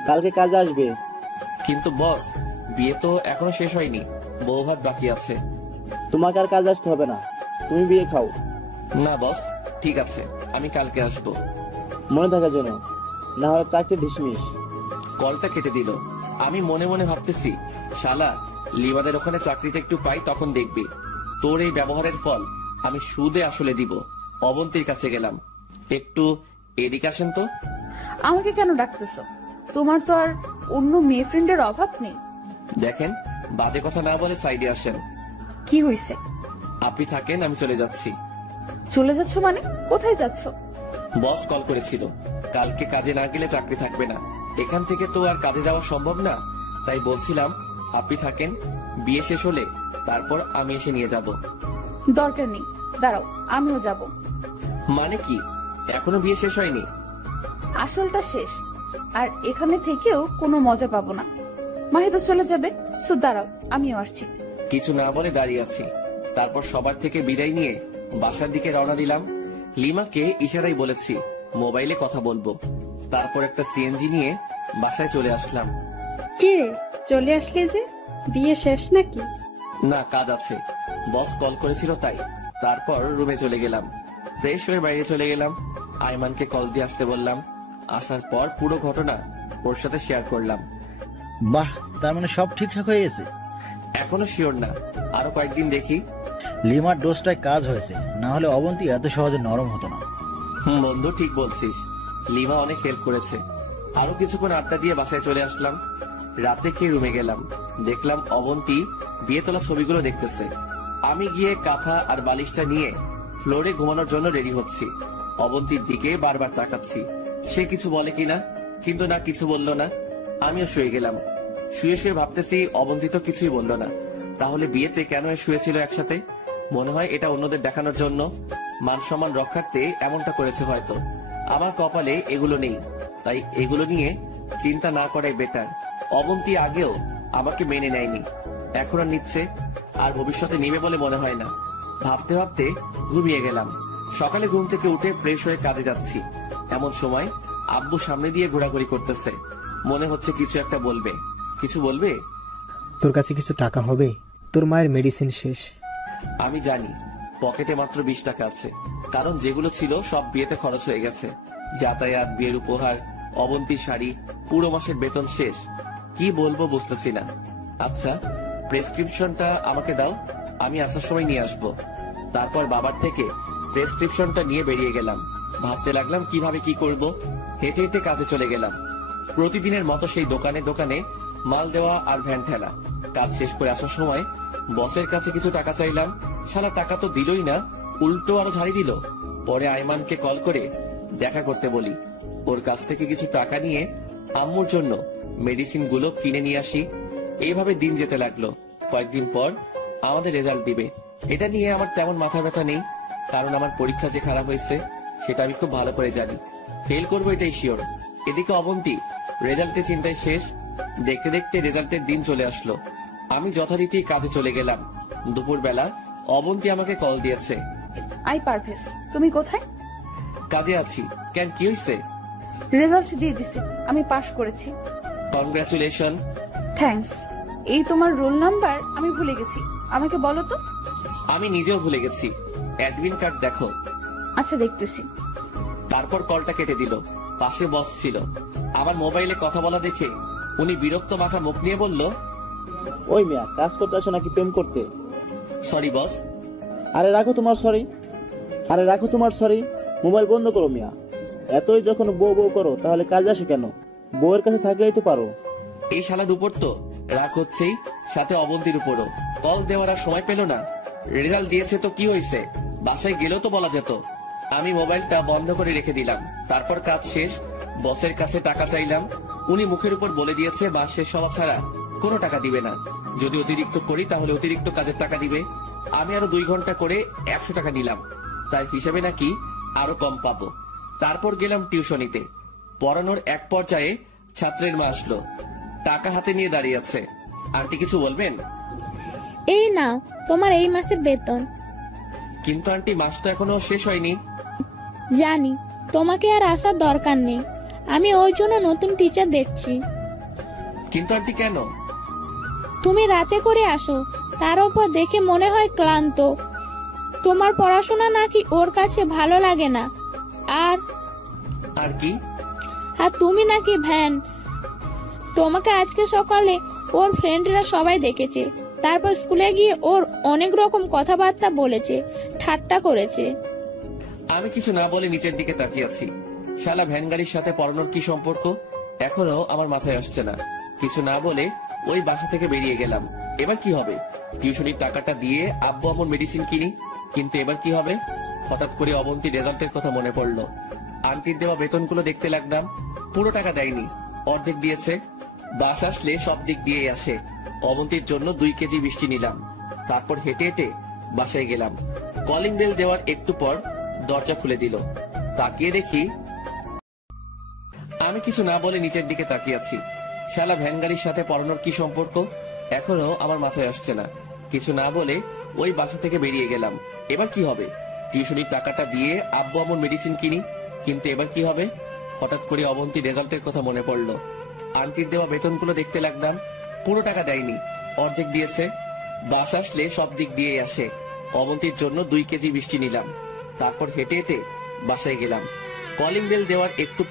কালকে কাজে আসবে। কিন্তু বস, বিয়ে তো এখনো শেষ হয়নি, বউ ভাত বাকি আছে। তোমাকে আর কাজে আসতে হবে না, তুমি বিয়ে খাও। না বস, ঠিক আছে, আমি কালকে আসবো। মনে থাকে যেন, না হলে চাকরি ডিসমিস। কলটা কেটে দিল। আমি মনে মনে ভাবতেছি, শালা লিমাদের ওখানে চাকরিটা একটু পাই তখন দেখবি তোর এই ব্যবহারের ফল আমি সুদে আসলে দিব। অবন্তীর কাছে গেলাম। একটু এদিকে আসেন তো। আমাকে কেন ডাকতেছো? তোমার তো আর অন্য মেয়ে ফ্রেন্ডের অভাব নেই। দেখেন, বাজে কথা না বলে সাইডে আসেন। কি হয়েছে? আপনি থাকেন, আমি চলে যাচ্ছি। চলে যাচ্ছ মানে? কোথায় যাচ্ছ? বস কল করেছিল, কালকে কাজে না গেলে চাকরি থাকবে না। এখান থেকে তো আর কাজে যাওয়া সম্ভব না, তাই বলছিলাম আপনি থাকেন, বিয়ে শেষ হলে তারপর আমি এসে নিয়ে যাব। দরকার নেই, দাঁড়াও, আমিও যাব। মানে কি? এখনো বিয়ে শেষ হয়নি? আসলটা শেষ, আর এখানে থেকেও কোনো মজা পাবো না। মাহি তো চলে যাবে, সো দাঁড়াও, আমিও আসছি। কিছু না বলে দাঁড়িয়ে আছি। তারপর সবার থেকে বিদায় নিয়ে বাসার দিকে রওনা দিলাম। লিমাকে ইশারায় বলেছি মোবাইলে কথা বলবো। তারপর একটা সিএনজি নিয়ে বাসায় চলে আসলাম। কি রে, চলে আসলি যে? বিয়ে শেষ নাকি? না, কাজ আছে, বস কল করেছিল তাই। তারপর রুমে চলে গেলাম, ফ্রেশ হয়ে বাইরে চলে গেলাম। আইমানকে কল দিয়ে আসতে বললাম। আসার পর পুরো ঘটনা ওর সাথে শেয়ার করলাম। বাহ, তার মানে সব ঠিকঠাক হয়ে গেছে? এখনো শিওর না, আরো কয়েকদিন দেখি। লিমার ডোজটায় কাজ হয়েছে, না হলে অবন্তী এত সহজে নরম হতো না। বন্ধু, ঠিক বলছিস, লিমা অনেক হেল্প করেছে। আরো কিছুক্ষণ আড্ডা দিয়ে বাসায় চলে আসলাম। রাতে খেয়ে রুমে গেলাম, দেখলাম অবন্তী বিয়ে তোলা ছবিগুলো দেখতেছে। আমি গিয়ে কাঁথা আর বালিশটা নিয়ে ফ্লোরে ঘুমানোর জন্য রেডি হচ্ছি। অবন্তীর দিকে বারবার তাকাচ্ছি, সে কিছু বলে কিনা, কিন্তু না, কিছু বলল না। আমিও শুয়ে গেলাম। শুয়ে শুয়ে ভাবতেছি অবন্তী তো কিছুই বলল না, তাহলে বিয়েতে কেন শুয়েছিল একসাথে? মনে হয় এটা অন্যদের দেখানোর জন্য, মান সম্মান রক্ষার্থে এমনটা করেছে হয়তো। আমার কপালে এগুলো নেই, তাই এগুলো নিয়ে চিন্তা না করাই বেটার। অবন্তী আগেও আমাকে মেনে নেয়নি, এখন আর নিচ্ছে, আর ভবিষ্যতে নেবে বলে মনে হয় না। ভাবতে ভাবতে ঘুমিয়ে গেলাম। সকালে ঘুম থেকে উঠে ফ্রেশ হয়ে কাজে যাচ্ছি। এমন সময় আব্বু সামনে দিয়ে ঘোরাঘুরি করতেছে, মনে হচ্ছে কিছু একটা বলবে। কিছু বলবে? তোর কাছে কিছু টাকা হবে? তোর মায়ের মেডিসিন শেষ। আমি জানি, পকেটে মাত্র 20 টাকা আছে, কারণ যেগুলো ছিল সব বিয়েতে খরচ হয়ে গেছে। যাতায়াত, বিয়ের উপহার, অবন্তী শাড়ি, পুরো মাসের বেতন শেষ। কি বলবো বুঝতেছি না। আচ্ছা, প্রেসক্রিপশনটা আমাকে দাও, আমি আসার সময় নিয়ে আসবো। তারপর বাবার থেকে প্রেসক্রিপশনটা নিয়ে বেরিয়ে গেলাম। ভাবতে লাগলাম কিভাবে কি করব। হেঁটে হেঁটে কাজে চলে গেলাম। প্রতিদিনের মতো সেই দোকানে দোকানে মাল দেওয়া আর ভ্যান ঠেলা। কাজ শেষ করে আসার সময় বসের কাছে কিছু টাকা চাইলাম, শালা টাকা তো দিলই না, উল্টো আরো ঝাড়ি দিল। পরে আইমানকে কল করে দেখা করতে বলি, ওর কাছ থেকে কিছু টাকা নিয়ে আম্মুর জন্য মেডিসিন গুলো কিনে নিয়ে আসি। এইভাবে দিন যেতে লাগলো। কয়েকদিন পর আমাদের রেজাল্ট দিবে। এটা নিয়ে আমার তেমন মাথা ব্যথা নেই, কারণ আমার পরীক্ষা যে খারাপ হয়েছে সেটা আমি খুব ভালো করে জানি। ফেল করবো এটাই শিওর। এদিকে অবন্তী রেজাল্টের চিন্তায় শেষ। দেখতে দেখতে রেজাল্টের দিন চলে আসলো। আমি যথারীতি কাজে চলে গেলাম। দুপুরবেলা অবন্তী আমাকে কল দিয়েছে। আই পারভেজ, তুমি কোথায়? কাজে আছি। কেন, কি হয়েছে? রেজাল্ট দিয়ে দিছি, আমি পাশ করেছি। কনগ্রাচুলেশন। থ্যাঙ্কস। এই তোমার রোল নাম্বার আমি ভুলে গেছি, আমাকে বলো তো। আমি নিজেও ভুলে গেছি। অ্যাডমিন কার্ড দেখো। আচ্ছা, দেখতেছি। তারপর কলটা কেটে দিল। পাশে বস ছিল। আমার মোবাইলে কথা বলা দেখে উনি বিরক্ত মাখা মুখ নিয়ে বলল, ওই মিয়া, কাজ করতে আসো নাকি প্রেম করতে? Sorry boss. আরে রাখো তোমার সরি, মোবাইল বন্ধ করো মিয়া। এতই যখন বউ বউ করো তাহলে কাজে আসো কেন? বউয়ের কাছে থাকলেই তো পারো। এই শালার উপর তো রাগ হচ্ছেই, সাথে অবন্তীর উপরও। কল দেওয়ার আর সময় পেল না। রেজাল্ট দিয়েছে তো কি হয়েছে, বাসায় গেলেও তো বলা যেত। আমি মোবাইলটা বন্ধ করে রেখে দিলাম। তারপর কাজ শেষ, বসের কাছে টাকা চাইলাম। উনি মুখের উপর বলে দিয়েছে মাস শেষ হওয়া ছাড়া কোনো টাকা দিবে না। যদি অতিরিক্ত করি তাহলে অতিরিক্ত কাজের টাকা দিবে। আমি আরো 2 ঘন্টা করে 100 টাকা নিলাম, তার হিসেবে নাকি আরো কম পাবো। তারপর গেলাম টিউশনিতে। পড়ানোর এক পর্যায়ে ছাত্রের মা আসলো, টাকা হাতে নিয়ে দাঁড়িয়ে আছে। আন্টি কিছু বলবেন? এই নাও তোমার এই মাসের বেতন। কিন্তু আন্টি, মাস তো এখনো শেষ হয়নি। জানি, তোমাকে আর আসার দরকার নেই। আমি ওর জন্য নতুন টিচার দেখছি। কিন্তু আন্টি কেন? তুমি রাতে করে আসো, তার উপর দেখে মনে হয় ক্লান্ত। তোমার পড়াশোনা নাকি ওর কাছে ভালো লাগে না। আর কি? আর তুমি নাকি ভ্যান। তোমাকে আজকে সকালে ওর ফ্রেন্ডরা সবাই দেখেছে। তারপর স্কুলে গিয়ে ওর অনেক রকম কথাবার্তা বলেছে, ঠাট্টা করেছে। আমি কিছু না বলে নিচের দিকে তাকিয়ে আছি। শালা ভ্যান গাড়ির সাথে পড়ানোর কি সম্পর্ক এখনো আমার মাথায় আসছে না। কিছু না বলে ওই বাসা থেকে বেরিয়ে গেলাম। এবার কি হবে? টিউশনির টাকাটা দিয়ে আব্বু আম্মুর মেডিসিন কিনি। কিন্তু এবার কি হবে? হঠাৎ করে অবন্তী রেজাল্টের কথা মনে পড়লো। আন্টির দেওয়া বেতনগুলো দেখতে লাগলাম। পুরো টাকা দেয়নি, অর্ধেক দিয়েছে। বাস আসলে সব দিক দিয়ে আসে। অবন্তীর জন্য 2 কেজি মিষ্টি নিলাম। তারপর হেঁটে হেঁটে বাসায় গেলাম। কলিং বেল দেওয়ার একটু পর দরজা খুলে দিল। তাকিয়ে দেখি, আমি কিছু না বলে নিচের দিকে তাকিয়ে আছি। শালা ভ্যান গাড়ির সাথে পড়ানোর কি সম্পর্ক এখনো আমার মাথায় আসছে না। কিছু না বলে ওই বাসা থেকে বেরিয়ে গেলাম। এবার কি হবে? টিউশনির টাকাটা দিয়ে আব্বু আম্মুর মেডিসিন কিনি। কিন্তু এবার কি হবে? হঠাৎ করে অবন্তী রেজাল্টের কথা মনে পড়লো। আন্টির দেওয়া বেতনগুলো দেখতে লাগলাম। পুরো টাকা দেয়নি, অর্ধেক দিয়েছে। বাস আসলে সব দিক দিয়ে আসে। অবন্তীর জন্য 2 কেজি মিষ্টি নিলাম। তারপর হেঁটে হেঁটে বাসায় গেলাম। কলিং বেল দেওয়ার একটু